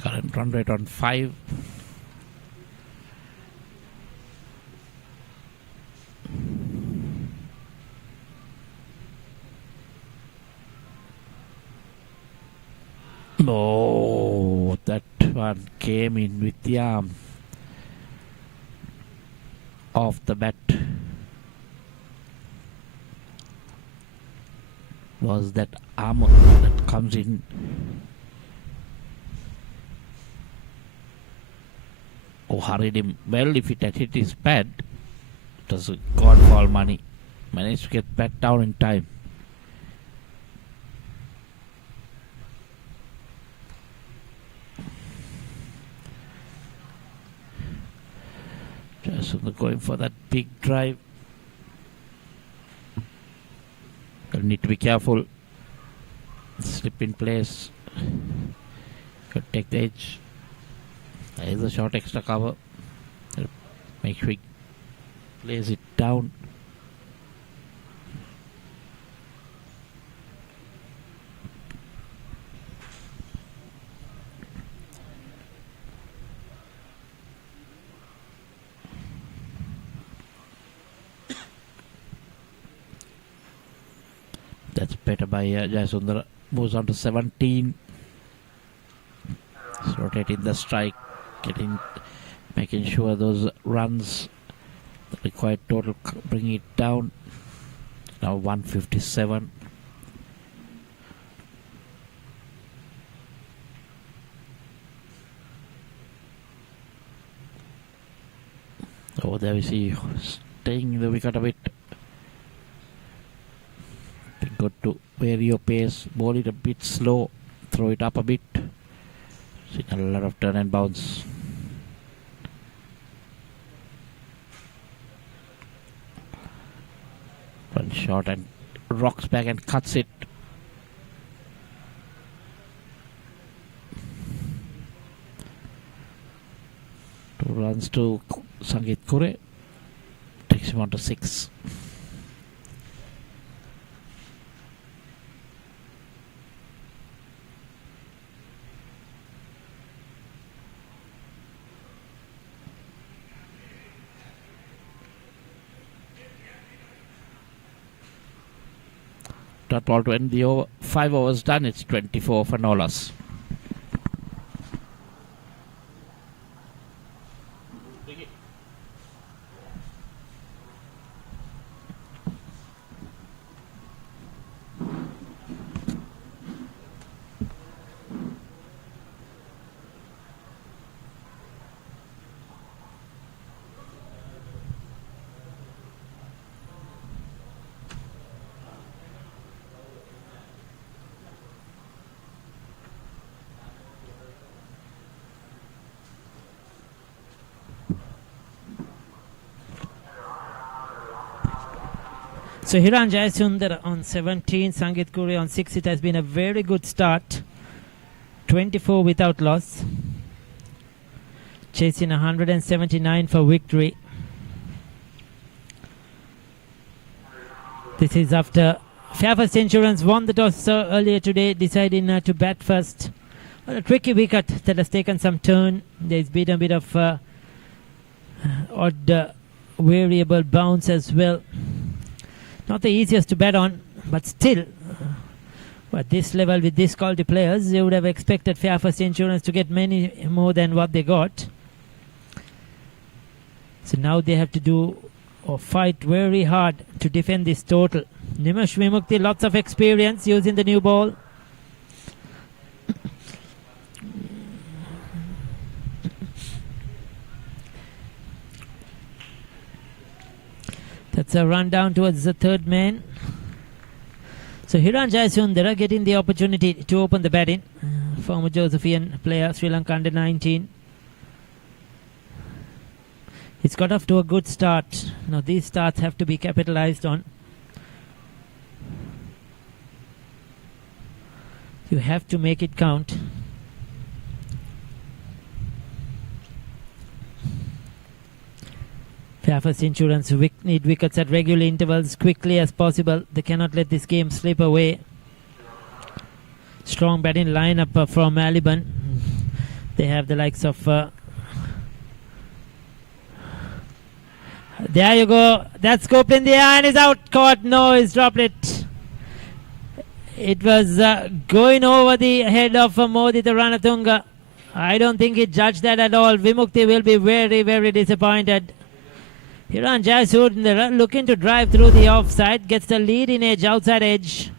Current run rate on 5. Oh, that one came in with the arm off the bat. Was that arm that comes in? Oh, hurried him. Well, if it had hit his pad, it was gone for all money. Managed to get back down in time. Just going for that big drive. You'll need to be careful. Slip in place. Could take the edge. There is a short extra cover. Make sure he lays it down. That's better by Jayasundara. Moves on to 17. He's rotating the strike. Making sure those runs, the required total, bring it down. Now 157. Oh, there we see staying in the wicket a bit. Good to vary your pace, bowl it a bit slow, throw it up a bit. See a lot of turn and bounce. One shot and rocks back and cuts it. Two runs to Sangeet Kure. Takes him on to 6. Dot ball to end the over. 5 overs done. It's 24 for Nolas. So Hiran Jayasundar on 17, Sangeet Kure on 6. It has been a very good start. 24 without loss. Chasing 179 for victory. This is after Fairfirst Insurance won the toss earlier today, deciding to bat first. A tricky wicket that has taken some turn. There's been a bit of odd variable bounce as well. Not the easiest to bet on, but still, at this level with this quality players, they would have expected Fairfirst Insurance to get many more than what they got. So now they have to do or fight very hard to defend this total. Nimesh Vimukti, lots of experience using the new ball. That's a run down towards the third man. So Hiran Jayasundara getting the opportunity to open the batting. Former Josephian player, Sri Lanka under 19. It's got off to a good start. Now these starts have to be capitalized on. You have to make it count. Fairfirst Insurance need wickets at regular intervals quickly as possible. They cannot let this game slip away. Strong batting lineup from Maliban. They have the likes of... there you go. That's scooped in the air and is out. Caught. No, he's dropped it. It was going over the head of Modita Ranatunga. I don't think he judged that at all. Vimukti will be very, very disappointed. Hiran Jayasundara looking to drive through the offside. Gets the leading edge, outside edge.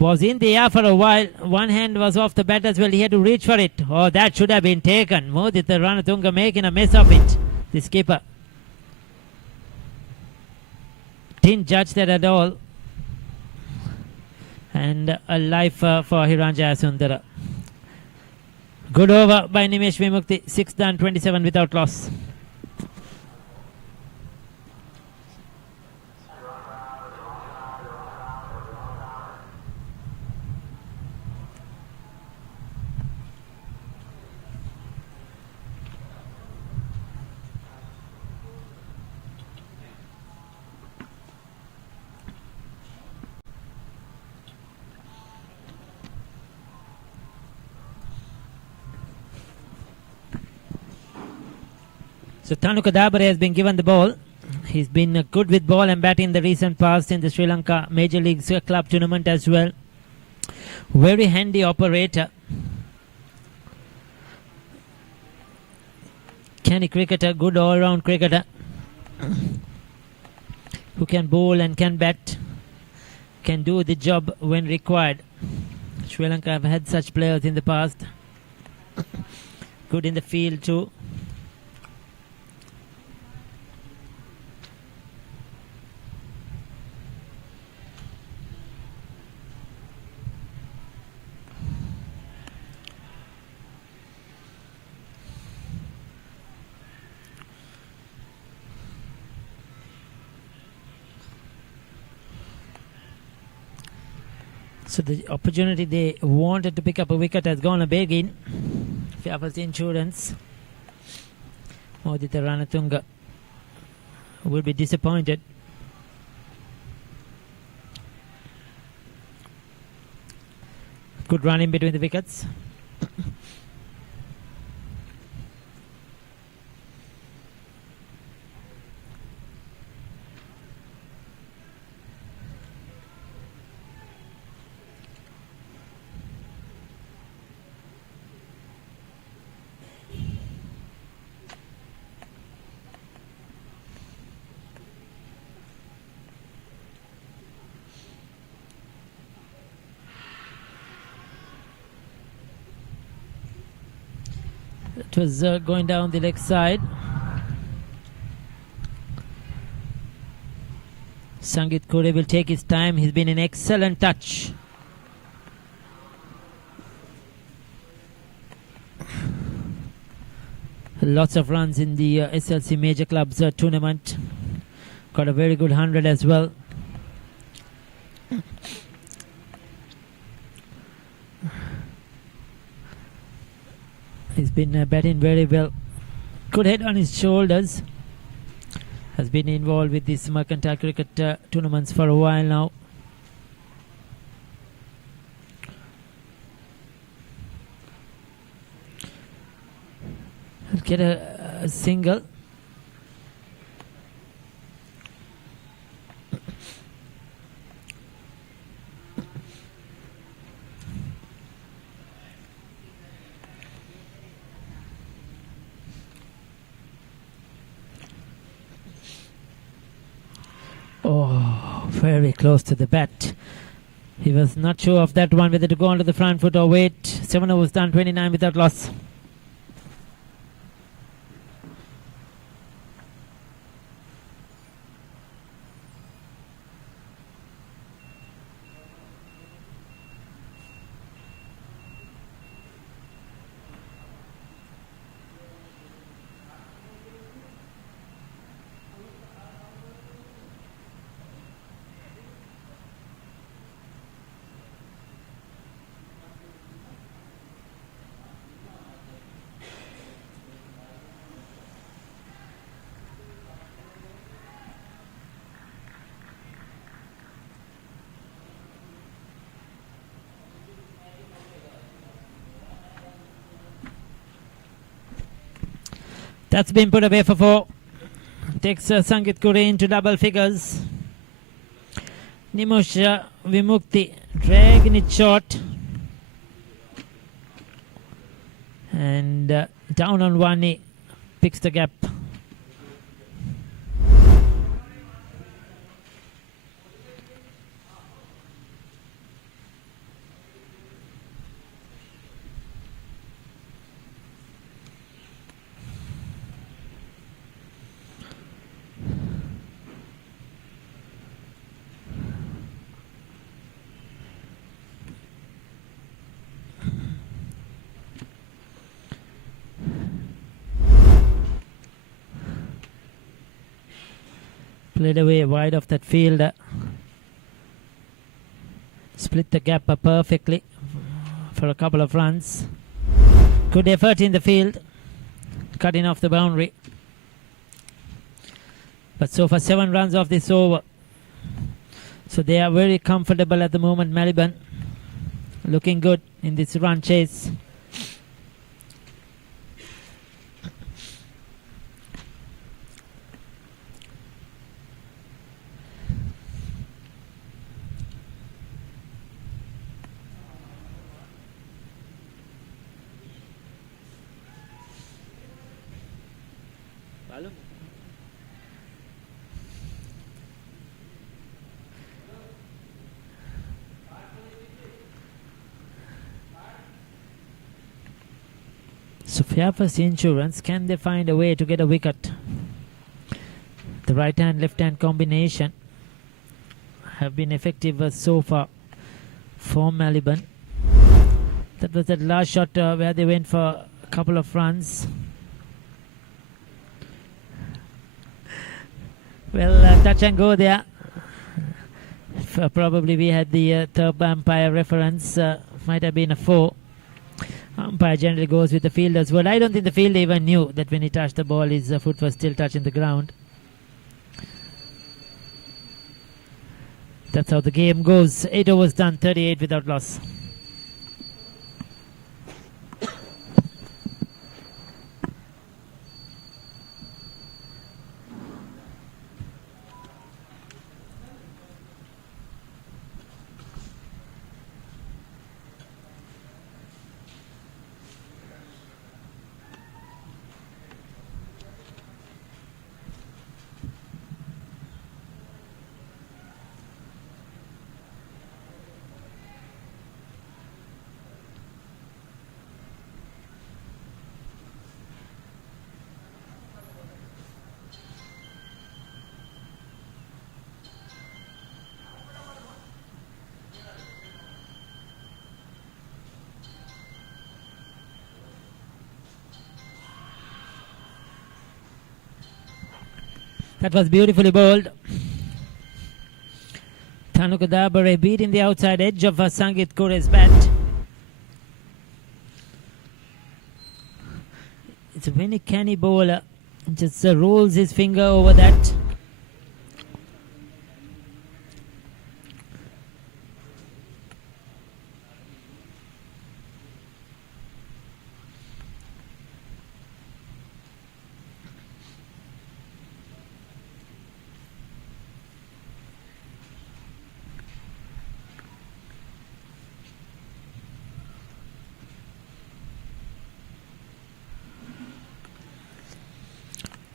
Was in the air for a while. One hand was off the bat as well. He had to reach for it. Oh, that should have been taken. Modita Ranatunga making a mess of it. The skipper didn't judge that at all. And a life for Hiran Jayasundara. Good over by Nimesh Vimukti. 6 done, 27 without loss. So Tanuka Dabare has been given the ball. He's been good with ball and bat in the recent past in the Sri Lanka Major League Club tournament as well. Very handy operator. Canny cricketer, good all-round cricketer. Who can bowl and can bat. Can do the job when required. Sri Lanka have had such players in the past. Good in the field too. So the opportunity they wanted to pick up a wicket has gone a big in. Fairfirst Insurance. Modita Ranatunga will be disappointed. Good run in between the wickets. It was going down the leg side. Sangeet Kure will take his time. He's been in excellent touch. Lots of runs in the SLC Major Clubs tournament. got a very good 100 as well. He's been batting very well. Good head on his shoulders. Has been involved with these mercantile cricket tournaments for a while now. He'll get a single. Oh, very close to the bat. He was not sure of that one, whether to go onto the front foot or wait. 7 overs done, 29 without loss. That's been put away for 4. Takes Sangeet Kure into double figures. Nimusha Vimukti dragging it short. And down on one knee. Picks the gap. Played away wide of that field. Split the gap perfectly for a couple of runs. Good effort in the field. Cutting off the boundary. But so far 7 runs off this over. So they are very comfortable at the moment, Maliban. Looking good in this run chase. So Fairfirst Insurance, can they find a way to get a wicket? The right hand left hand combination have been effective so far for Maliban. That was that last shot where they went for a couple of runs. Well, touch and go there. Probably we had the third umpire reference. Might have been a 4. Umpire generally goes with the fielder's word. I don't think the fielder even knew that when he touched the ball, his foot was still touching the ground. That's how the game goes. 8 overs done, 38 without loss. That was beautifully bowled. Tanukadabare beating the outside edge of Sangit Kure's bat. It's a very canny bowler. Just rolls his finger over that.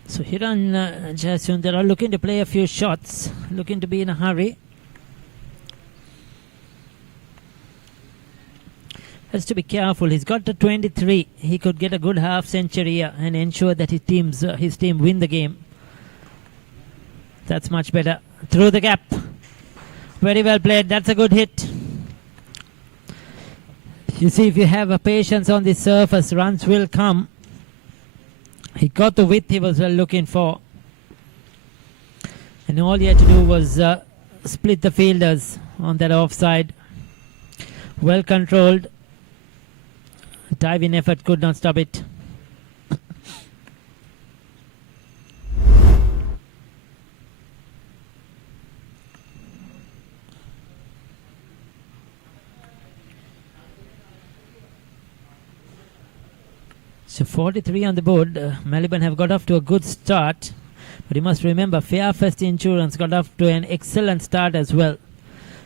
So Hiran Jayasunde are looking to play a few shots, looking to be in a hurry. Has to be careful. He's got to 23. He could get a good half century here and ensure that his team win the game. That's much better. Through the gap. Very well played. That's a good hit. You see, if you have a patience on this surface, runs will come. He got the width he was looking for. And all he had to do was split the fielders on that offside. Well controlled. Diving effort could not stop it. So 43 on the board. Maliban have got off to a good start. But you must remember, Fairfirst Insurance got off to an excellent start as well.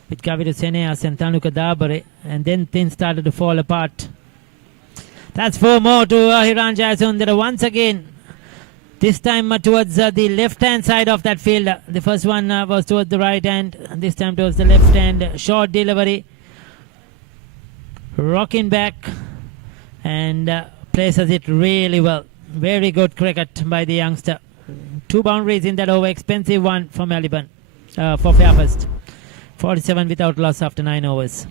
With Kaviru Seneas and Tanuka Dabare. And then things started to fall apart. That's 4 more to Hiran Jayasundara once again. This time towards the left-hand side of that field. The first one was towards the right hand. And this time towards the left hand. Short delivery. Rocking back. And places it really well. Very good cricket by the youngster. 2 boundaries in that over. Expensive one for Maliban. For Fairfirst. 47 without loss after 9 overs.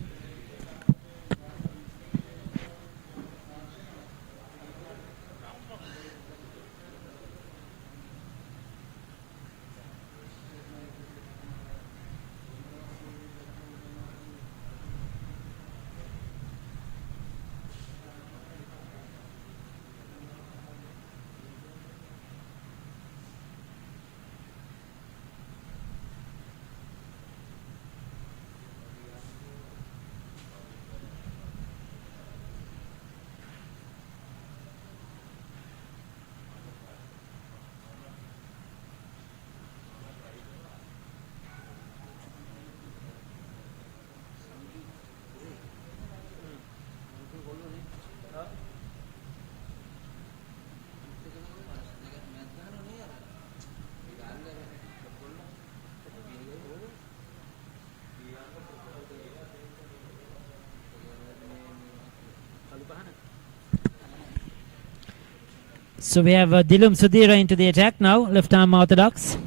So we have Dilum Sudhira into the attack now, left arm orthodox.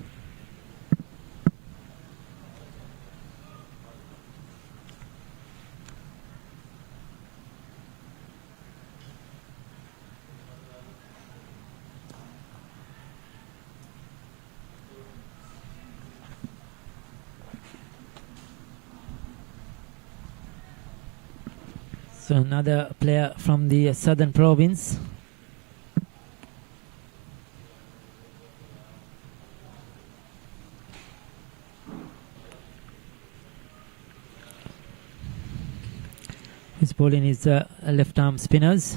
So another player from the southern province. He's bowling his left arm spinners.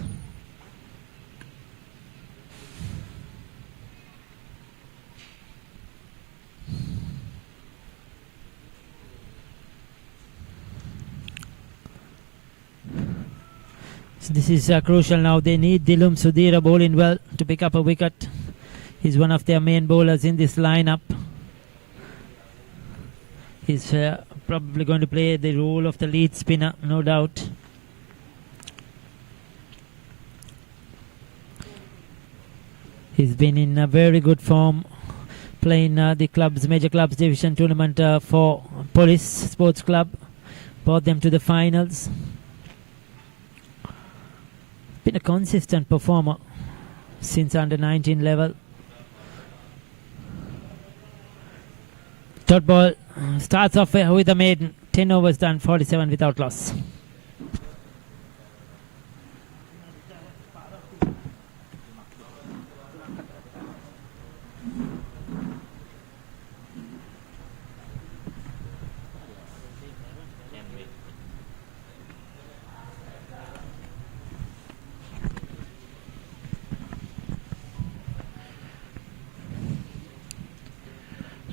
So this is crucial now. They need Dilum Sudhira bowling well to pick up a wicket. He's one of their main bowlers in this lineup. He's probably going to play the role of the lead spinner, no doubt. He's been in a very good form, playing the major clubs division tournament for Police Sports Club. Brought them to the finals. Been a consistent performer since under 19 level. Dot ball starts off with a maiden. 10 overs done, 47 without loss.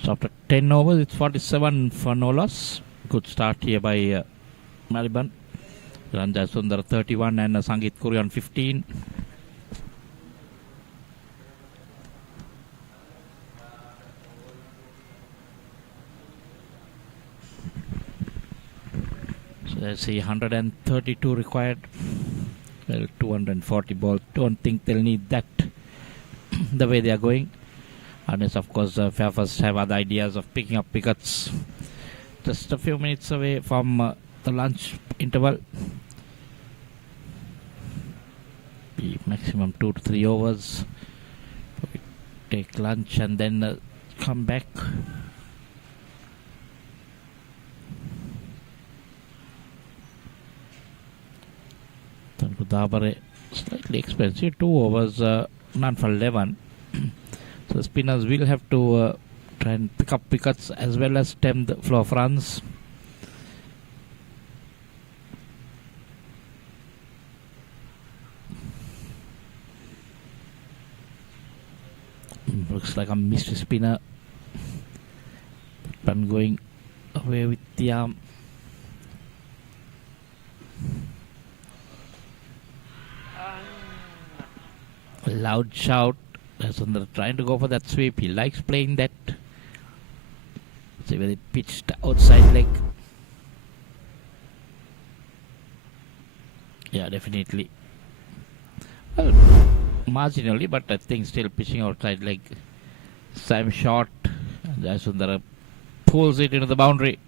So after 10 overs, it's 47 for no loss. Good start here by Maliban. Ranjay Sundar 31 and Sangit Kure on 15. So let's see, 132 required. Well, 240 balls. Don't think they'll need that the way they are going. Unless, of course, Fairfirst have other ideas of picking up wickets. Just a few minutes away from the lunch interval. Be maximum 2 to 3 overs. We take lunch and then come back. Dabare slightly expensive. 2 overs, none for 11. So spinners will have to try and pick up wickets as well as stem the flow of runs. Looks like a mystery spinner. One going away with the arm. A loud shout. Sundar trying to go for that sweep. He likes playing that. See where it pitched outside leg. Yeah, definitely. Well, marginally, but I think still pitching outside leg. Same shot. And Sundar pulls it into the boundary.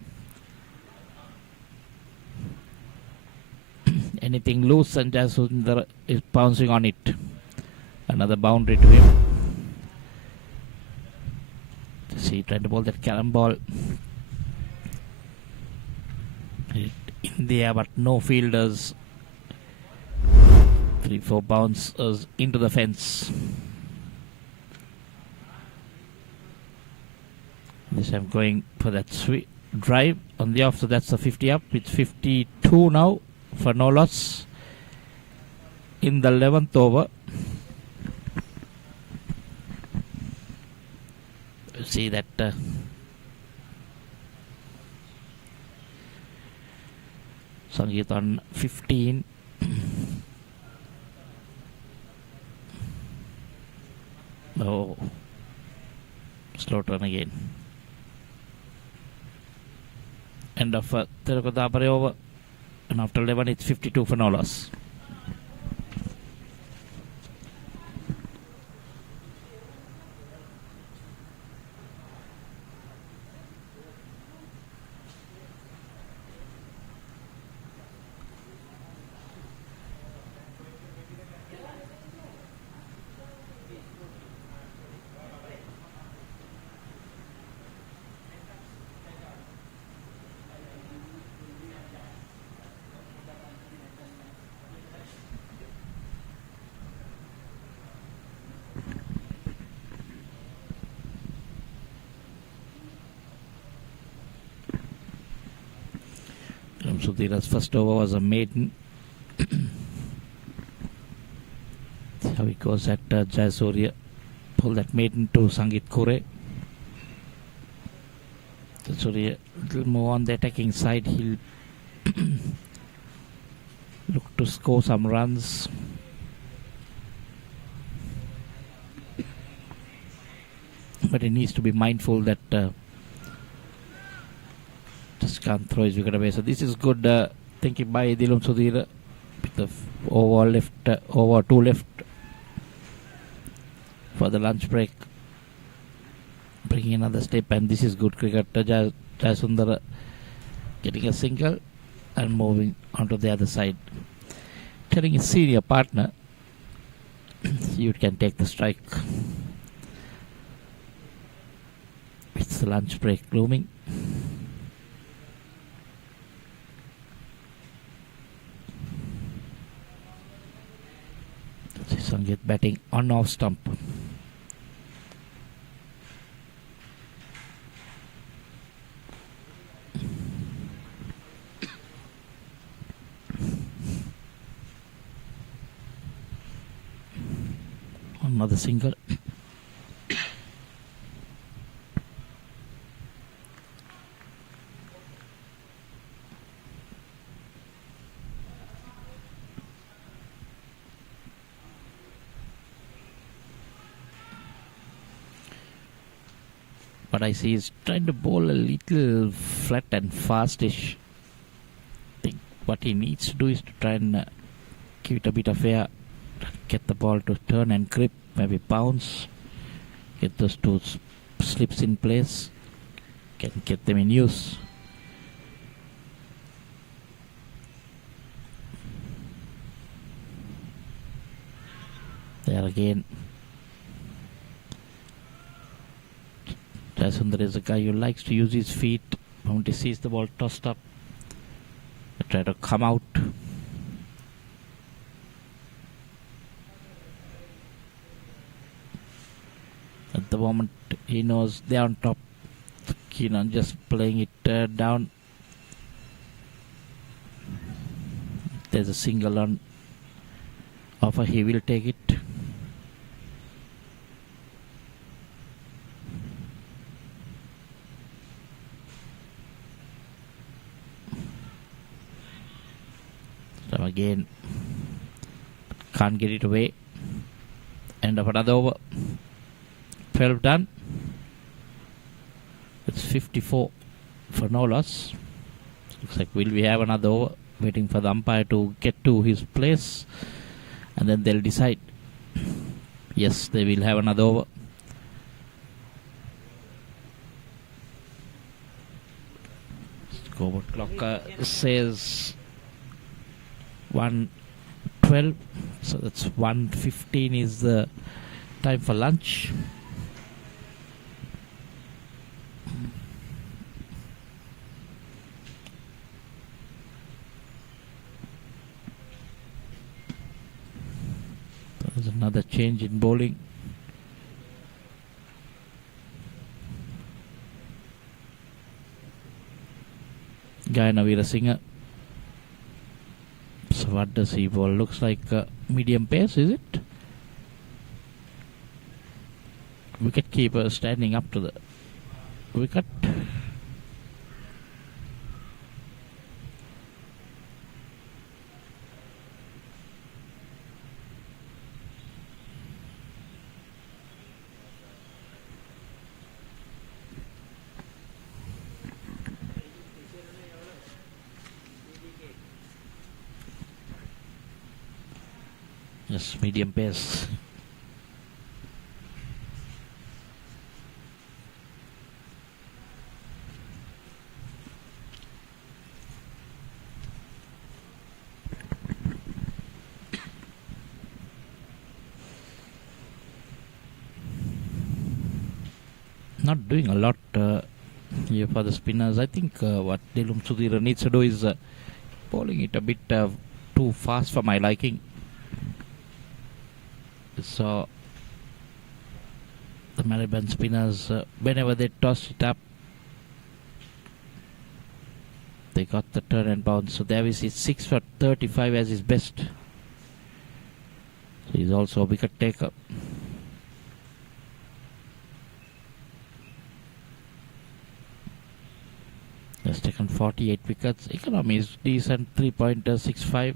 Anything loose and Sundar is pouncing on it. Another boundary to him. See, trying to bowl that carom ball. In the air, but no fielders. 3-4 bounces into the fence. This I'm going for that sweet drive on the off, so that's a 50 up. It's 52 now for no loss in the 11th over. See that Sangit on 15. Oh, slow turn again. End of Dabare over, and after 11 it's 52 for no loss. Sudhira's first over was a maiden. See how he goes at Jayasuriya. Pull that maiden to Sangit Kure. Jayasuriya will move on the attacking side. He'll look to score some runs. But he needs to be mindful that just can't throw his wicket away. So this is good thinking by Dilum Sudhir. With the over left, over 2 left for the lunch break. Bringing another step, and this is good cricket. Jayasundar getting a single and moving onto the other side. Telling his senior partner, you can take the strike. It's the lunch break looming. Sangeet batting on off stump. Another single. But I see he's trying to bowl a little flat and fastish. I think what he needs to do is to try and give it a bit of air, get the ball to turn and grip, maybe bounce, get those two slips in place, can get them in use. There again. Sundar is a guy who likes to use his feet. When he sees the ball tossed up, they try to come out. At the moment, he knows they're on top. Keen on just playing it down. There's a single on offer. He will take it. Again, can't get it away. End of another over. 12 done. It's 54 for no loss. Looks like will we have another over? Waiting for the umpire to get to his place, and then they'll decide. Yes, they will have another over. Scoreboard clock says 1:12, so that's 1:15 is the time for lunch. There's another change in bowling. Gayana Veerasinghe. So what does he bowl? Looks like medium pace, is it? Wicket keeper standing up to the wicket. Yes, medium pace. Not doing a lot here for the spinners. I think what Delum Sudhira needs to do is bowling it a bit too fast for my liking. So the Maliban spinners, whenever they toss it up, they got the turn and bounce. So there we see 6 for 35 as his best. So he's also a wicket taker. Has taken 48 wickets. Economy is decent, 3.65.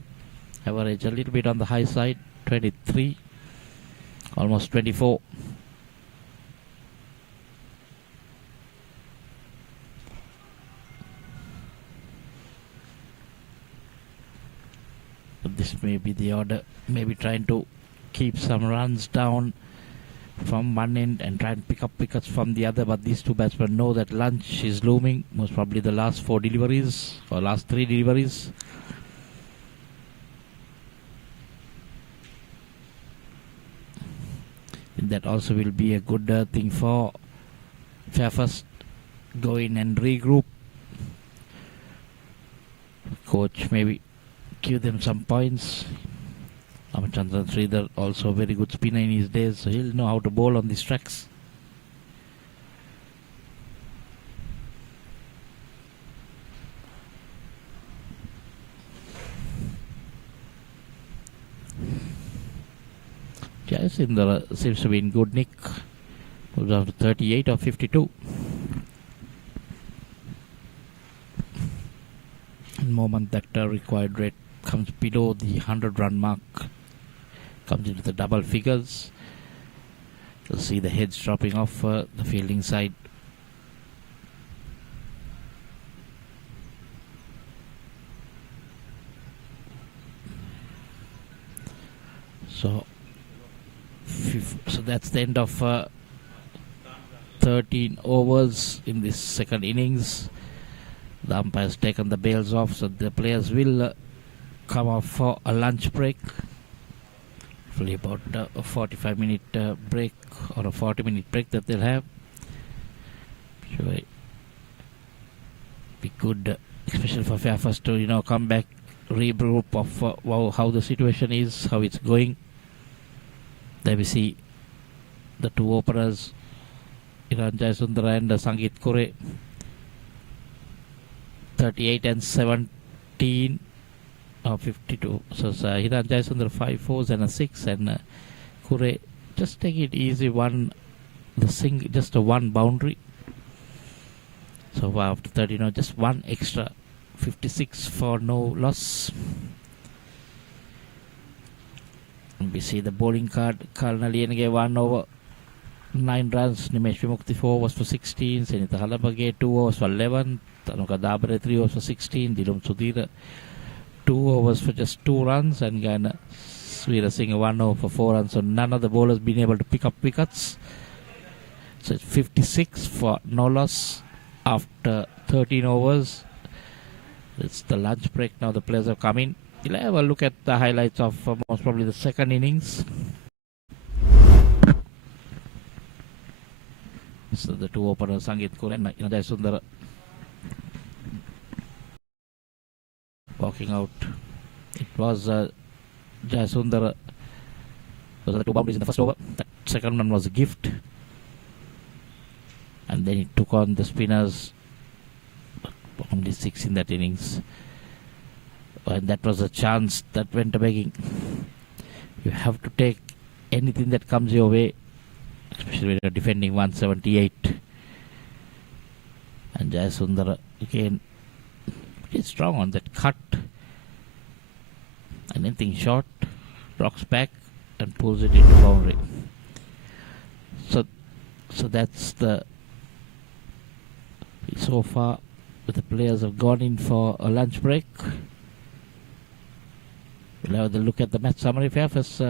Average a little bit on the high side, 23. Almost 24. But this may be the order. Maybe trying to keep some runs down from one end and try and pick up wickets from the other. But these two batsmen know that lunch is looming. Most probably the last 4 deliveries or last 3 deliveries. That also will be a good thing for Fairfirst. go in and regroup. Coach maybe give them some points. Ramachandran Sridhar also a very good spinner in his days, so he'll know how to bowl on these tracks. Jayasindra seems to be in good nick. Moves down to 38 or 52. The moment that required rate comes below the 100-run mark, comes into the double figures. You'll see the heads dropping off the fielding side. So that's the end of 13 overs in this second innings. The umpire's taken the bails off, so the players will come off for a lunch break. Hopefully about a 45-minute break or a 40-minute break that they'll have. Sure, be good, especially for Fairfirst to come back, regroup of how the situation is, how it's going. There we see the two openers, Iran Jayasundara and Sangeet Kure, 38 and 17 or 52. So Iran Jayasundara 5 fours and a 6, and Kure just take it easy, just a one boundary. So after 30, just one extra, 56 for no loss. And we see the bowling card. Karl Alienage 1 over 9 runs. Nimesh Vimukti 4 overs for 16. Senita Halabage 2 overs for 11. Tanuka Dabare 3 overs for 16. Dilum Sudhira 2 overs for just 2 runs. And Gana Sweera Singh 1 over for 4 runs. So none of the bowlers been able to pick up wickets. So it's 56 for no loss after 13 overs. It's the lunch break. Now the players have come in. We'll have a look at the highlights of most probably the second innings. So the two openers, Sangeet Kure and Jayasundara, walking out. It was Jayasundara. Those are the two boundaries in the first over. That second one was a gift. And then he took on the spinners. Only 6 in that innings. And that was a chance that went a begging. You have to take anything that comes your way, especially when you're defending 178. And Jayasundara again pretty strong on that cut. And anything short, rocks back and pulls it into boundary. So that's the so far the players have gone in for a lunch break. We'll have a look at the match summary. Fairfirst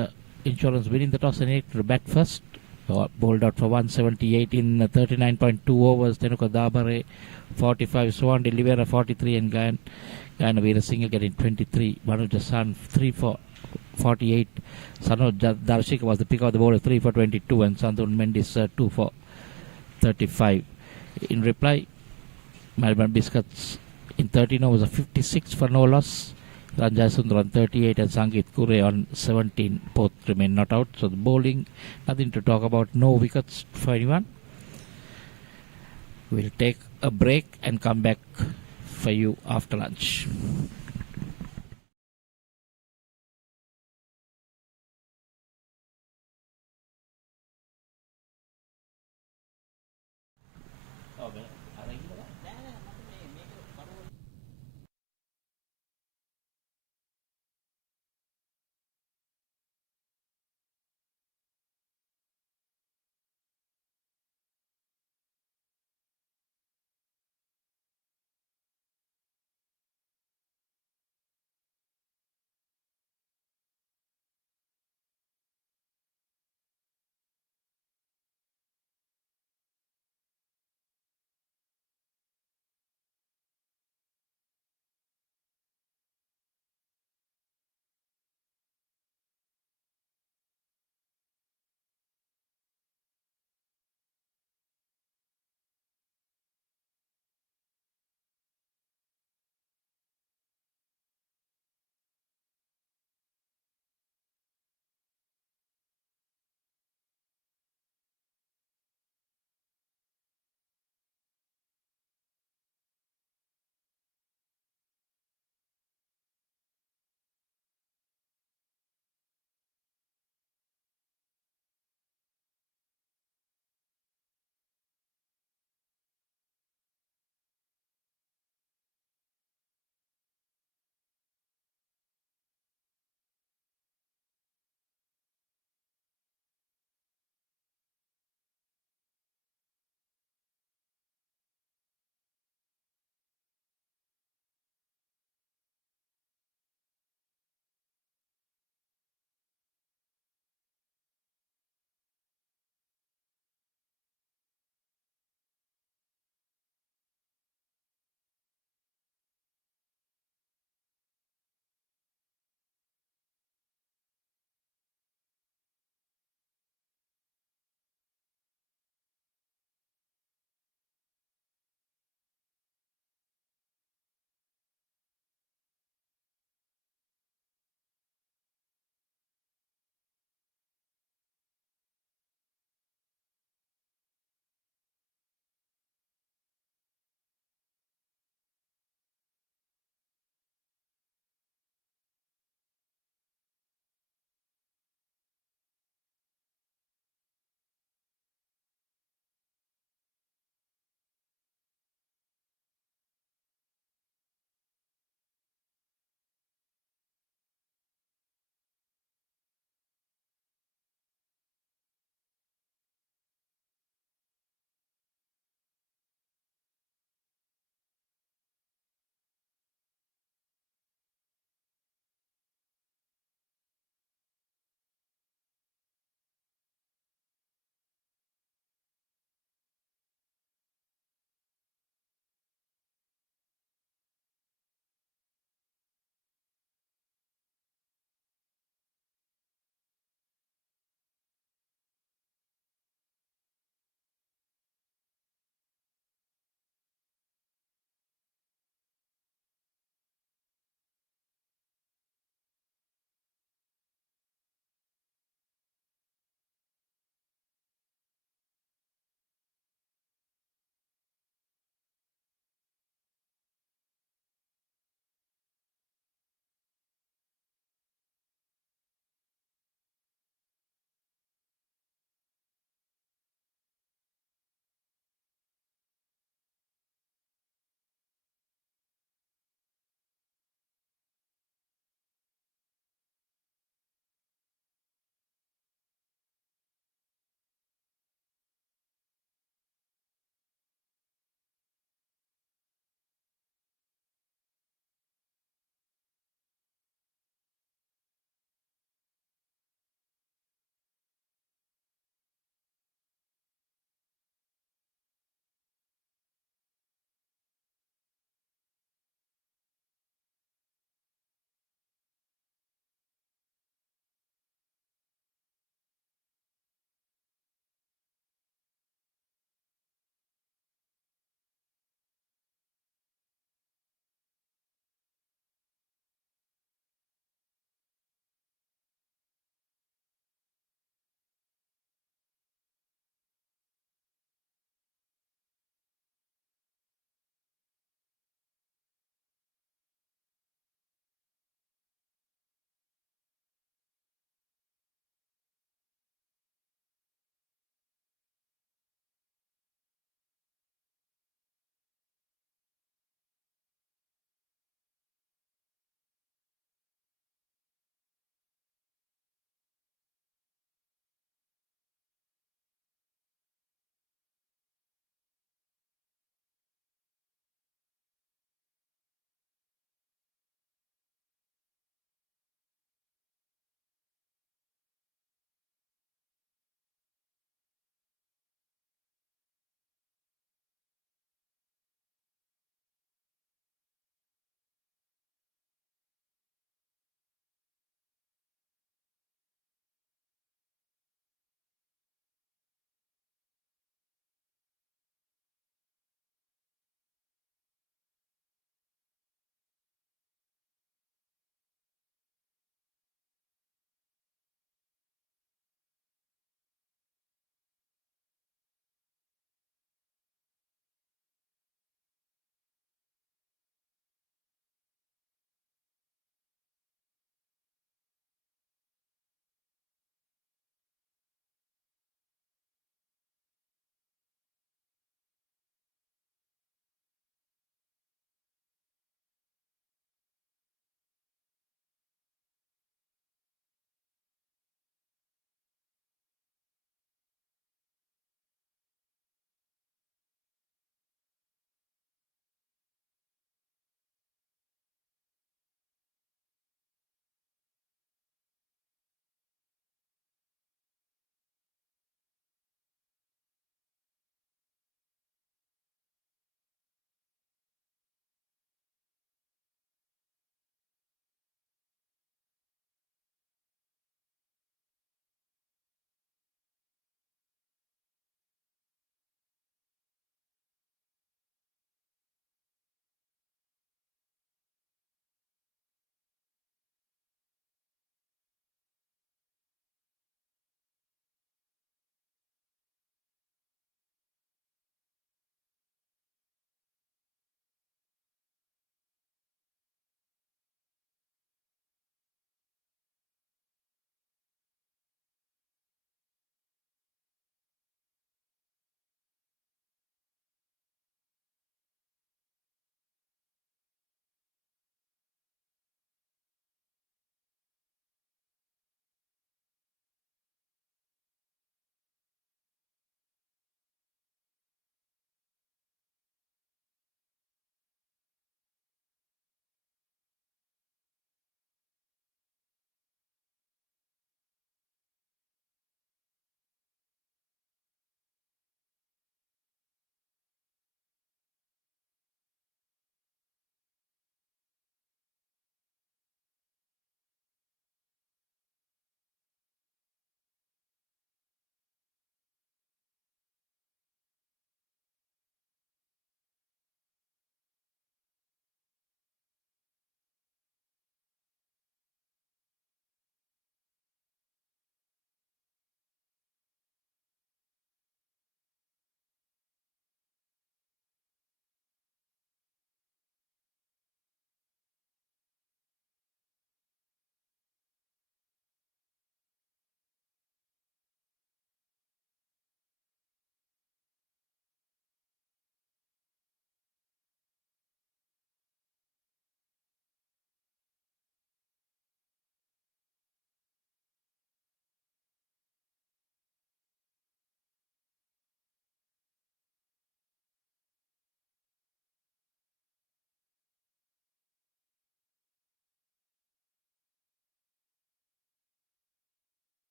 Insurance winning the toss and elected to bat first. Bowled out for 178 in 39.2 overs. Tenuka Dabare 45, Swan de Oliveira 43, and Gayana Veerasinghe getting 23. Manu Jasan 3 for 48. Sano Darshika was the pick of the bowler, 3 for 22, and Santun Mendis 2 for 35. In reply, Maliban Biscuits in 13 overs, a 56 for no loss. Ranjay Sundar on 38 and Sangeet Kure on 17. Both remain not out. So the bowling, nothing to talk about. No wickets for anyone. We'll take a break and come back for you after lunch.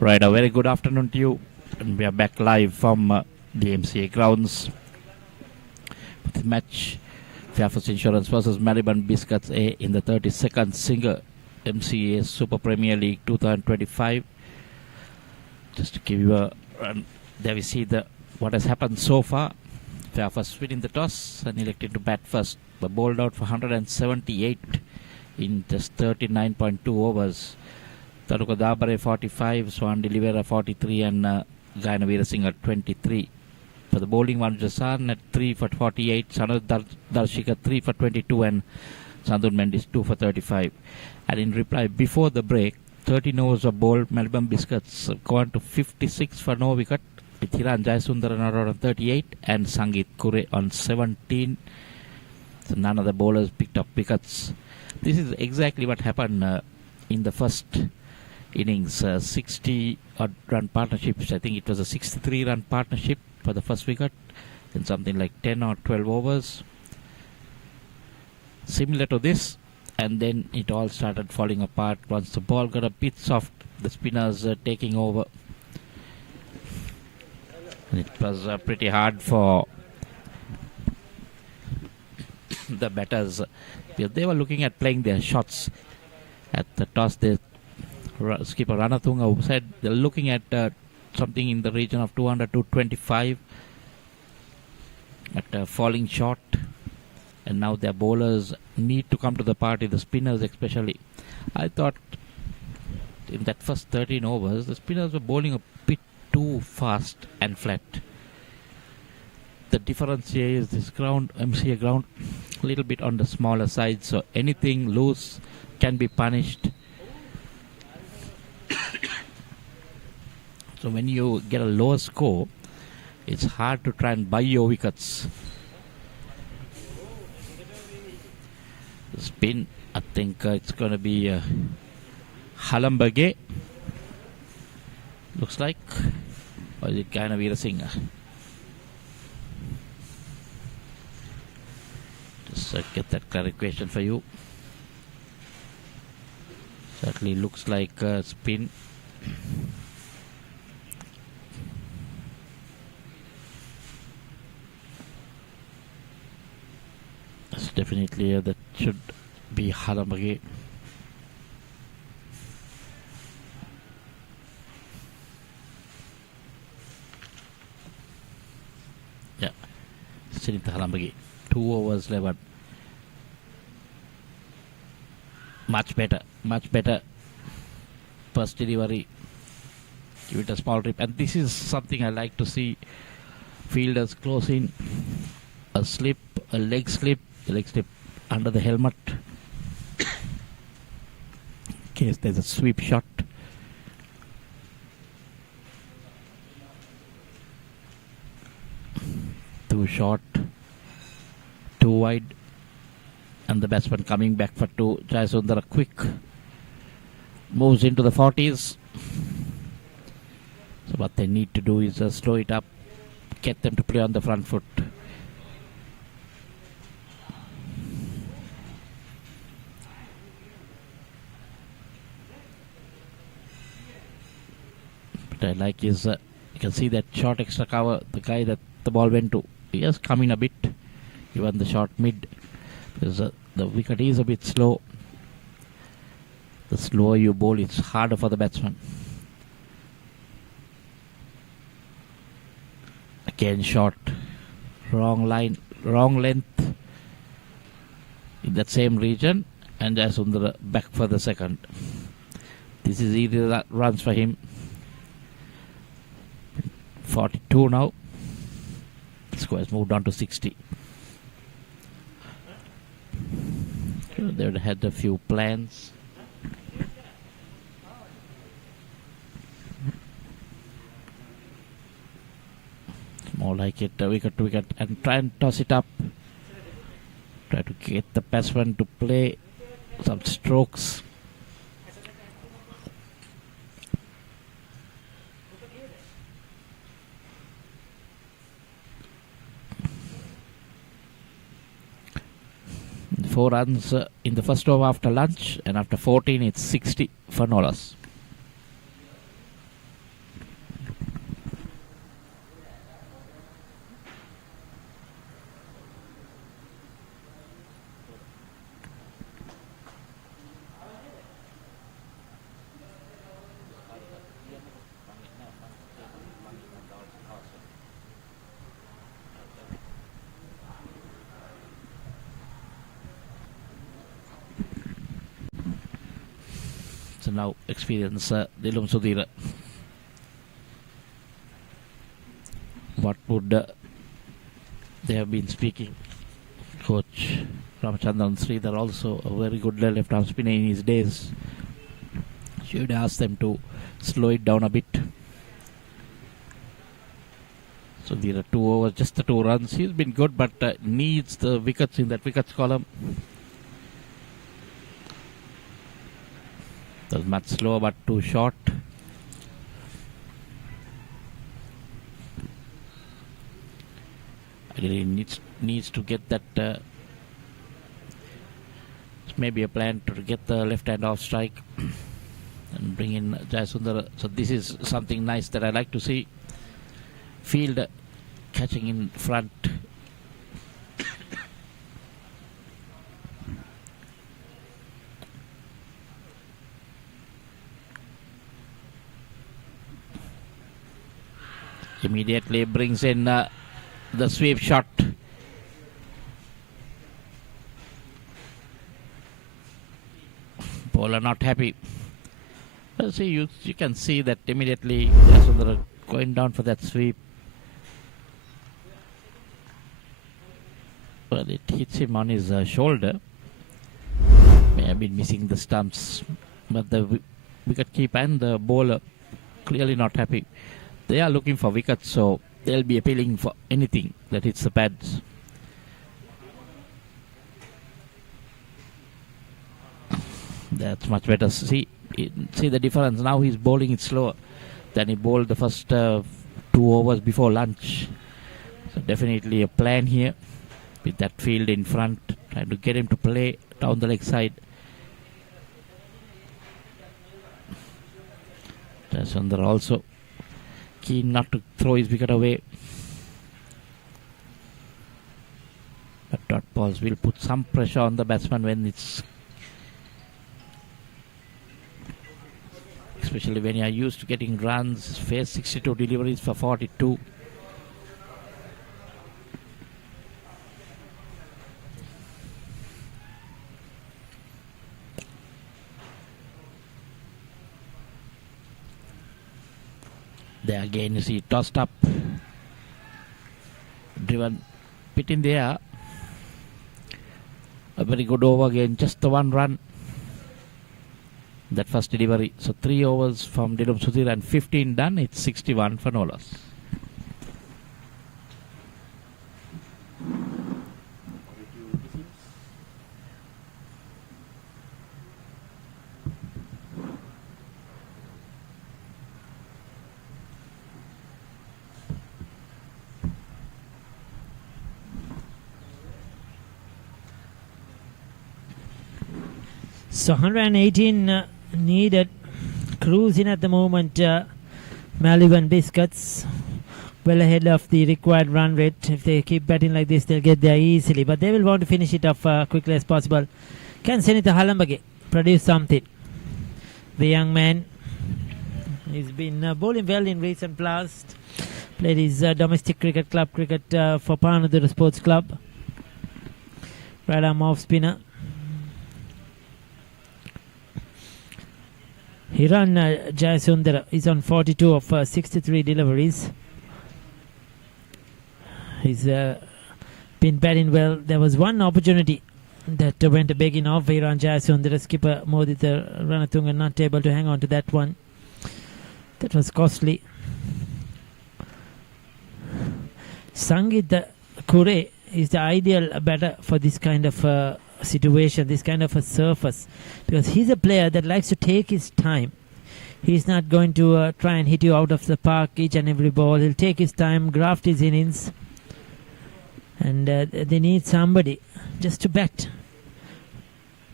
Right, a very good afternoon to you. And we are back live from the MCA grounds. The match, Fairfirst Insurance versus Maliban Biscuits A in the 32nd SINGER-MCA Super Premier League 2025. Just to give you a run, there we see what has happened so far. Fairfirst winning the toss and elected to bat first, but bowled out for 178 in just 39.2 overs. Taruka Dabare 45, Swan Delivera 43 and Gaina Veerasinghe 23. For the bowling, one Jasan at 3 for 48, Sanad Darshika 3 for 22 and Sandhu Mendis 2 for 35. And in reply, before the break, 13 overs of bowled, Maliban Biscuits have gone to 56 for no wicket, with Hiran Jayasundaran on 38 and Sangeet Kure on 17. So none of the bowlers picked up wickets. This is exactly what happened in the first innings. 60 odd run partnerships. I think it was a 63 run partnership for the first wicket in something like 10 or 12 overs. Similar to this, and then it all started falling apart once the ball got a bit soft. The spinners taking over. And it was pretty hard for the batters. They were looking at playing their shots. At the toss, the skipper Ranatunga said they're looking at something in the region of 200 to 25 at falling short. And now their bowlers need to come to the party, the spinners especially. I thought in that first 13 overs, the spinners were bowling a bit too fast and flat. The difference here is this ground, MCA ground, a little bit on the smaller side, so anything loose can be punished. So when you get a lower score, it's hard to try and buy your wickets. The spin, I think it's going to be Halambage. Looks like. Or is it Gaina Veerasinghe? Just get that clarification for you. Certainly looks like spin. That's definitely that should be Halambage. Yeah, Sinitha Halambage. 2 overs left. Much better. First delivery. Give it a small rip. And this is something I like to see fielders close in. A slip, a leg slip under the helmet. In case there's a sweep shot. Too short. Too wide. And the batsman coming back for 2. Jayasundara quick. Moves into the 40s. So what they need to do is slow it up. Get them to play on the front foot. What I like is you can see that short extra cover. The guy that the ball went to. He has come in a bit. Even the short mid. Because the wicket is a bit slow. The slower you bowl, it's harder for the batsman. Again short. Wrong line, wrong length. In that same region. And Jayasundara back for the second. This is either runs for him. 42 now. Score has moved on to 60. They had a few plans. More like it, wicket to wicket, and try and toss it up. Try to get the batsman to play some strokes. Four runs in the first over after lunch, and after 14 it's 60 for no loss. So now experience Dilum Sudhira. What would they have been speaking? Coach Ramachandran Sridhar, also a very good left arm spinner in his days. Should ask them to slow it down a bit. So there are 2 overs, just the 2 runs. He's been good, but needs the wickets in that wickets column. That's much slower, but too short. Really needs to get that. Maybe a plan to get the left hand off strike and bring in Jayasundara. So this is something nice that I like to see. Field catching in front. Immediately brings in the sweep shot. Bowler not happy. Well, see, you can see that immediately Jayasundara going down for that sweep. Well, it hits him on his shoulder. May have been missing the stumps, but the wicket-keeper and the bowler clearly not happy. They are looking for wickets, so they'll be appealing for anything that hits the pads. That's much better. See the difference. Now he's bowling it slower than he bowled the first 2 overs before lunch. So definitely a plan here with that field in front, trying to get him to play down the leg side. Jayasundara also keen not to throw his wicket away. But dot balls will put some pressure on the batsman when it's, especially when you are used to getting runs. Face 62 deliveries for 42. There again you see tossed up, driven bit in the air. A very good over again, just the 1 run. That first delivery. So 3 overs from Dilum Sudhir and 15 done. It's 61 for no loss. So 118 needed. Cruising at the moment. Maliban Biscuits well ahead of the required run rate. If they keep batting like this, they'll get there easily. But they will want to finish it off quickly as possible. Can Senita Halambage produce something? The young man, he's been bowling well in recent past. Played his domestic cricket club cricket for Panadura Sports Club. Right arm off spinner. Hiran Jayasundara is on 42 of 63 deliveries. He's been batting well. There was one opportunity that went begging off Hiran Jayasundara. Skipper Modita Ranatunga not able to hang on to that one. That was costly. Sangit Kure is the ideal batter for this kind of situation, this kind of a surface, because he's a player that likes to take his time. He's not going to try and hit you out of the park each and every ball. He'll take his time, graft his innings, and they need somebody just to bat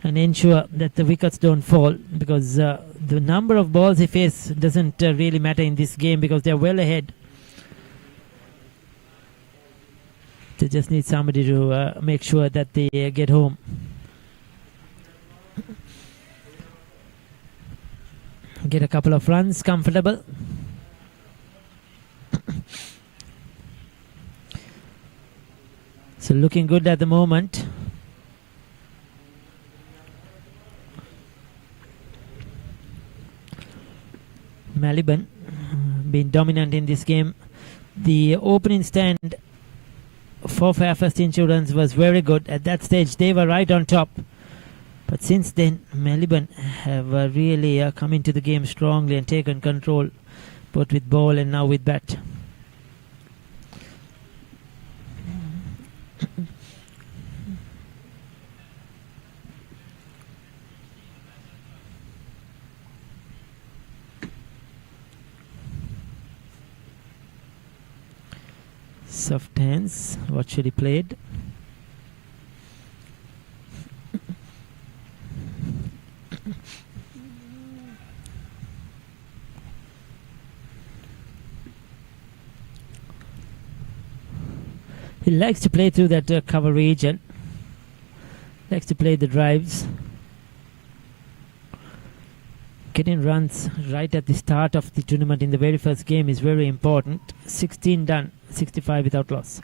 and ensure that the wickets don't fall, because the number of balls he faces doesn't really matter in this game because they're well ahead. They just need somebody to make sure that they get home. Get a couple of runs, comfortable. So looking good at the moment. Maliban been dominant in this game. The opening stand for Fairfirst Insurance was very good. At that stage, they were right on top. But since then, Maliban have really come into the game strongly and taken control, both with ball and now with bat. Soft hands, what should he played? He likes to play through that cover region. Likes to play the drives. Getting runs right at the start of the tournament in the very first game is very important. 16 done, 65 without loss.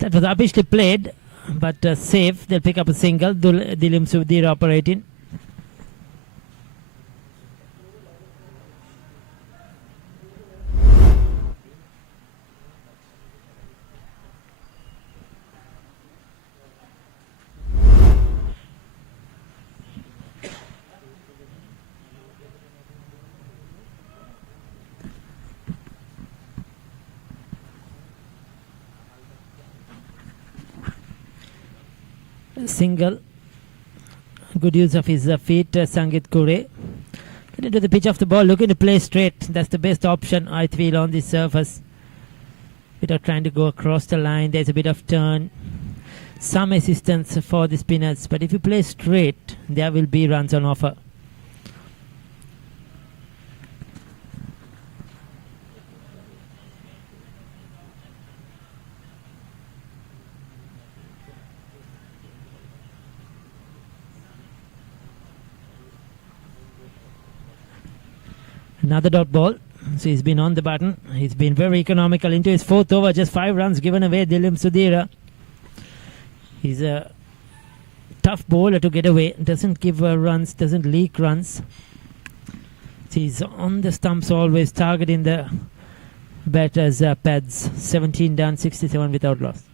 That was obviously played, but safe. They'll pick up a single. Dilim Sudhir operating. Single. Good use of his feet, Sangit Kure. Get into the pitch of the ball, looking to play straight. That's the best option, I feel, on this surface. Without trying to go across the line, there's a bit of turn. Some assistance for the spinners, but if you play straight, there will be runs on offer. Another dot ball. So he's been on the button. He's been very economical into his fourth over. Just 5 runs given away. Dilim Sudhira. He's a tough bowler to get away. Doesn't give runs. Doesn't leak runs. So he's on the stumps always, targeting the batter's pads. 17 done, 67 without loss.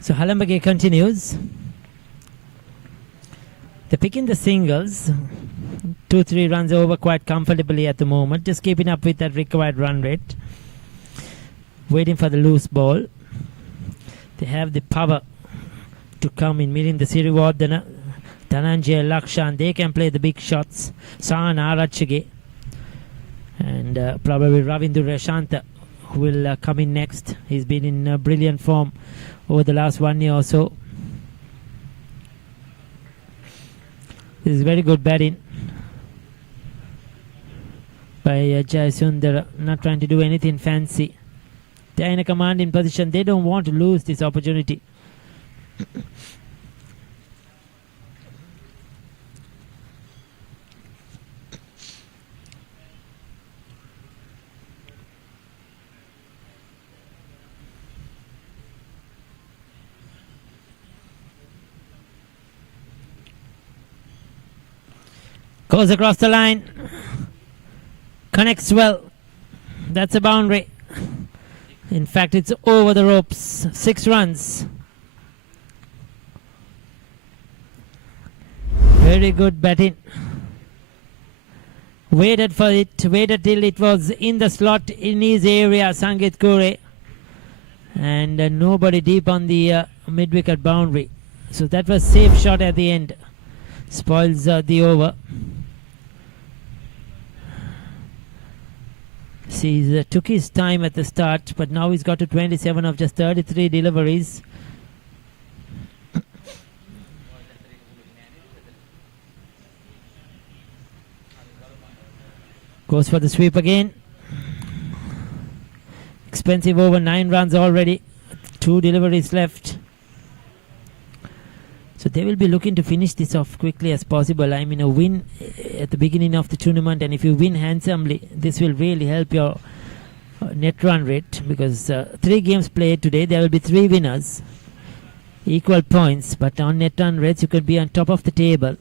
So Halambage continues. They're picking the singles. 2-3 runs over quite comfortably at the moment. Just keeping up with that required run rate. Waiting for the loose ball. They have the power to come in. Meeting the Siriwardana, Dhananjay, Lakshan. They can play the big shots. Saan Arachage. And probably Ravindu Rashanta, who will come in next. He's been in brilliant form over the last 1 year or so. This is very good batting by Jayasundara, not trying to do anything fancy. They're in a commanding position. They don't want to lose this opportunity. Goes across the line. Connects well. That's a boundary. In fact, it's over the ropes. 6 runs. Very good batting. Waited for it. Waited till it was in the slot in his area, Sangit Kure. And nobody deep on the mid-wicket boundary. So that was safe shot at the end. Spoils the over. He took his time at the start, but now he's got to 27 of just 33 deliveries. Goes for the sweep again. Expensive over, 9 runs already. 2 deliveries left. So they will be looking to finish this off quickly as possible. I mean, a win at the beginning of the tournament, and if you win handsomely, this will really help your net run rate, because 3 games played today, there will be 3 winners, equal points, but on net run rates you could be on top of the table.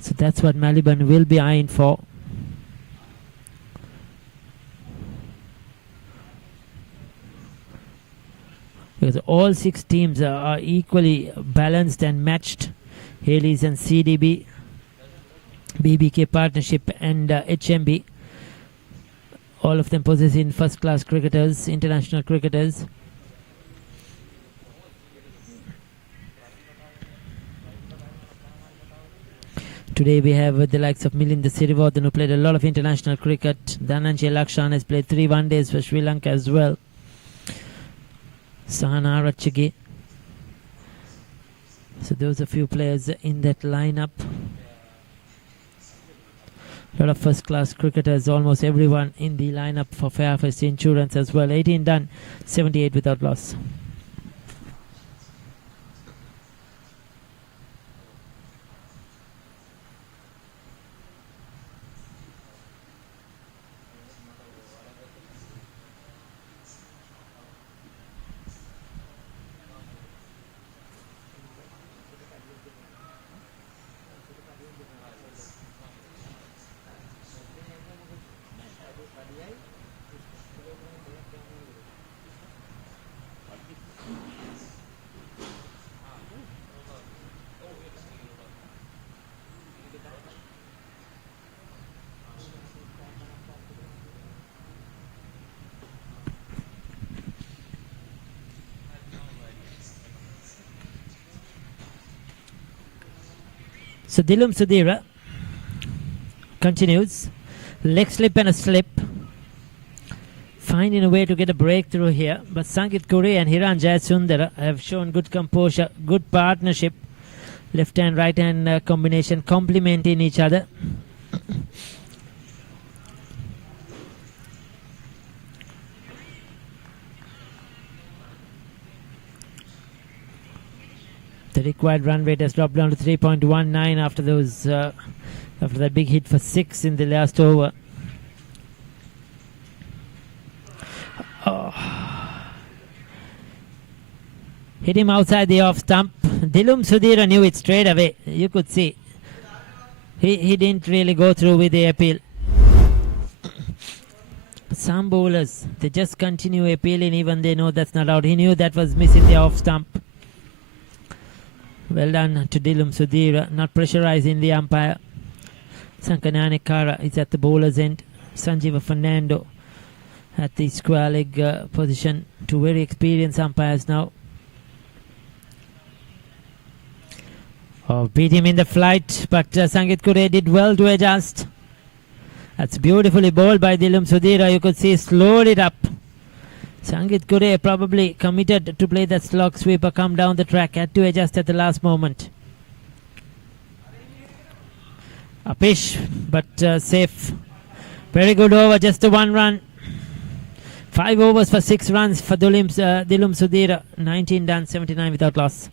So that's what Maliban will be eyeing for. Because all 6 teams are equally balanced and matched. Haleys and CDB, BBK partnership and HMB. All of them possessing first-class cricketers, international cricketers. Today we have the likes of Milinda Sirivardan, who played a lot of international cricket. Dhananjay Lakshan has played 3 one-days for Sri Lanka as well. Sahana Ratchage. So those are a few players in that lineup. A lot of first-class cricketers, almost everyone in the lineup for Fairfirst Insurance as well. 18 done, 78 without loss. So Dilum Sudhira continues. Leg slip and a slip. Finding a way to get a breakthrough here. But Sangit Kure and Hiran Jayasundara have shown good composure, good partnership. Left hand, right hand combination complementing each other. The required run rate has dropped down to 3.19 after those after that big hit for 6 in the last over. Oh. Hit him outside the off stump. Dilum Sudhira knew it straight away. You could see. He didn't really go through with the appeal. Some bowlers, they just continue appealing even they know that's not out. He knew that was missing the off stump. Well done to Dilum Sudhira, not pressurizing the umpire. Sankanane Kara is at the bowler's end. Sanjeeva Fernando at the square leg position. 2 very experienced umpires now. Oh, beat him in the flight, but Sangit Kure did well to adjust. That's beautifully bowled by Dilum Sudhira. You could see slowed it up. Sangit Kure probably committed to play that slog sweeper, come down the track, had to adjust at the last moment. Upish, but safe. Very good over, just a 1 run. 5 overs for 6 runs for Dilum Sudhira. 19 done, 79 without loss.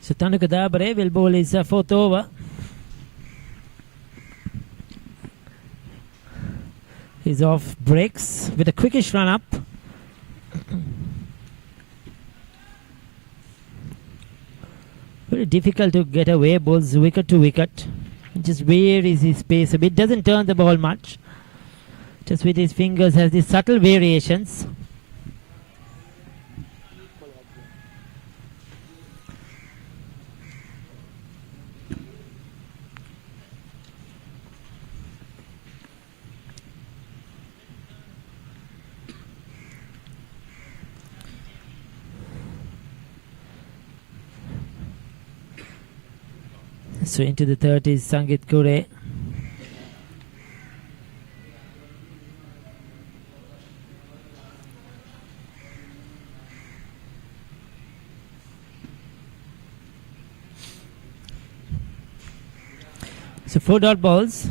So Tanukadabare will bowl his 4th over. He's off breaks with a quickish run up. Very difficult to get away, bowls wicket to wicket. Just varies his pace a bit, doesn't turn the ball much. Just with his fingers has these subtle variations. So into the 30s, Sangit Kure. So 4 dot balls.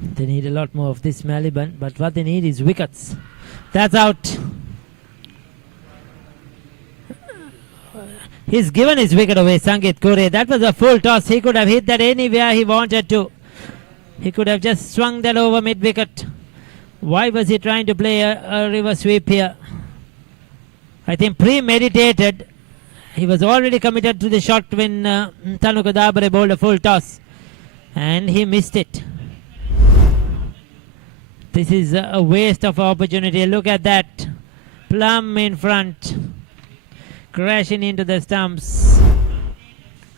They need a lot more of this Maliban, but what they need is wickets. That's out. He's given his wicket away, Sangit Kure. That was a full toss. He could have hit that anywhere he wanted to. He could have just swung that over mid-wicket. Why was he trying to play a reverse sweep here? I think premeditated. He was already committed to the shot when Tanukadabare bowled a full toss. And he missed it. This is a waste of opportunity. Look at that. Plumb in front. Crashing into the stumps.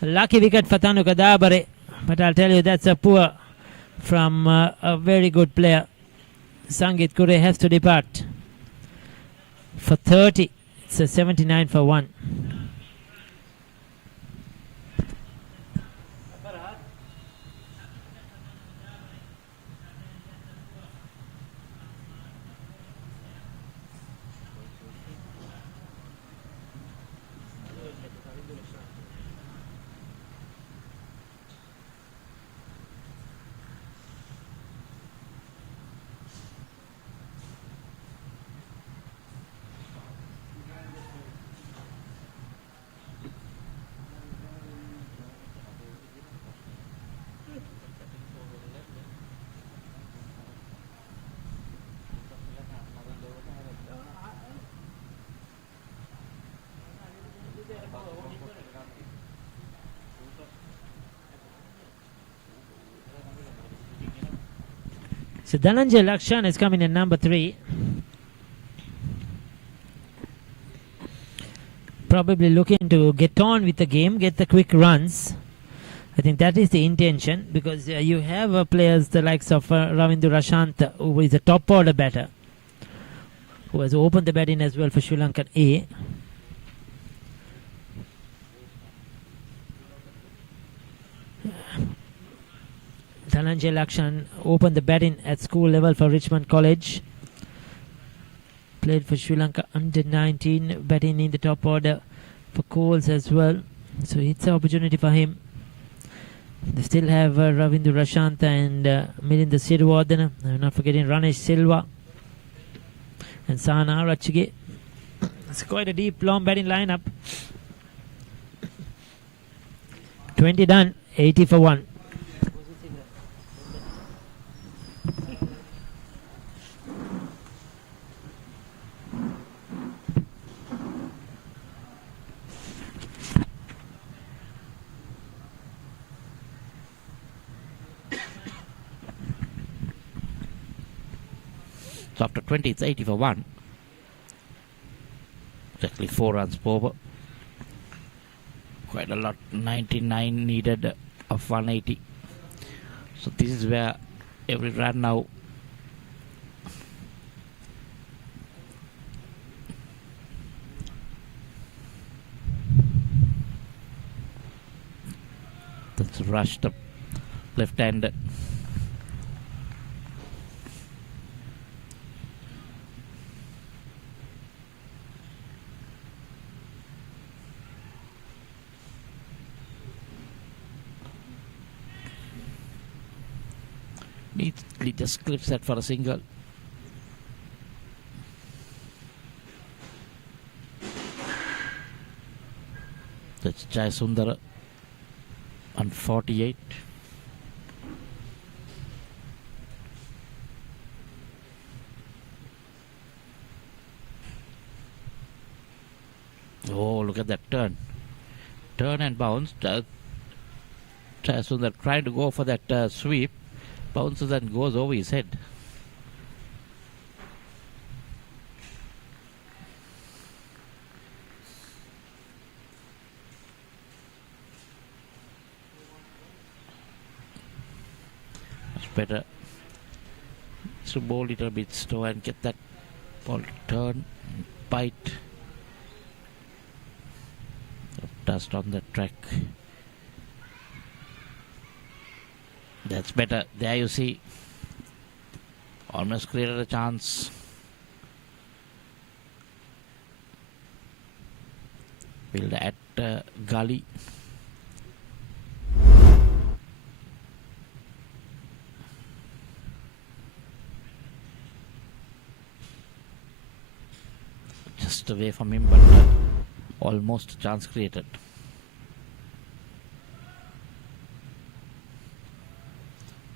Lucky wicket for Tanukadabare. But I'll tell you, that's a poor from a very good player. Sangit Kure has to depart. For 30. It's a 79 for 1. So Dhananjay Lakshan is coming in number 3. Probably looking to get on with the game, get the quick runs. I think that is the intention, because you have players the likes of Ravindra Rashant, who is a top order batter, who has opened the batting as well for Sri Lankan A. Dhananjay Lakshan opened the batting at school level for Richmond College. Played for Sri Lanka under 19, batting in the top order for Coles as well. So it's an opportunity for him. They still have Ravindra Rashant and Milinda Sirivardhana. I'm not forgetting Ranesh Silva and Sahana Rachige. It's quite a deep, long batting lineup. 20 done, 80 for 1. So after 20, it's 80 for 1. Exactly 4 runs per over. Quite a lot. 99 needed of 180. So this is where every run now that's rushed up left hand. Neatly just clips that for a single. That's Jai Sundara on 48. Oh, look at that turn. Turn and bounce. Jai Sundara trying to go for that sweep. Bounces and goes over his head. Much better. So bowl it a bit slow and get that ball to turn and bite. Dust on the track. That's better. There you see. Almost created a chance. Build at gully. Just away from him, but almost a chance created.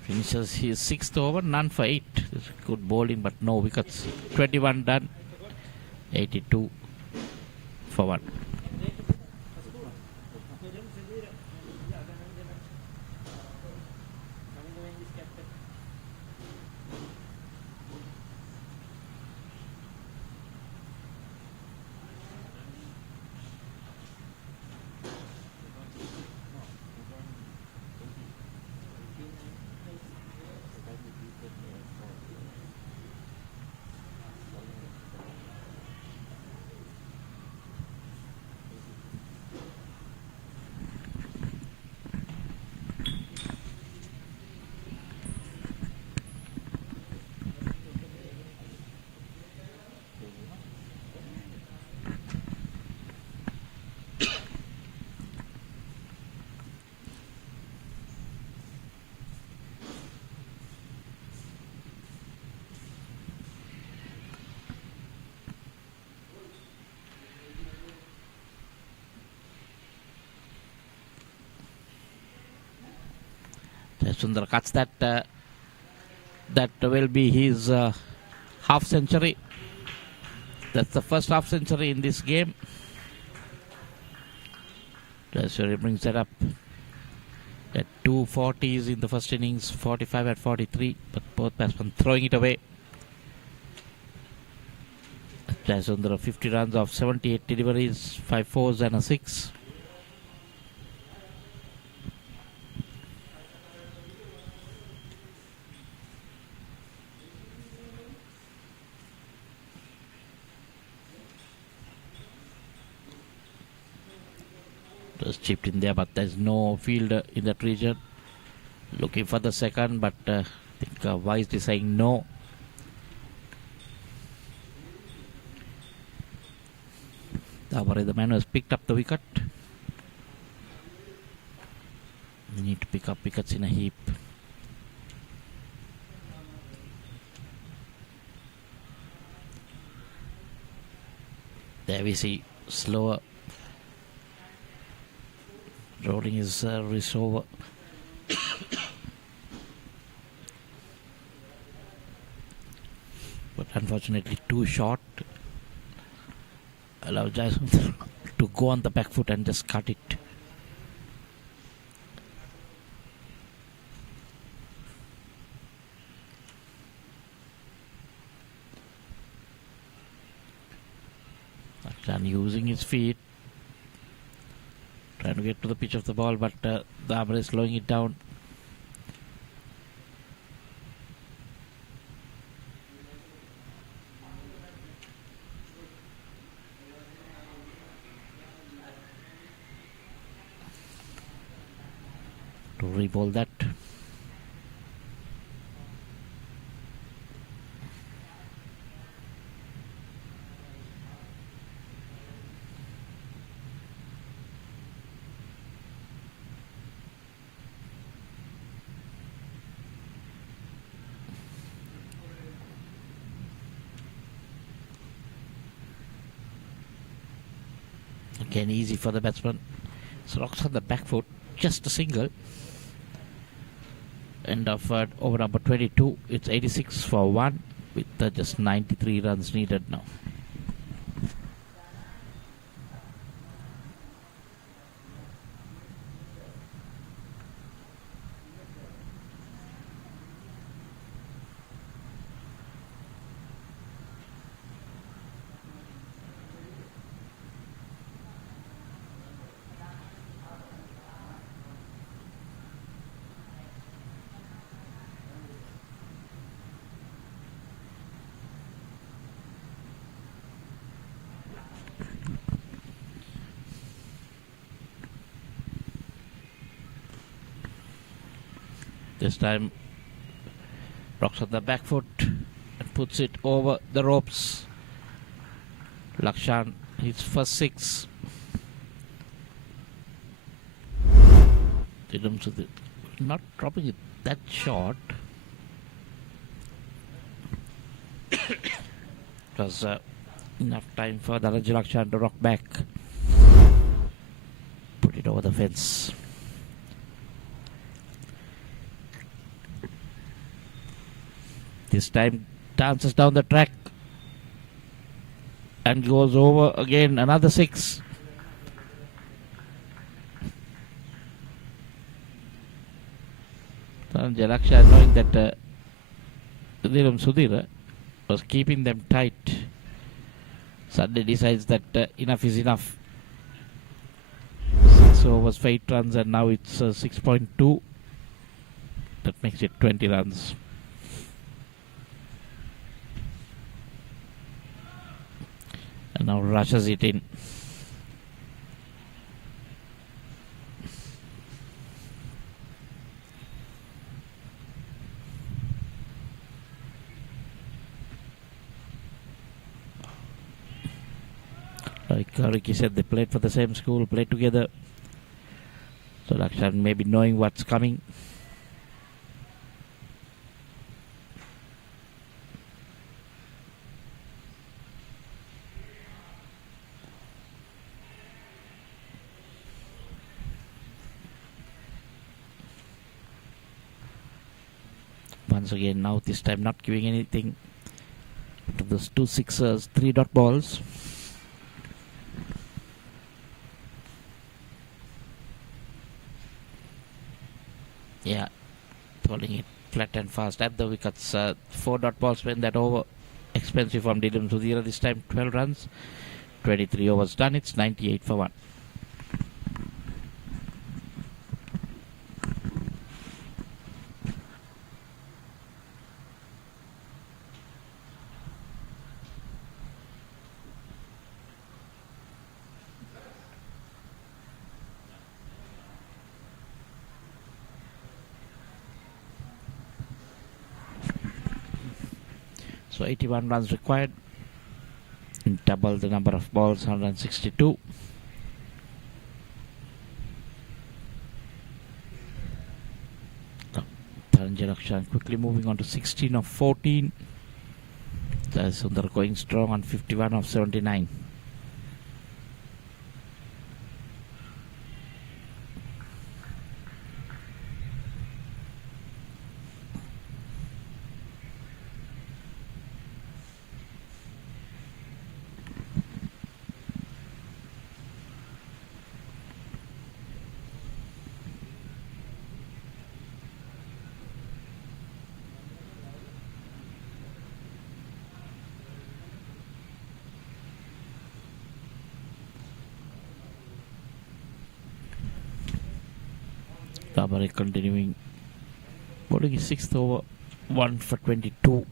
Finishes his 6th over, none for 8. Good bowling, but no wickets. 21 done, 82 for 1. Sundar cuts that. That will be his half century. That's the first half century in this game. So he brings that up. At 240s in the first innings, 45 at 43, but both batsmen throwing it away. Sundar 50 runs off 78 deliveries, 5 fours and a 6. Just chipped in there, but there's no fielder in that region. Looking for the second, but I think wisely saying no. The man who has picked up the wicket. We need to pick up wickets in a heap. There we see slower. rolling his wrist over. But unfortunately too short. Allow Jason to go on the back foot and just cut it. Akshan using his feet, trying to get to the pitch of the ball, but the umpire is slowing it down. To re-ball that. Again, easy for the batsman. So rocks on the back foot, just a single. End of over number 22. It's 86 for 1 with just 93 runs needed now. This time rocks on the back foot and puts it over the ropes. Lakshan, his first 6. Not dropping it that short. It was enough time for Dhananjay Lakshan to rock back. Put it over the fence. This time dances down the track and goes over again, another 6. Dhananjay Lakshan, knowing that Neelam Sudhir was keeping them tight, suddenly decides that enough is enough. 6 overs for 8 runs and now it's 6.2. That makes it 20 runs. And now rushes it in. Like Ricky said, they played for the same school, played together. So Lakshan may be knowing what's coming. Once again, now this time not giving anything to those 2 sixers, 3 dot balls. Yeah, pulling it flat and fast at the wickets. 4 dot balls when that over. Expensive from Neelam Sudhir. This time 12 runs, 23 overs done. It's 98 for 1. So 81 runs required, double the number of balls, 162. Dhananjay Lakshan quickly moving on to 16 of 14. Sundar going strong on 51 of 79. Dabari continuing. Bowling is 6th over, 1 for 22.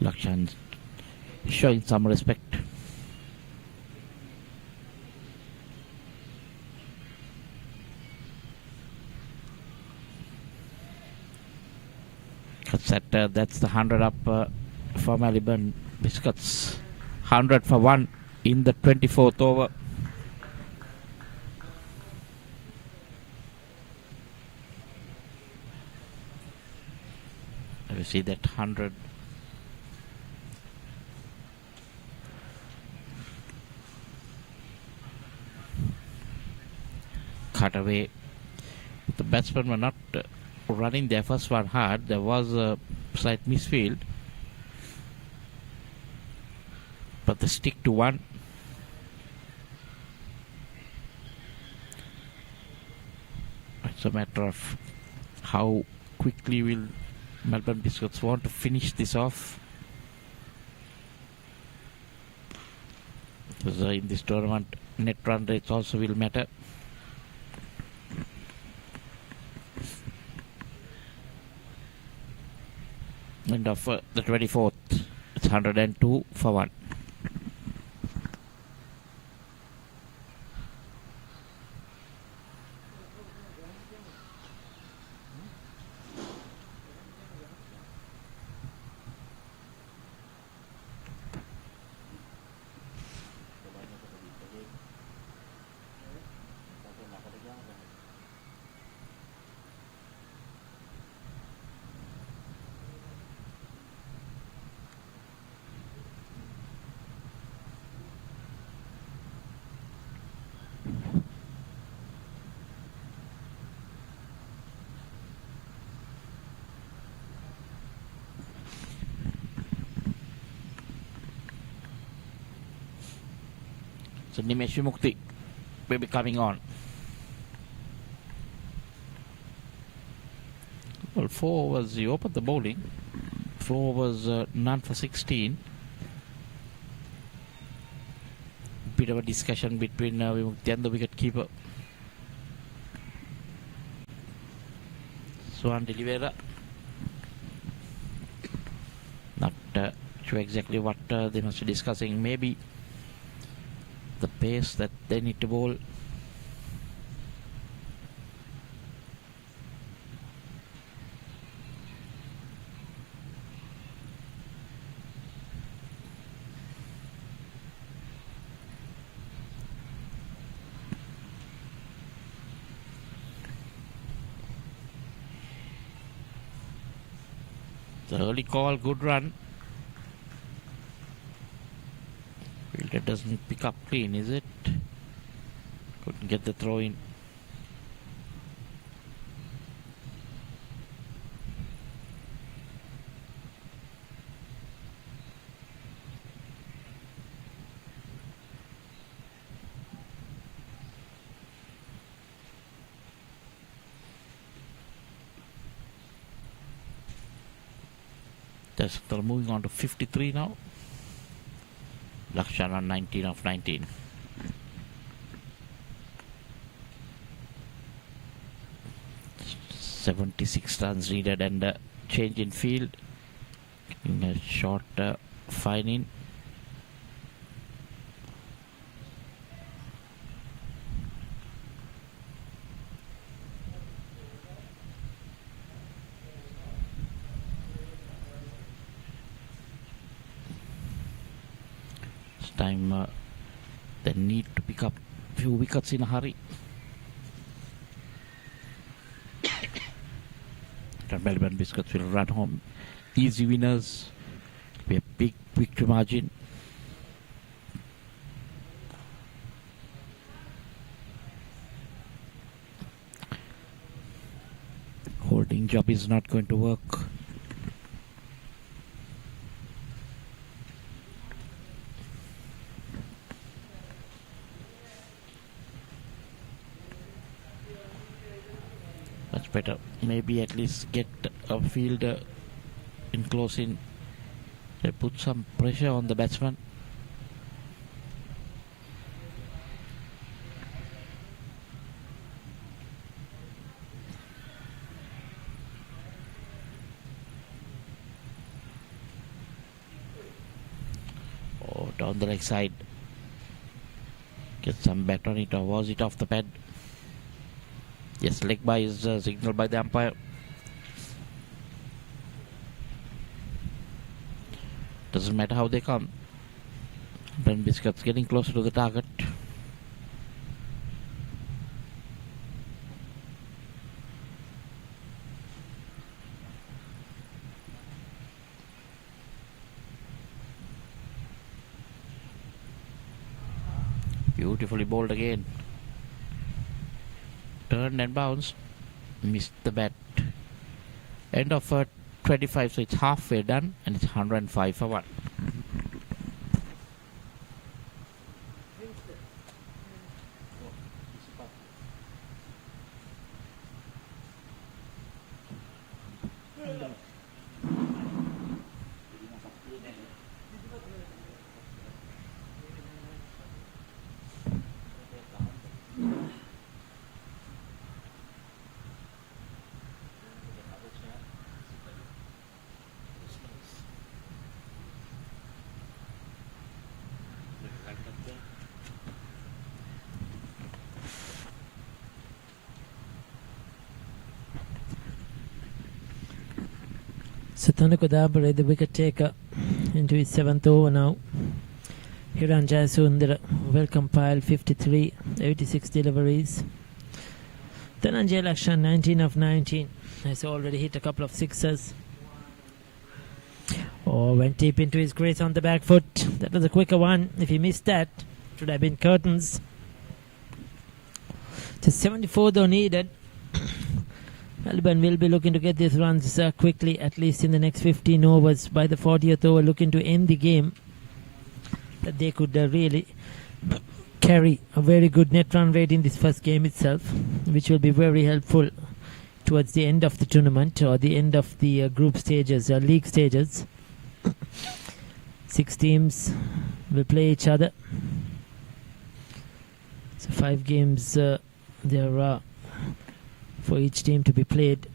Lakshan showing some respect. That's the 100 up for Maliban Biscuits. 100 for 1 in the 24th over. You see that 100. Cut away. The batsmen were not running their first one hard. There was a slight misfield, but they stick to one. It's a matter of how quickly will Melbourne Biscuits want to finish this off. Because in this tournament, net run rates also will matter. End of the 24th, it's 102 for 1. So Nimesh Mukti will be coming on. Well, 4 overs, he opened the bowling. 4 overs, none for 16. Bit of a discussion between Vimukti and the wicket keeper. Swan Delivera. Not sure exactly what they must be discussing. Maybe the pace that they need to bowl. The early call, good run. Fielder doesn't pick up clean, is it? Couldn't get the throw in. They're moving on to 53 now. Lakshan on 19 of 19. .76 runs needed and a change in field. In a short fine in. Time they need to pick up few wickets in a hurry. The Maliban Biscuits will run home easy winners. Be a big victory margin. Holding job is not going to work. Better maybe at least get a fielder in close in They put some pressure on the batsman. Oh, down the leg side. Get some bat on it, or was it off the pad? Yes, leg by is signaled by the umpire. Doesn't matter how they come. Maliban Biscuits getting closer to the target. Beautifully bowled again. Turned and bounced. Missed the bat. End of 25, so it's halfway done, and it's 105 for 1. Satana Kodabare, the wicket taker, into his 7th over now. Hiran Jayasundara, well compiled, 53, 86 deliveries. Dhananjay Lakshan, 19 of 19, has already hit a couple of sixes. Oh, went deep into his crease on the back foot. That was a quicker one. If he missed that, it would have been curtains. Just 74 though needed. Maliban will be looking to get these runs quickly, at least in the next 15 overs. By the 40th over, looking to end the game. That they could really carry a very good net run rate in this first game itself, which will be very helpful towards the end of the tournament, or the end of the group stages, league stages. 6 teams will play each other. So 5 games there are for each team to be played.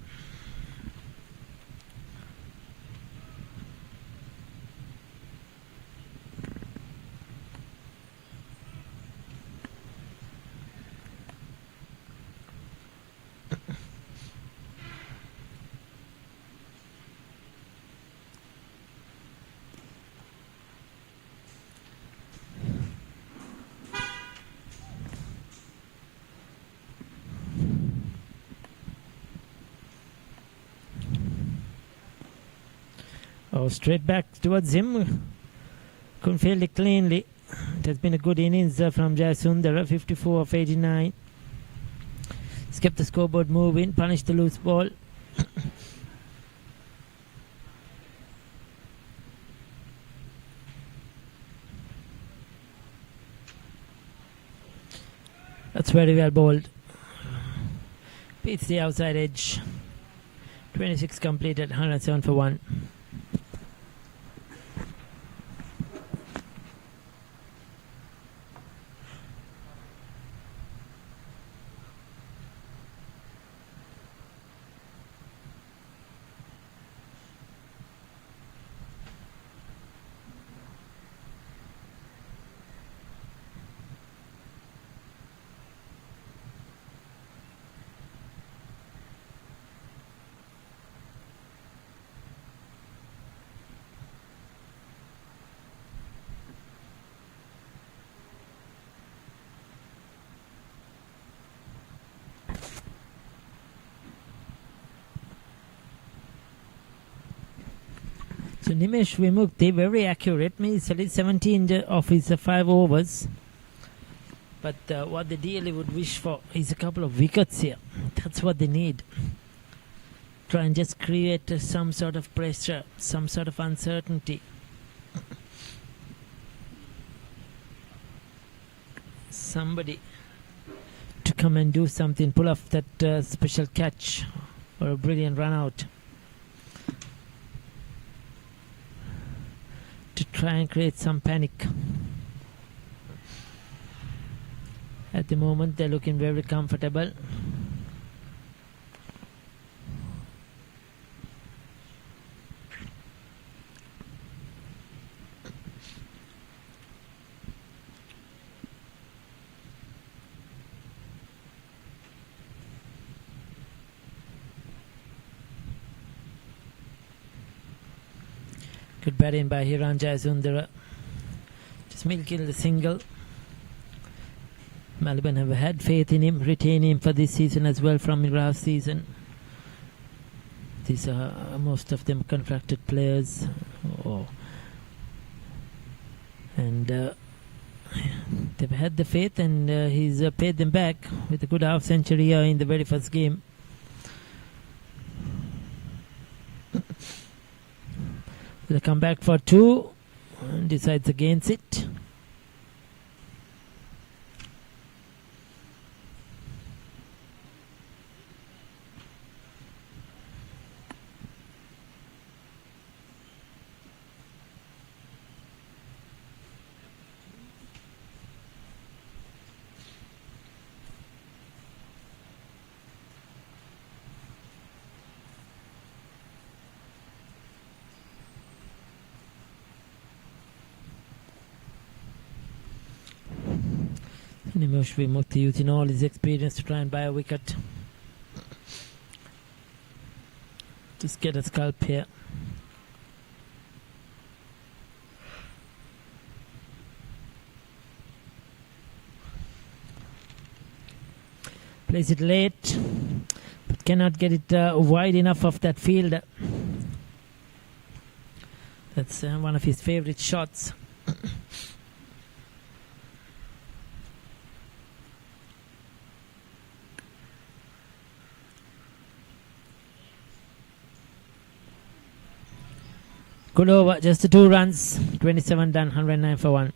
Oh, straight back towards him. Couldn't field it cleanly. It has been a good innings from Jayasundara, 54 of 89. He's kept the scoreboard moving, punished the loose ball. That's very well bowled. Beats the outside edge. 26 completed, 107 for 1. So Nimesh Vimukti, very accurate, means at least 17 of his 5 overs. But what they really would wish for is a couple of wickets here. That's what they need. Try and just create some sort of pressure, some sort of uncertainty. Somebody to come and do something, pull off that special catch or a brilliant run out. try and create some panic. At the moment, they're looking very comfortable. Good batting by Hiran Jayasundara. Just milking the single. Maliban have had faith in him, retain him for this season as well from last season. These are most of them contracted players. And they've had the faith, and he's paid them back with a good half century here in the very first game. They come back for 2 and decides against it. Nimoshvi Mukti using all his experience to try and buy a wicket. Just get a scalp here. Plays it late, but cannot get it wide enough of that fielder. That's one of his favorite shots. Good over, just the 2 runs, 27 done, 109 for 1.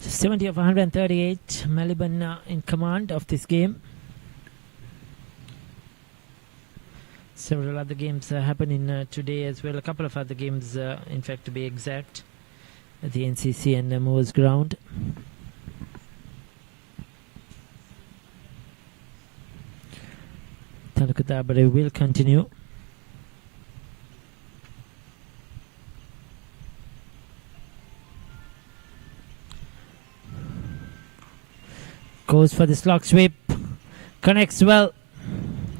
So 70 of 138, Maliban in command of this game. Several other games happening today as well. A couple of other games, in fact, to be exact, at the NCC and Moores ground. Tanukadabare will continue. Goes for the slog sweep. Connects well.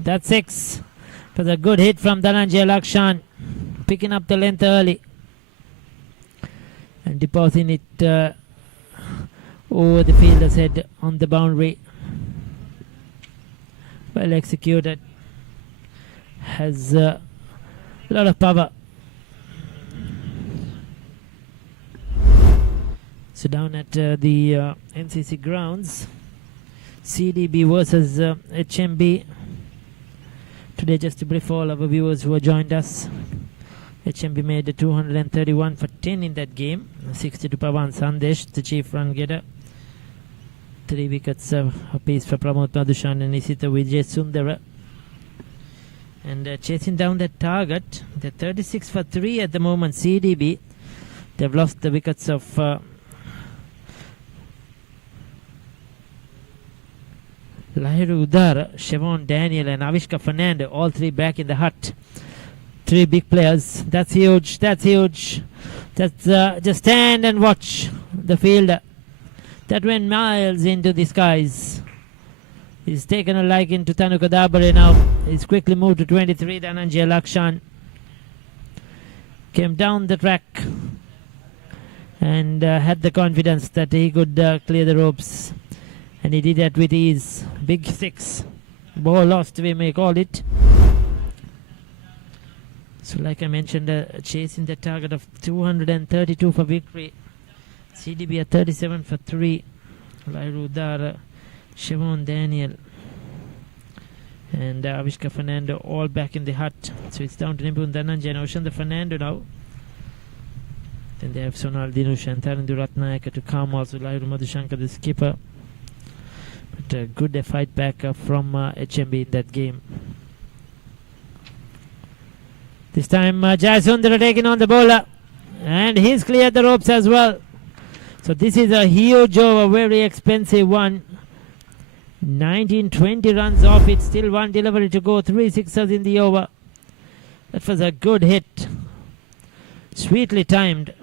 That's 6. For the good hit from Dhananjay Lakshan. Picking up the length early. And depositing it over the fielder's head on the boundary. Well executed. Has a lot of power. So down at the NCC grounds, CDB versus HMB. Today, just to brief all our viewers who have joined us, HMB made 231 for 10 in that game. 62 Pawan Sandesh, the chief run getter. 3 wickets apiece for Pramod Madushan and Isita Vijay Sundara. And chasing down that target, they're 36 for 3 at the moment. CDB, they've lost the wickets of Lahiru Udara, Siobhan Daniel and Avishka Fernando, all 3 back in the hut. 3 big players. That's huge. That's huge. That's just stand and watch the fielder. That went miles into the skies. He's taken a liking to Tanukadabare now. He's quickly moved to 23. Dhananjay Lakshan came down the track and had the confidence that he could clear the ropes. And he did that with ease. Big 6. Ball lost, we may call it. So like I mentioned, chasing the target of 232 for victory. CDB at 37 for 3. Lairu Dara, Siobhan Daniel and Avishka Fernando all back in the hut. So it's down to Nimbun Dhananjay and Oshanda Fernando now. Then they have Sonal Dinush and Tarindu Ratnayaka to come also. Lairu Madhushankar, the skipper. But good fight back from HMB in that game. This time Jayasundara taking on the bowler. And he's cleared the ropes as well. So this is a huge over, very expensive one. 19-20 runs off it. Still one delivery to go. 3 sixers in the over. That was a good hit. Sweetly timed.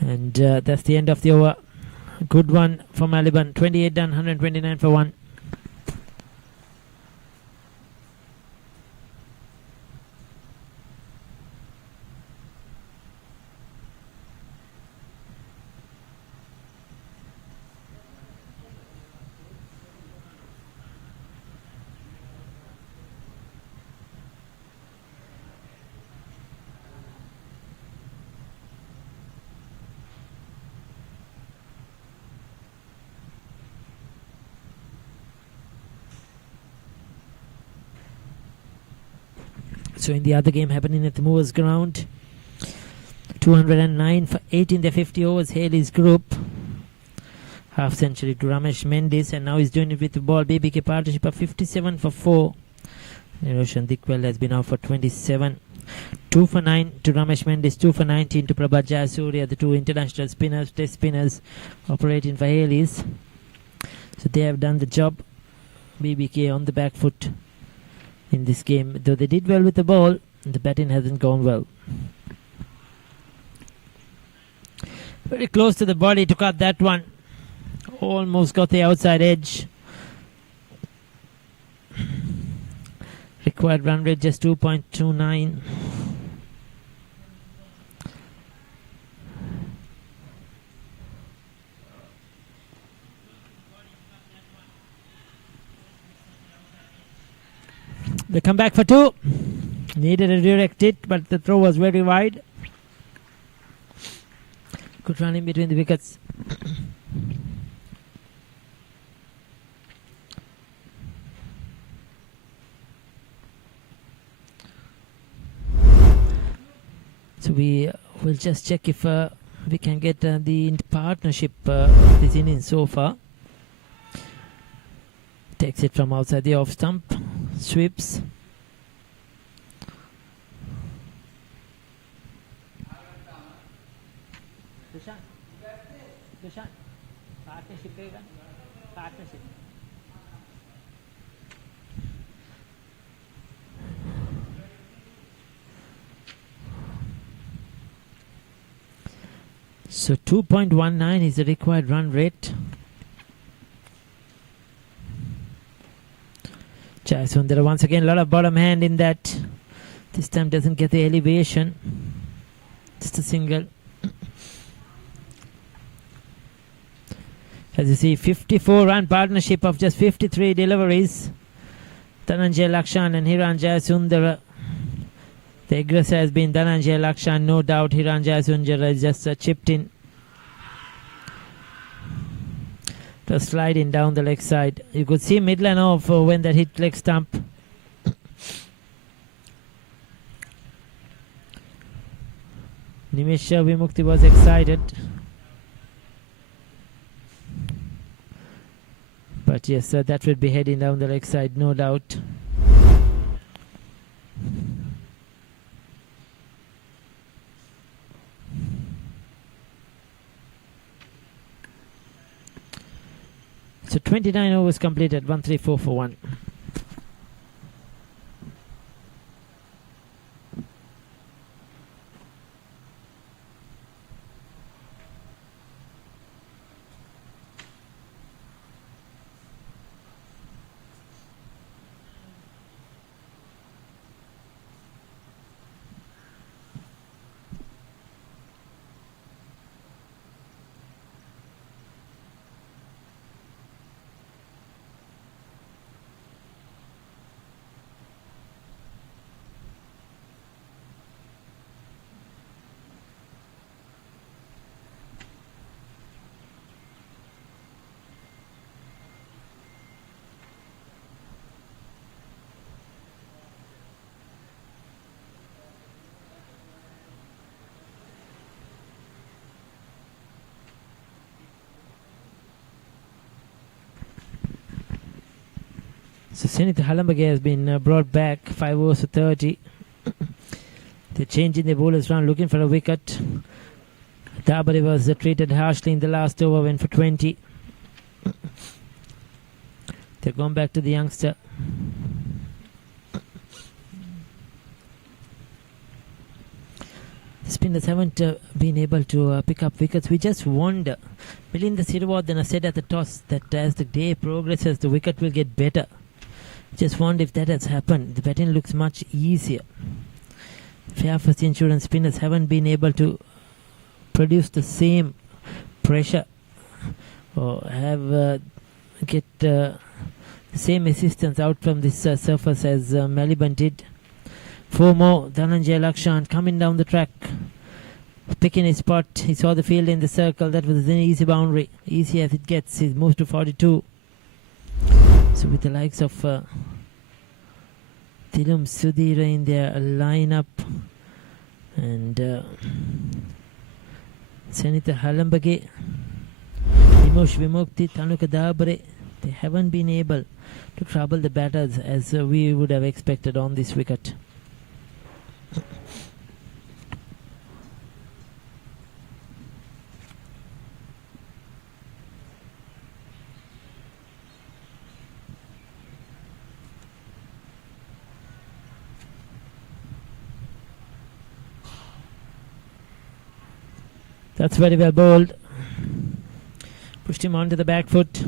And that's the end of the over. Good one for Maliban. 28 done, 129 for 1. So in the other game happening at the Movers Ground, 209 for 8 in the 50 overs, Haley's group. Half century to Ramesh Mendis, and now he's doing it with the ball. BBK partnership of 57 for 4. Roshan Dikwell has been out for 27. 2 for 9 to Ramesh Mendis, 2 for 19 to Prabhat Jayasuriya, the two international spinners, test spinners operating for Haley's. So they have done the job. BBK on the back foot in this game, though they did well with the ball, the batting hasn't gone well. Very close to the body to cut that one. Almost got the outside edge. Required run rate just 2.29. They come back for 2. Needed a direct hit, but the throw was very wide. Good run in between the wickets. So we will just check if we can get the partnership of this inning so far. Takes it from outside the off stump. Sweeps. Partnership. So 2.19 is the required run rate. Jayasundara once again, a lot of bottom hand in that. This time doesn't get the elevation. Just a single. As you see, 54-run partnership of just 53 deliveries. Dhananjay Lakshan and Hiran Jayasundara. The aggressor has been Dhananjay Lakshan, no doubt. Hiran Jayasundara is just chipped in. Just sliding down the leg side. You could see midline off when that hit leg stump. Nimesh Vimukti was excited. But yes, that would be heading down the leg side, no doubt. So 29 overs completed, 134 for 1. So Senith Halambage has been brought back 5 overs to 30. They're changing the bowlers around, looking for a wicket. Dabari was treated harshly in the last over, went for 20. They're going back to the youngster. The spinners haven't been able to pick up wickets. We just wonder. Milinda Sirivardhana said at the toss that as the day progresses, the wicket will get better. Just wonder if that has happened. The batting looks much easier. Fairfirst insurance spinners haven't been able to produce the same pressure or have get the same assistance out from this surface as Maliban did. 4 more. Dhananjay Lakshan coming down the track, picking his spot. He saw the field in the circle. That was an easy boundary, easy as it gets. He moves to 42. So with the likes of Tilum Sudhira in their lineup and Senitha Halambage, Vimosh Vimukti, Tanuka Dabare, they haven't been able to trouble the batters as we would have expected on this wicket. That's very well bowled. Pushed him onto the back foot.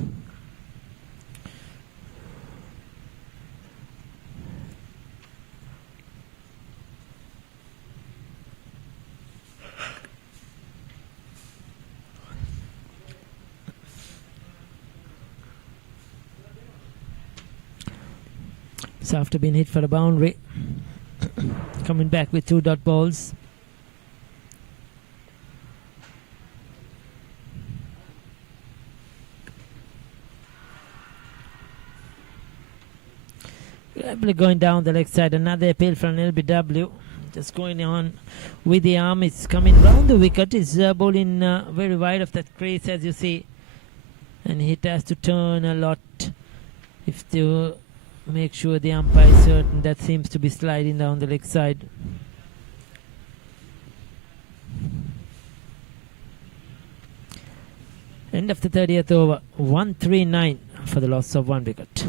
So after being hit for a boundary, coming back with 2 dot balls. Going down the leg side, another appeal from LBW. Just going on with the arm. It's coming round the wicket. It's bowling very wide of that crease, as you see, and it has to turn a lot if to make sure the umpire is certain. That seems to be sliding down the leg side. End of the 30th over. 139 for the loss of 1 wicket.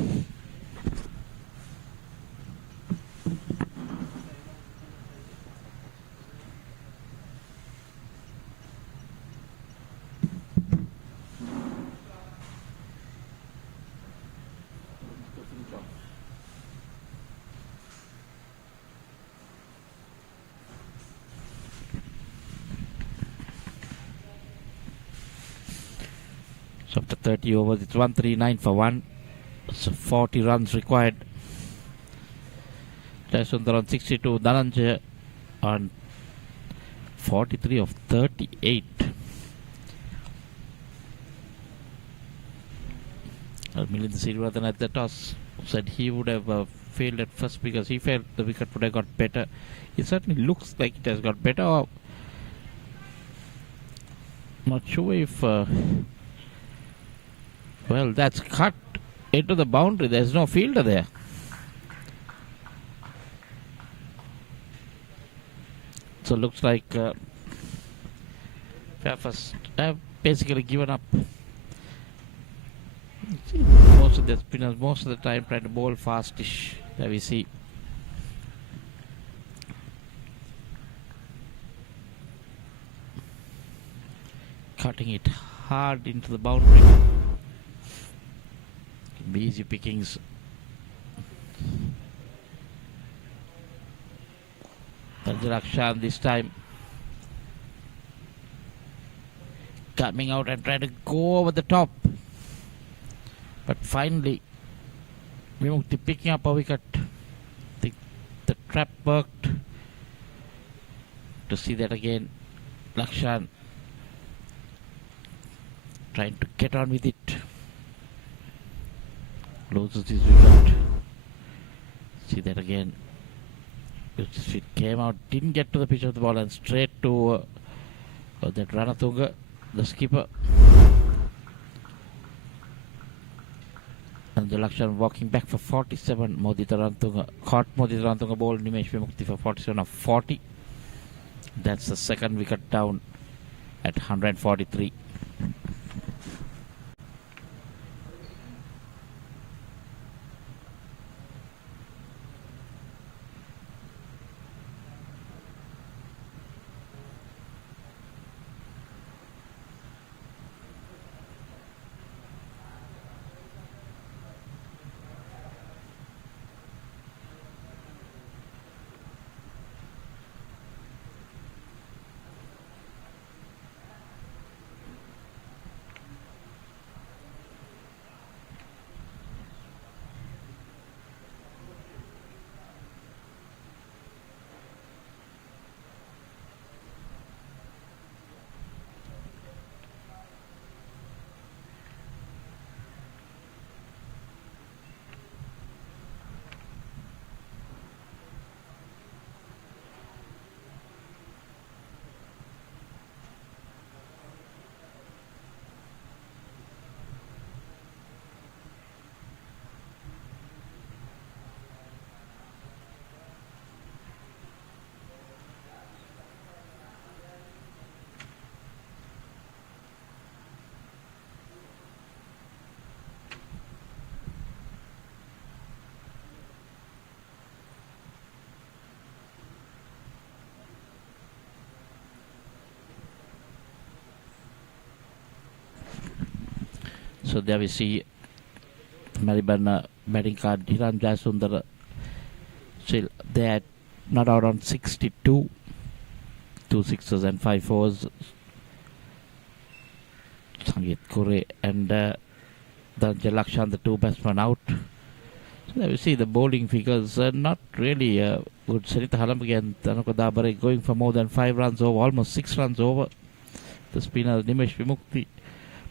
So after 30 overs, it's 139 for 1. So 40 runs required. Sundar on 62, Dhananjay on 43 of 38. Milinda Sirivardhana at the toss said he would have failed at first because he felt the wicket would have got better. It certainly looks like it has got better. Not sure if... well, that's cut into the boundary. There's no fielder there. So looks like Fairfirst have basically given up. Most of the spinners, most of the time, trying to bowl fastish. There we see. Cutting it hard into the boundary. Can be easy pickings. Rakshan this time coming out and trying to go over the top, but finally Vimukti picking up a wicket. The trap worked. To see that again, Lakshan trying to get on with it, loses his wicket. See that again. It came out, didn't get to the pitch of the ball, and straight to that Ranatunga, the skipper. the Lakshan walking back for 47. Modi Tarantunga caught Modi Tarantunga ball. Nimesh Vimukti for 47 of 40. That's the second wicket down at 143. So there we see Maliban batting card. Hiran Jayasundar still there, not out on 62. 2 sixes and 5 fours. Sangit Kure and Dhananjay Lakshan, the two batsmen out. So there we see the bowling figures not really good. Sarita Halamagi and Tanuka Dabare going for more than 5 runs over, almost 6 runs over. The spinner Nimesh Vimukti,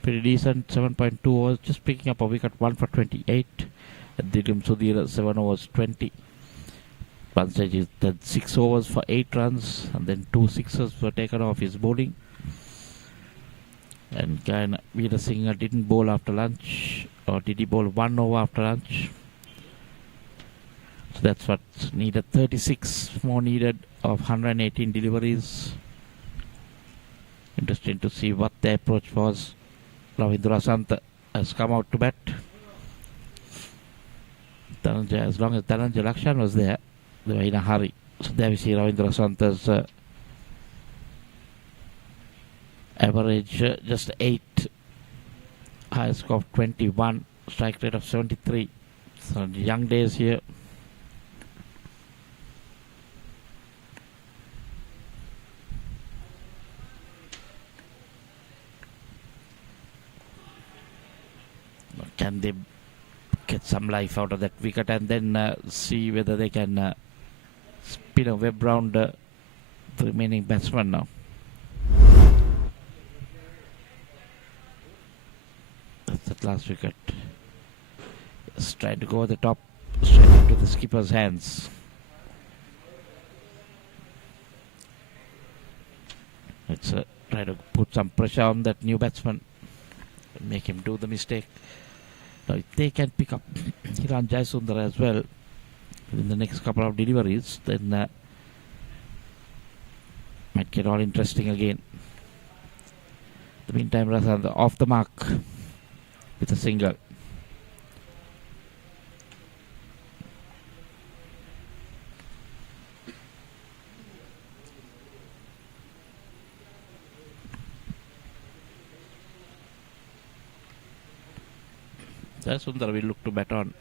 pretty decent, 7.2 overs, just picking up a wicket, 1 for 28. And Dilim Sudhir, 7 overs, 20. Pansaj did 6 overs for 8 runs, and then 2 sixes were taken off his bowling. And Gyan Veerasinghe didn't bowl after lunch, or did he bowl 1 over after lunch? So that's what's needed. 36 more needed of 118 deliveries. Interesting to see what the approach was. Ravindra Sant has come out to bat. As long as Dhananjay Lakshan was there, they were in a hurry. So there we see Ravindra Sant's average just 8, high score of 21, strike rate of 73. So young days here. Can they get some life out of that wicket and then see whether they can spin a web round the remaining batsman now? That's that last wicket. Just trying to go at the top, straight into the skipper's hands. Let's try to put some pressure on that new batsman, make him do the mistake. Now, if they can pick up Hiran Jayasundar as well in the next couple of deliveries, then might get all interesting again. In the meantime, Razan off the mark with a single. Jayasundar will look to bat on.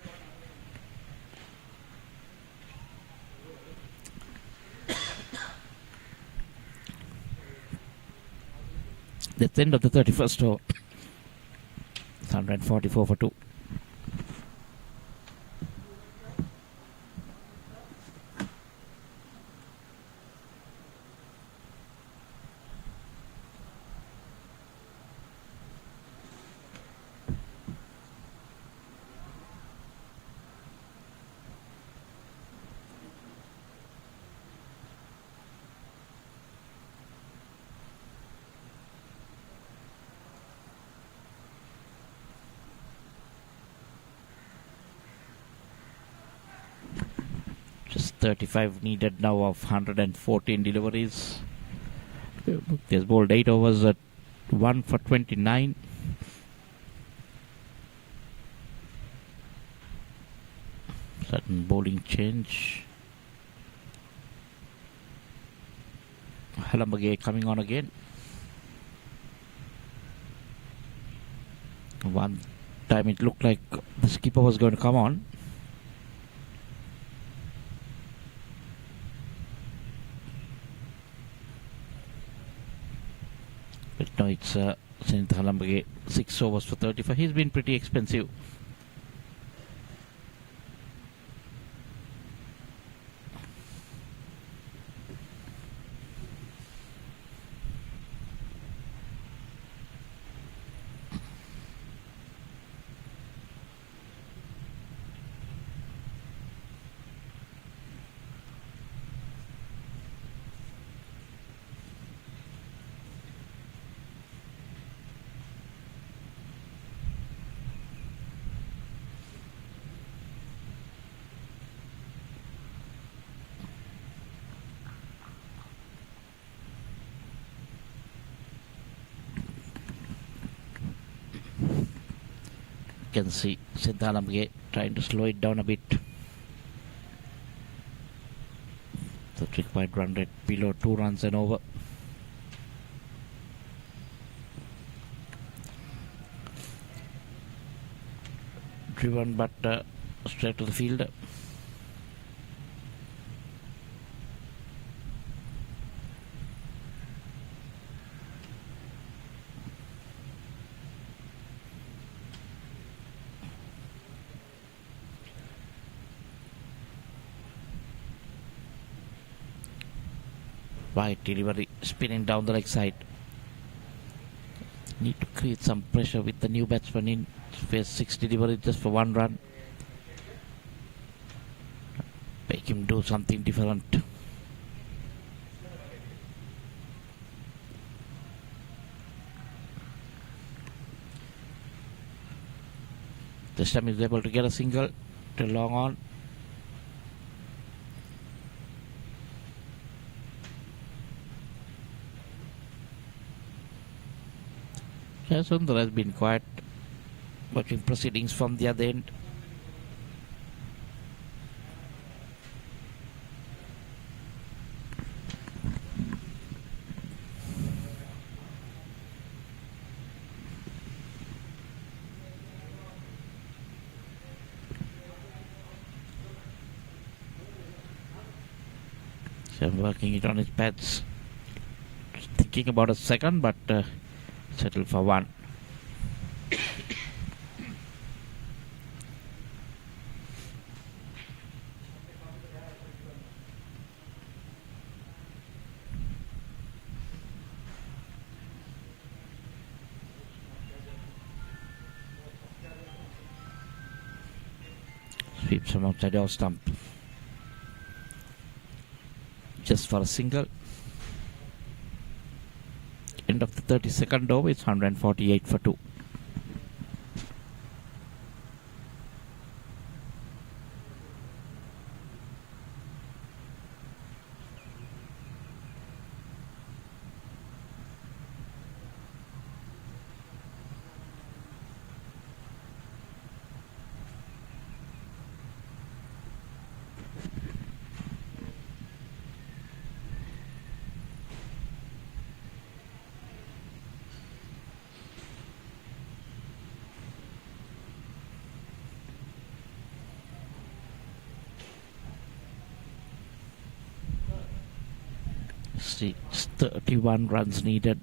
That's the end of the 31st over. 144 for 2. 35 needed now of 114 deliveries. There's bowled 8 overs at 1 for 29. Sudden bowling change. Halambage coming on again. One time it looked like the skipper was going to come on. But no, it's Senith Halambage, 6 overs for 35. He's been pretty expensive. Can see Senith trying to slow it down a bit. The required run rate below 2 runs and over. Driven but straight to the field. Wide delivery, spinning down the leg side. Need to create some pressure with the new batsman in. Face 6 delivery just for 1 run. Make him do something different. This time he's able to get a single to long on. Sundar has been quiet, watching proceedings from the other end. So working it on his pads, thinking about a second, but settle for 1. Sweeps from outside our stump. Just for a single. End of the 32nd over, it's 148 for 2. See, 31 runs needed.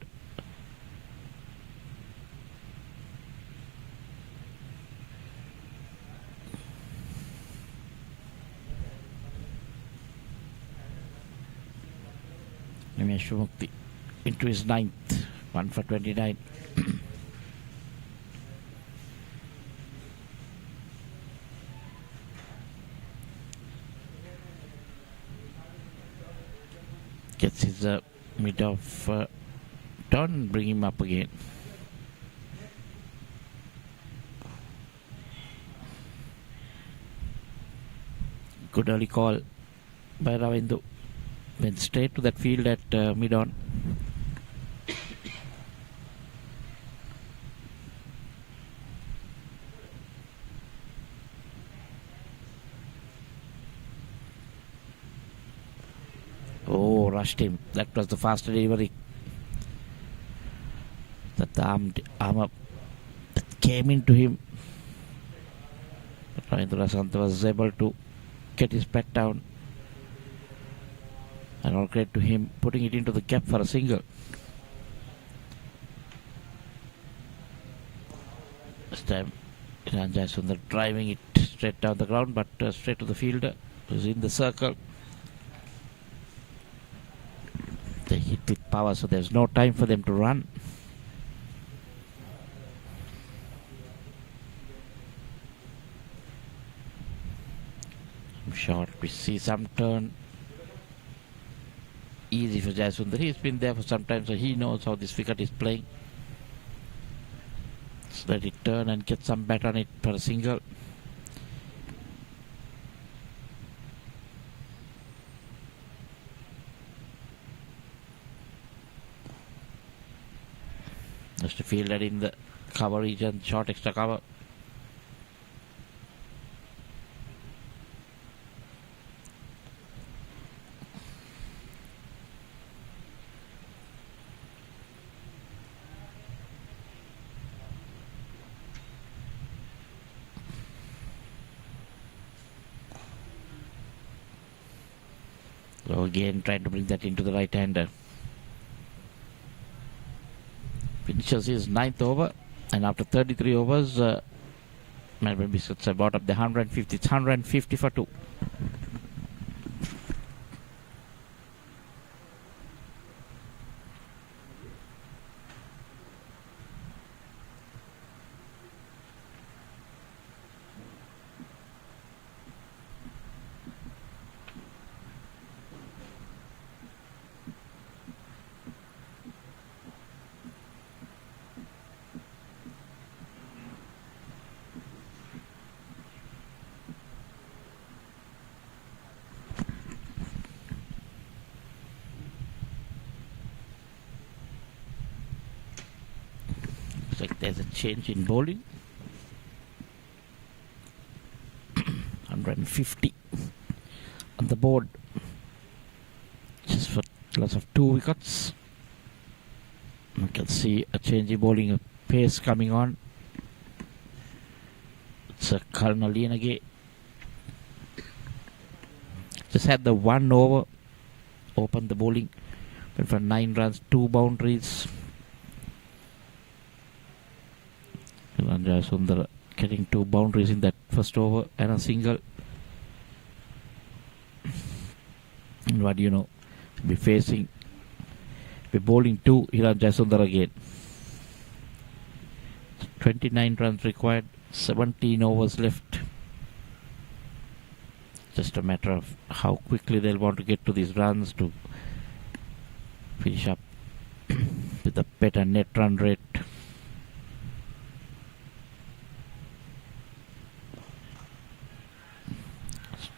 Shumukti into his 9th, 1 for 29. Gets his mid off turn, bring him up again. Good early call by Ravindu. Went straight to that field at mid-on. Oh, rushed him. That was the fast delivery. That the arm up that came into him. But Ravindra Santha was able to get his bat down. And all credit to him putting it into the gap for a single. This time, Ranjay Sundar driving it straight down the ground, but straight to the fielder who's in the circle. They hit with power, so there's no time for them to run. Short, we see some turn. Easy for Jayasundar. He's been there for some time, so he knows how this wicket is playing. So let it turn and get some bat on it for a single. Just to field that in the cover region, short extra cover. So again, trying to bring that into the right-hander. Finishes his 9th over, and after 33 overs, Maliban Biscuits have brought up the 150. It's 150 for 2. Looks like there's a change in bowling. 150 on the board. Just for loss of 2 wickets. You can see a change in bowling, a pace coming on. It's a Karnalinage. Just had the 1 over, opened the bowling, went for 9 runs, 2 boundaries. Ranjay Sundar getting 2 boundaries in that first over and a single. And what do you know? Be bowling to Ranjay Sundar again. 29 runs required, 17 overs left. Just a matter of how quickly they'll want to get to these runs to finish up with a better net run rate.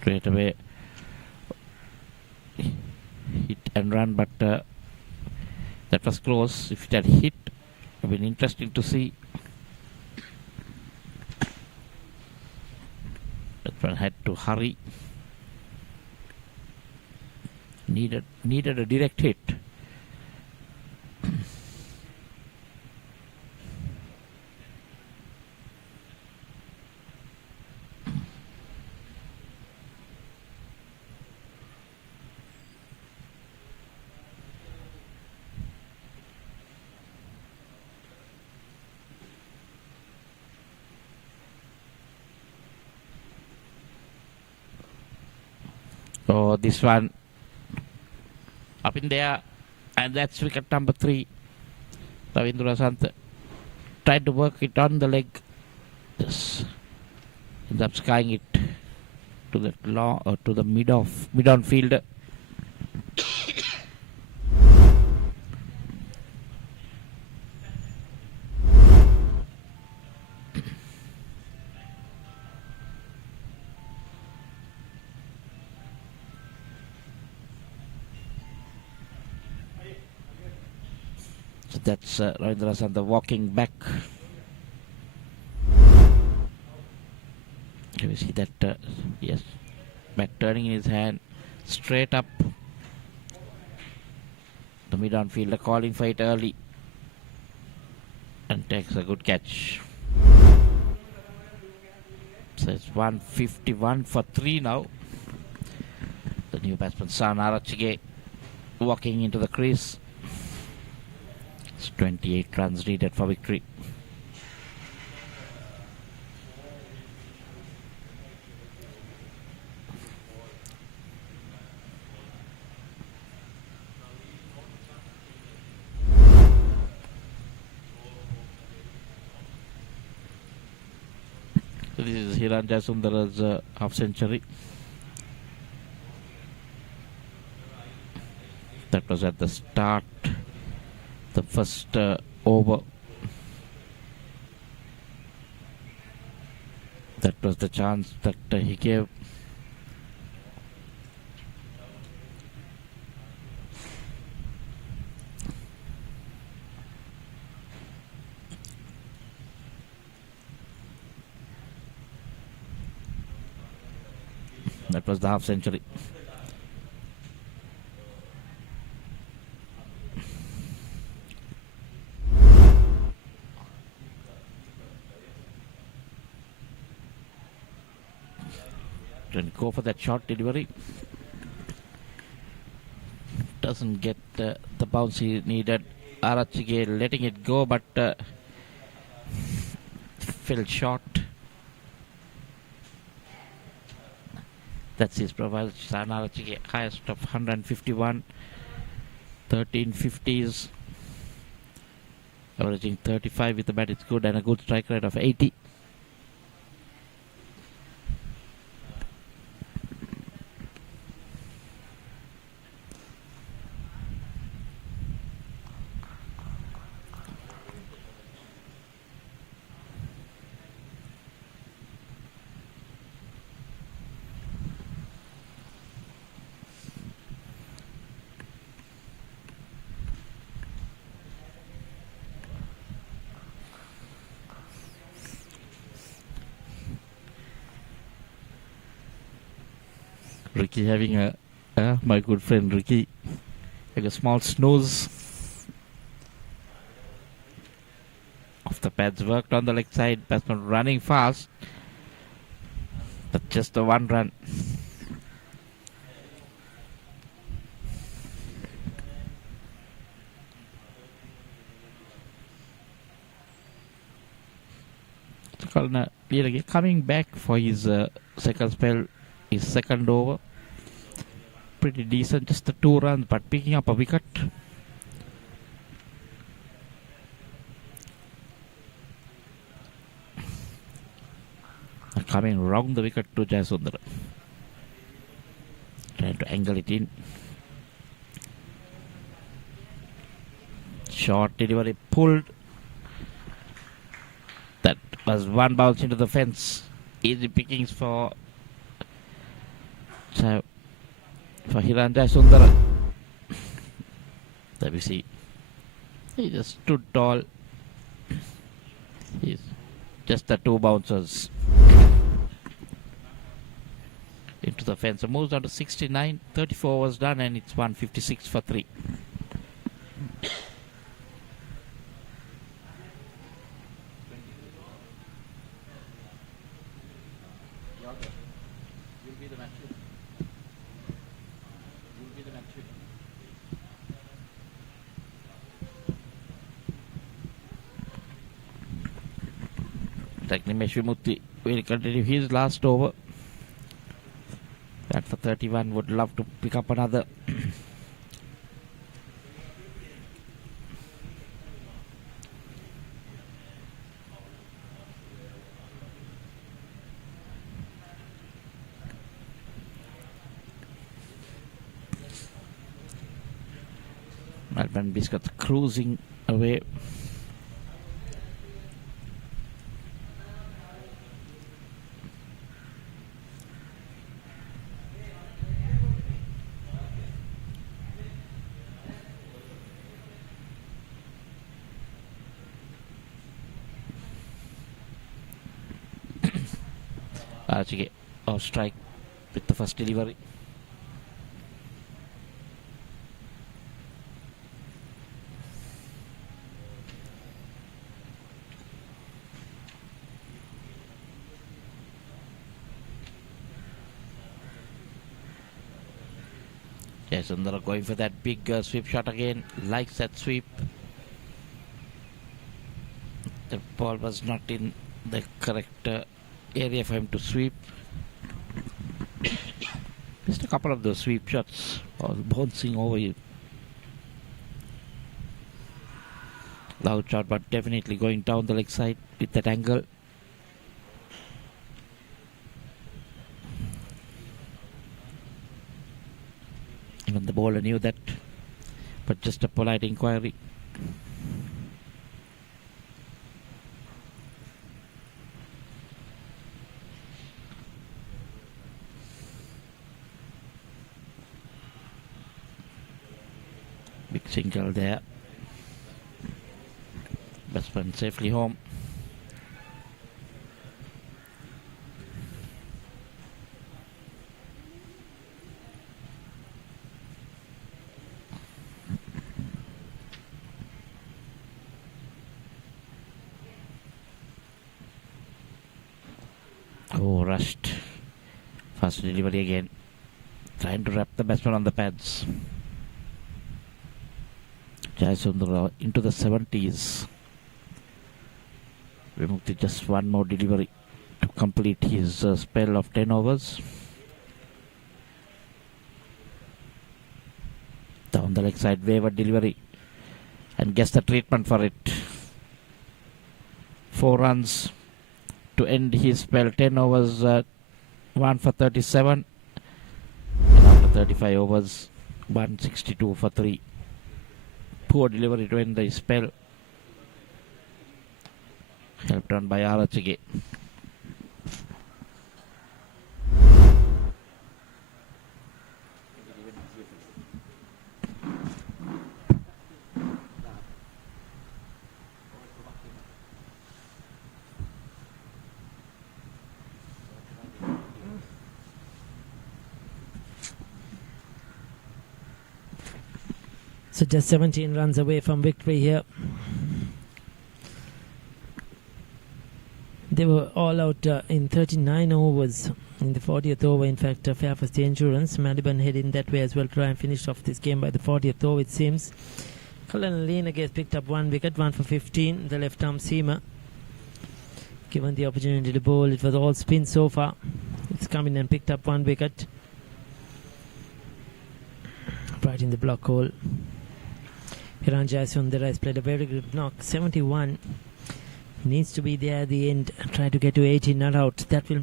Straight away hit and run, but that was close. If it had hit, it would have been interesting to see. That one had to hurry. Needed a direct hit. So this one up in there, and that's wicket number 3. Ravindra Santha tried to work it on the leg, just ends up skying it to the to the mid-on fielder. That's Ravindra Santha walking back. Can we see that? Yes, back turning his hand straight up. The mid-on fielder calling for it early and takes a good catch. So it's 151 for 3 now. The new batsman San Arachige walking into the crease. It's 28 runs needed for victory. So this is Hiran Jayasundara's half century. That was at the start, the first over. That was the chance that he gave. That was the half century. Didn't go for that short delivery. Doesn't get the bounce he needed. Arachige letting it go, but fell short. That's his profile. San Arachige, highest of 151, 13 50s, averaging 35 with the bat. It's good, and a good strike rate of 80. Ricky having my good friend Ricky, like a small snooze. Off the pads, worked on the leg side. Batsman running fast, but just the 1 run. Coming back for his second spell, his second over. Pretty decent, just the 2 runs, but picking up a wicket. Coming round the wicket to Jayasundara. Trying to angle it in. Short delivery pulled. That was 1 bounce into the fence. Easy pickings for Hiran Jayasundara. There we see. He just stood tall. He's just the 2 bouncers into the fence. It moves down to 69. 34 was done, and it's 156 for 3. Nimesh Vimuthy will continue his last over. That for 31 would love to pick up another. Maliban Biscuits cruising away. Archie off strike with the first delivery. Sundara going for that big sweep shot again. Likes that sweep. The ball was not in the correct area for him to sweep. Just a couple of those sweep shots or bouncing over you. Loud shot, but definitely going down the leg side with that angle. Even the bowler knew that, but just a polite inquiry. Big single there. Batsman safely home. Oh, rushed. Fast delivery again. Trying to wrap the batsman on the pads. Jayasundara into the 70s. Vimukti just one more delivery to complete his spell of 10 overs. Down the leg side, wayward delivery. And gets the treatment for it. 4 runs to end his spell. 10 overs, 1 for 37. And after 35 overs, 162 for 3. Poor delivery to end the spell. Helped on by Arachige. So just 17 runs away from victory here. They were all out in 39 overs in the 40th over. In fact, Fairfirst the Endurance. Maliban heading that way as well. Try and finish off this game by the 40th over, it seems. Cullen Lane again picked up 1 wicket, 1 for 15. The left arm seamer. Given the opportunity to bowl, it was all spin so far. It's come in and picked up 1 wicket. Right in the block hole. Hiran Jayasundara has played a very good knock. 71. Needs to be there at the end. Try to get to 80, not out. That will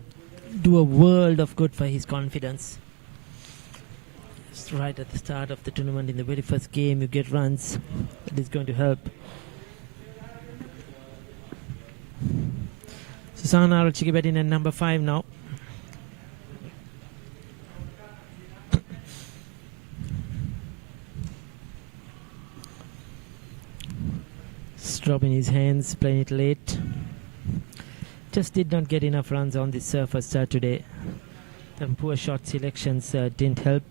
do a world of good for his confidence. Just right at the start of the tournament, in the very first game, you get runs. That is going to help. Susana Arachige batting at number 5 now. Dropping his hands, playing it late. Just did not get enough runs on this surface today. The poor shot selections didn't help.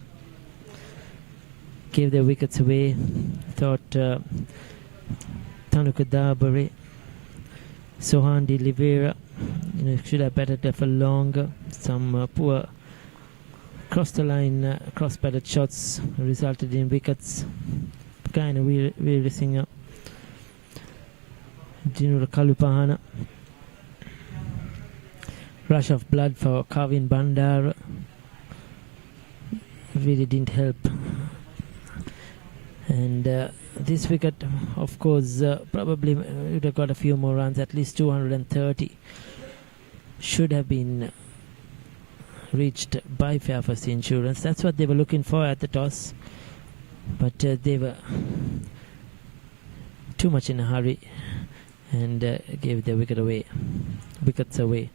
Gave their wickets away. Thought Tanuka Dabari, Sohan de Oliveira, should have batted there for longer. Some poor cross the line, cross batted shots resulted in wickets. Kind of weary singer. Jinura Kalupahana. Rush of blood for Kavin Bandara. Really didn't help. And this wicket, of course, probably would have got a few more runs, at least 230. Should have been reached by Fairfirst Insurance. That's what they were looking for at the toss. But they were too much in a hurry and gave their wickets away.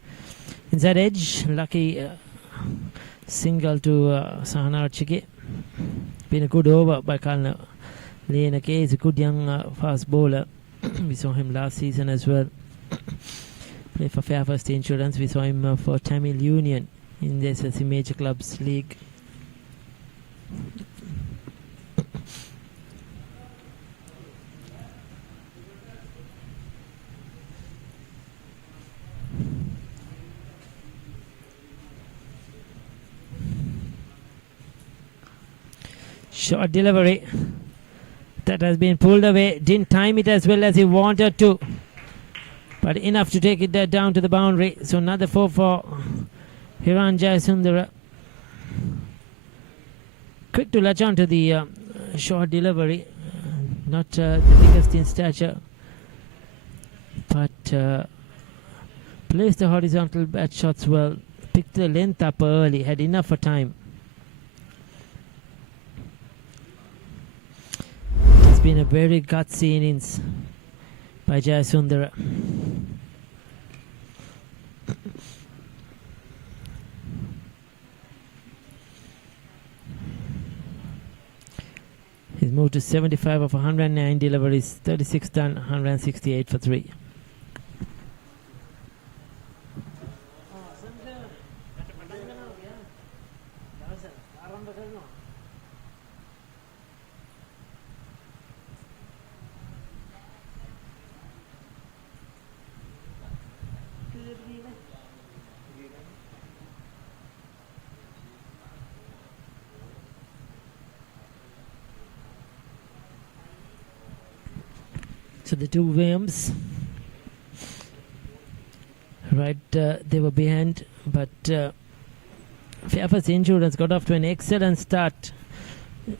Inside edge, lucky single to Sahana Arachige. Been a good over by Kalna Lane. He's a good young fast bowler. We saw him last season as well. Play for Fairfirst Insurance. We saw him for Tamil Union in the SSC Major Clubs League. Short delivery that has been pulled away. Didn't time it as well as he wanted to, but enough to take it down to the boundary. So another 4 for Hiran Jayasundara. Quick to latch on to the short delivery. Not the biggest in stature, but plays the horizontal bat shots well. Picked the length up early. Had enough for time. It's been a very gutsy innings by Jayasundara. He's moved to 75 of 109 deliveries, 36 done, 168 for 3. So the two Williams, right, they were behind, but Fairfirst Insurance got off to an excellent start.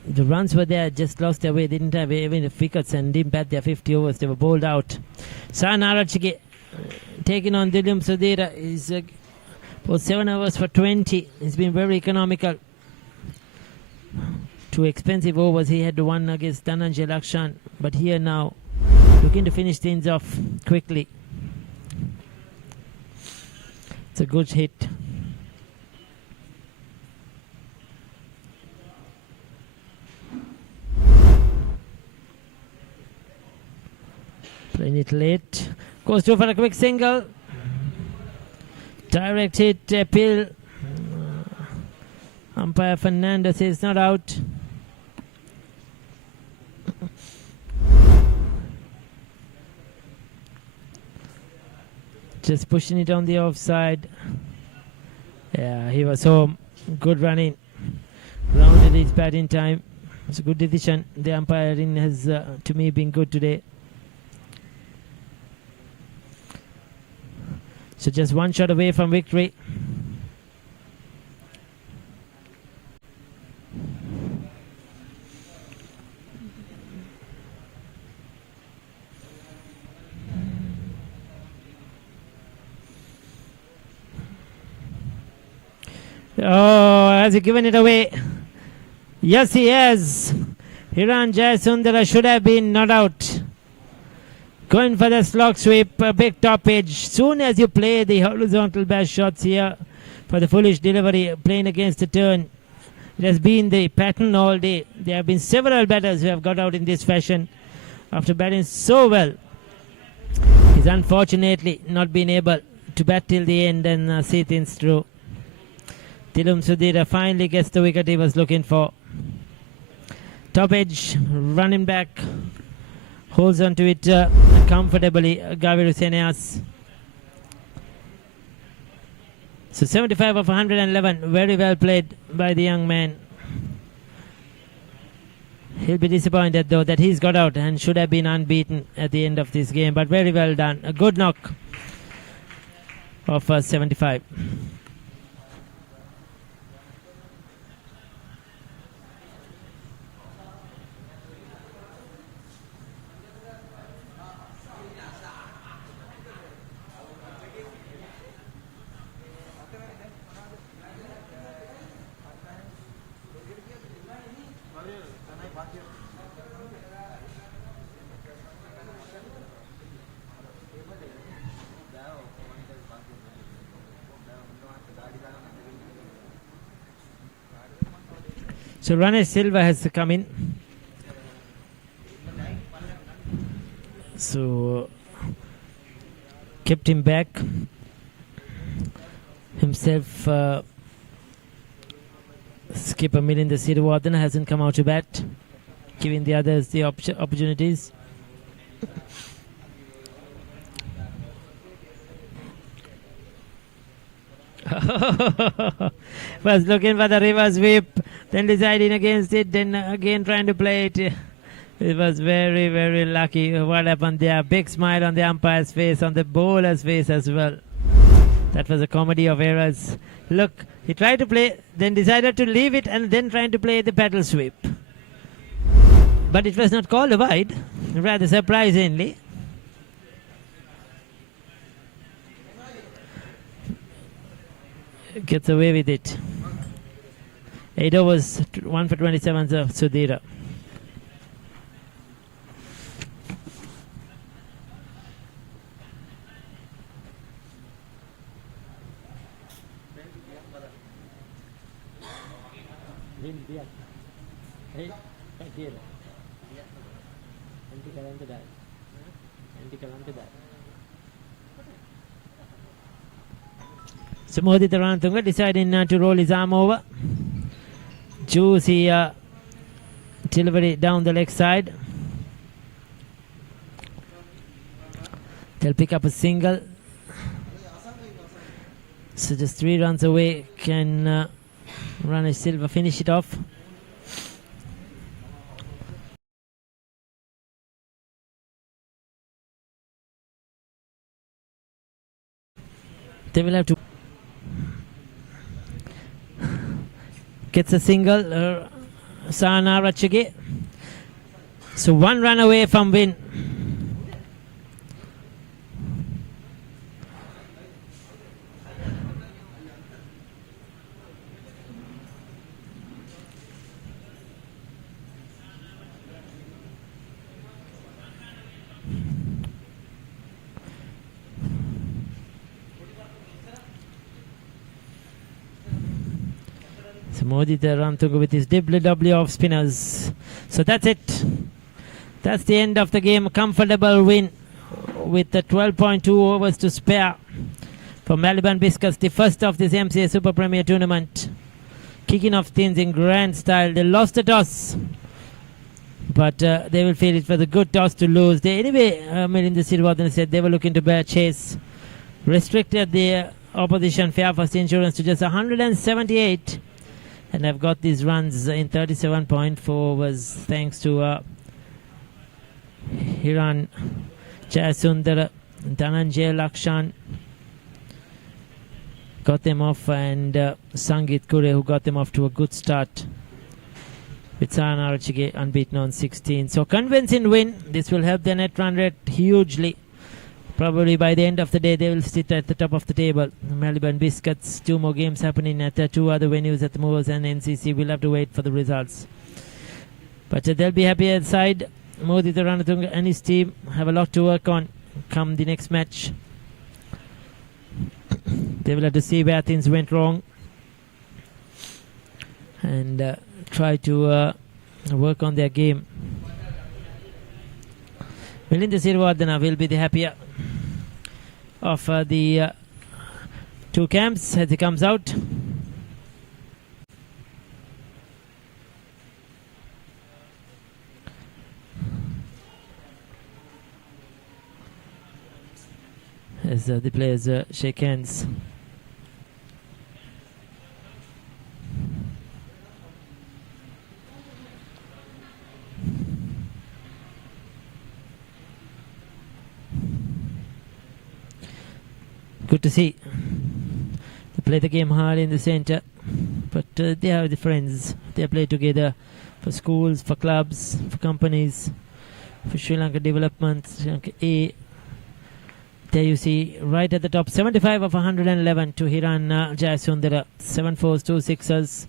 The runs were there, just lost their way, didn't have even the wickets and didn't bat their 50 overs, they were bowled out. Sanarachige taking on Dilyum Sudhira is for 7 overs for 20. He's been very economical. 2 expensive overs he had to one against Dhananjay Lakshan, but here now looking to finish things off quickly. It's a good hit. Playing it late. Goes through for a quick single. Direct hit, appeal. Umpire Fernando says not out. Just pushing it on the offside. Yeah, he was home. Good running. Rounded his bat in time. It's a good decision. The umpiring has, to me, been good today. So just one shot away from victory. Oh, has he given it away? Yes, he has. Hiran Jayasundara should have been not out. Going for the slog sweep, a big top edge. Soon as you play the horizontal bat shots here for the foolish delivery, playing against the turn, it has been the pattern all day. There have been several batters who have got out in this fashion after batting so well. He's unfortunately not been able to bat till the end and see things through. Dilyum Sudhira finally gets the wicket he was looking for. Top edge, running back, holds on to it comfortably, Gaviru Seneas. So 75 of 111, very well played by the young man. He'll be disappointed though that he's got out and should have been unbeaten at the end of this game, but very well done. A good knock of 75. So Ranesh Silva has to come in. So kept him back. Himself, skipper Maliban Biscuits hasn't come out to bat, giving the others the opportunities. Was looking for the reverse whip, then deciding against it, then again trying to play it. It was very, very lucky. What happened there? Big smile on the umpire's face, on the bowler's face as well. That was a comedy of errors. Look, he tried to play, then decided to leave it, and then trying to play the paddle sweep. But it was not called a wide, rather surprisingly. Gets away with it. 8 overs, 1 for 27 of Sudhira. So Modi Tarantunga deciding to roll his arm over. Juicy delivery down the leg side. They'll pick up a single. So just 3 runs away. Can Ranesh Silva finish it off? They will have to. Gets a single, Sana Rachage. So 1 run away from win. Modi Tarantunga with his W of spinners. So that's it. That's the end of the game. Comfortable win with the 12.2 overs to spare for Maliban Biscuits, the first of this MCA Super Premier tournament. Kicking off things in grand style. They lost the toss, but they will feel it was a good toss to lose. Anyway, Maliban Biscuits said they were looking to chase. Restricted the opposition Fairfirst Insurance to just 178. And I've got these runs in 37.4 overs thanks to Hiran Jayasundara, Dhananjay Lakshan got them off, and Sangit Kure, who got them off to a good start with Sana Rachage unbeaten on 16. So convincing win. This will help their net run rate hugely. Probably by the end of the day, they will sit at the top of the table. Maliban Biscuits, 2 more games happening at 2 other venues at the Movers and NCC. We'll have to wait for the results. But they'll be happy inside. Modi Tarantunga and his team have a lot to work on come the next match. They will have to see where things went wrong and try to work on their game. Maliban Biscuits will be the happier of the 2 camps as he comes out. As the players shake hands. Good to see. They play the game hard in the center, but they have the friends. They play together for schools, for clubs, for companies, for Sri Lanka Development, Sri Lanka A. There you see, right at the top, 75 of 111 to Hiran Jayasundara. 7 4s, 2 6s.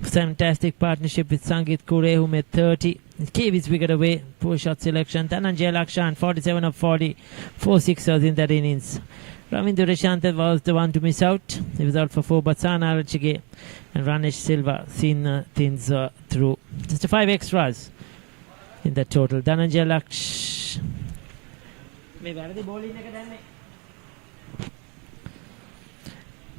Fantastic partnership with Sangit Kure, who made 30. Gave his wicket away. Poor shot selection. Dhananjay Lakshan, 47 of 40. 4 6s in that innings. Ravindu Reshante was the one to miss out. He was out for 4, but Sana Rachage and Ranesh Silva seen things through. Just 5 extras in that total. Dhananjay Laksh.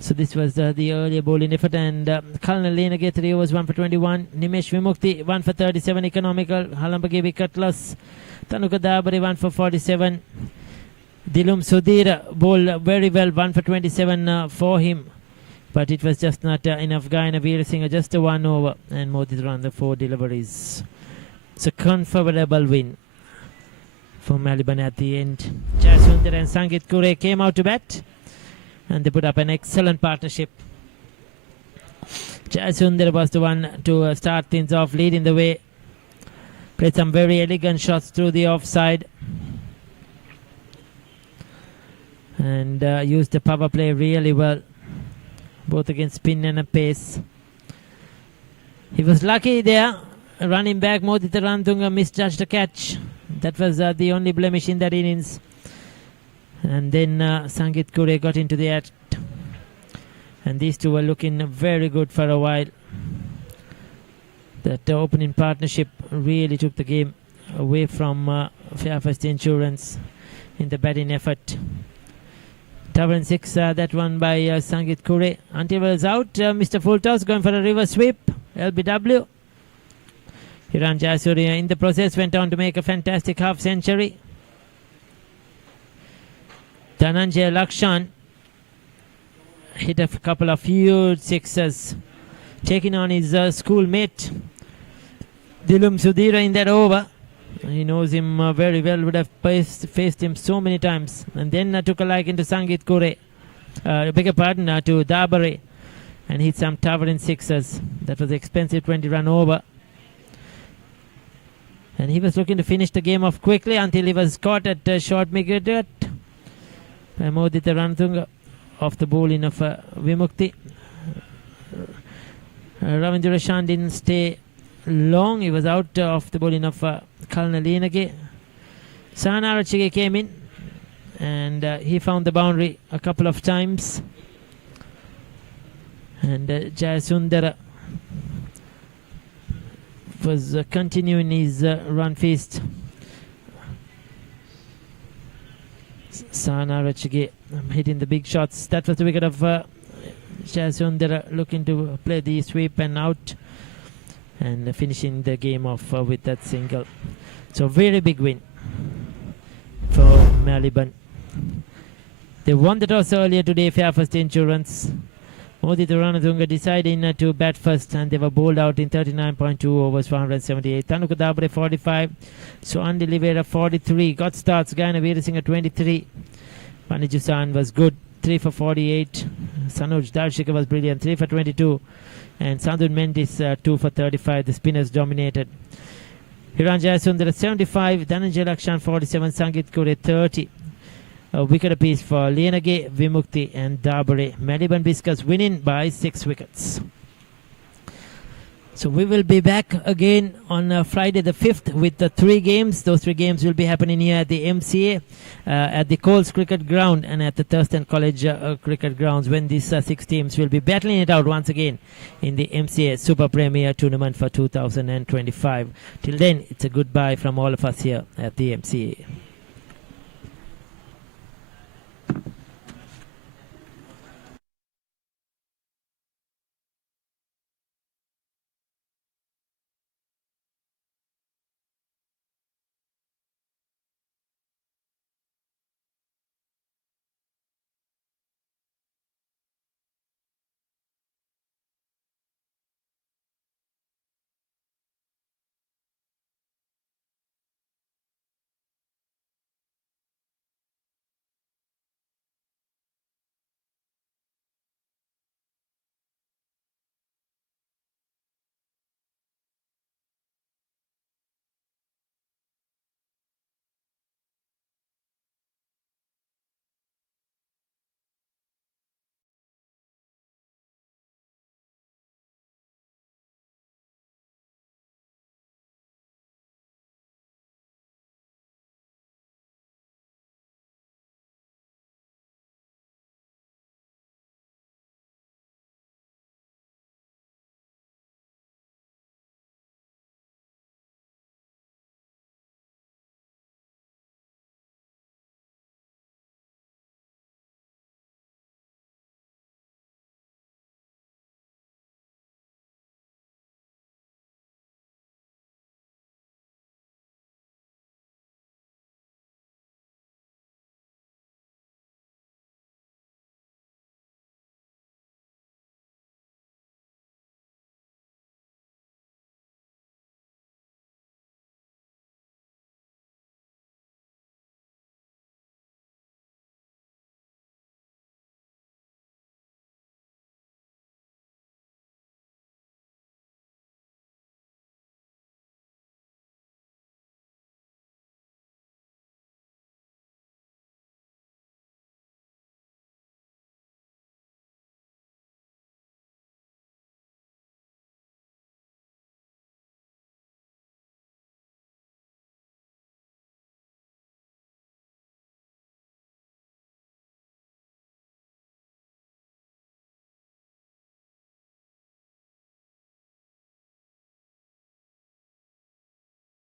So this was the earlier bowling effort, and Kalna Lenage 3 overs 1 for 21. Nimesh Vimukti 1 for 37 economical. Halambagi wicket loss. Tanuka Dabari 1 for 47. Dilum Sudhir bowled very well, 1 for 27 for him. But it was just not enough. Gaina Veerasinghe just a 1 over, and Modi run the 4 deliveries. It's a comfortable win for Maliban at the end. Jayasundar and Sangit Kure came out to bat, and they put up an excellent partnership. Jayasundar was the one to start things off, leading the way. Played some very elegant shots through the offside, and used the power play really well, both against spin and a pace. He was lucky there. Running back, Modita Rantunga misjudged the catch. That was the only blemish in that innings. And then Sangit Kure got into the act. And these two were looking very good for a while. That opening partnership really took the game away from Fairfirst Insurance in the batting effort. Tavern 6, that one by Sangit Kure. Until was out, Mr. Fulltoss going for a reverse sweep. LBW. Hiran Jayasuriya in the process went on to make a fantastic half century. Dhananjay Lakshan hit a couple of huge sixes, taking on his schoolmate Dilum Sudhira in that over. He knows him very well, would have faced him so many times. And then took a liking to Sangit Kure, beg your pardon, to Dabare, and hit some towering sixes. That was expensive 20 run over. And he was looking to finish the game off quickly until he was caught at short mid-wicket by Modita Rantunga off the bowling of Vimukti. Ravindra Shan didn't stay long. He was out off the bowling of Kalna Lenage. Sanarachige came in, and he found the boundary a couple of times. And Jayasundara was continuing his run feast. Sanarachige hitting the big shots. That was the wicket of Jayasundara, looking to play the sweep and out, and finishing the game off with that single. So very big win for Maliban. They won the toss earlier today, Fairfirst Insurance. Modita Ranatunga deciding to bat first, and they were bowled out in 39.2 overs, 478. Tanuka Dabre 45, so Andy Livera 43. Got starts, Gaina Veerasinghe 23. Panijusan was good, 3 for 48. Sanuj Darshika was brilliant, 3 for 22. And Sandhu Mendis 2 for 35. The spinners dominated. Hiran Jayasundara 75, Dhananjay Lakshan 47, Sangit Kure 30. A wicket apiece for Lenage, Vimukti and Dabare. Maliban Biscuits winning by 6 wickets. So we will be back again on Friday the 5th with the 3 games. Those 3 games will be happening here at the MCA, at the Coles Cricket Ground, and at the Thurston College Cricket Grounds, when these 6 teams will be battling it out once again in the MCA Super Premier Tournament for 2025. Till then, it's a goodbye from all of us here at the MCA.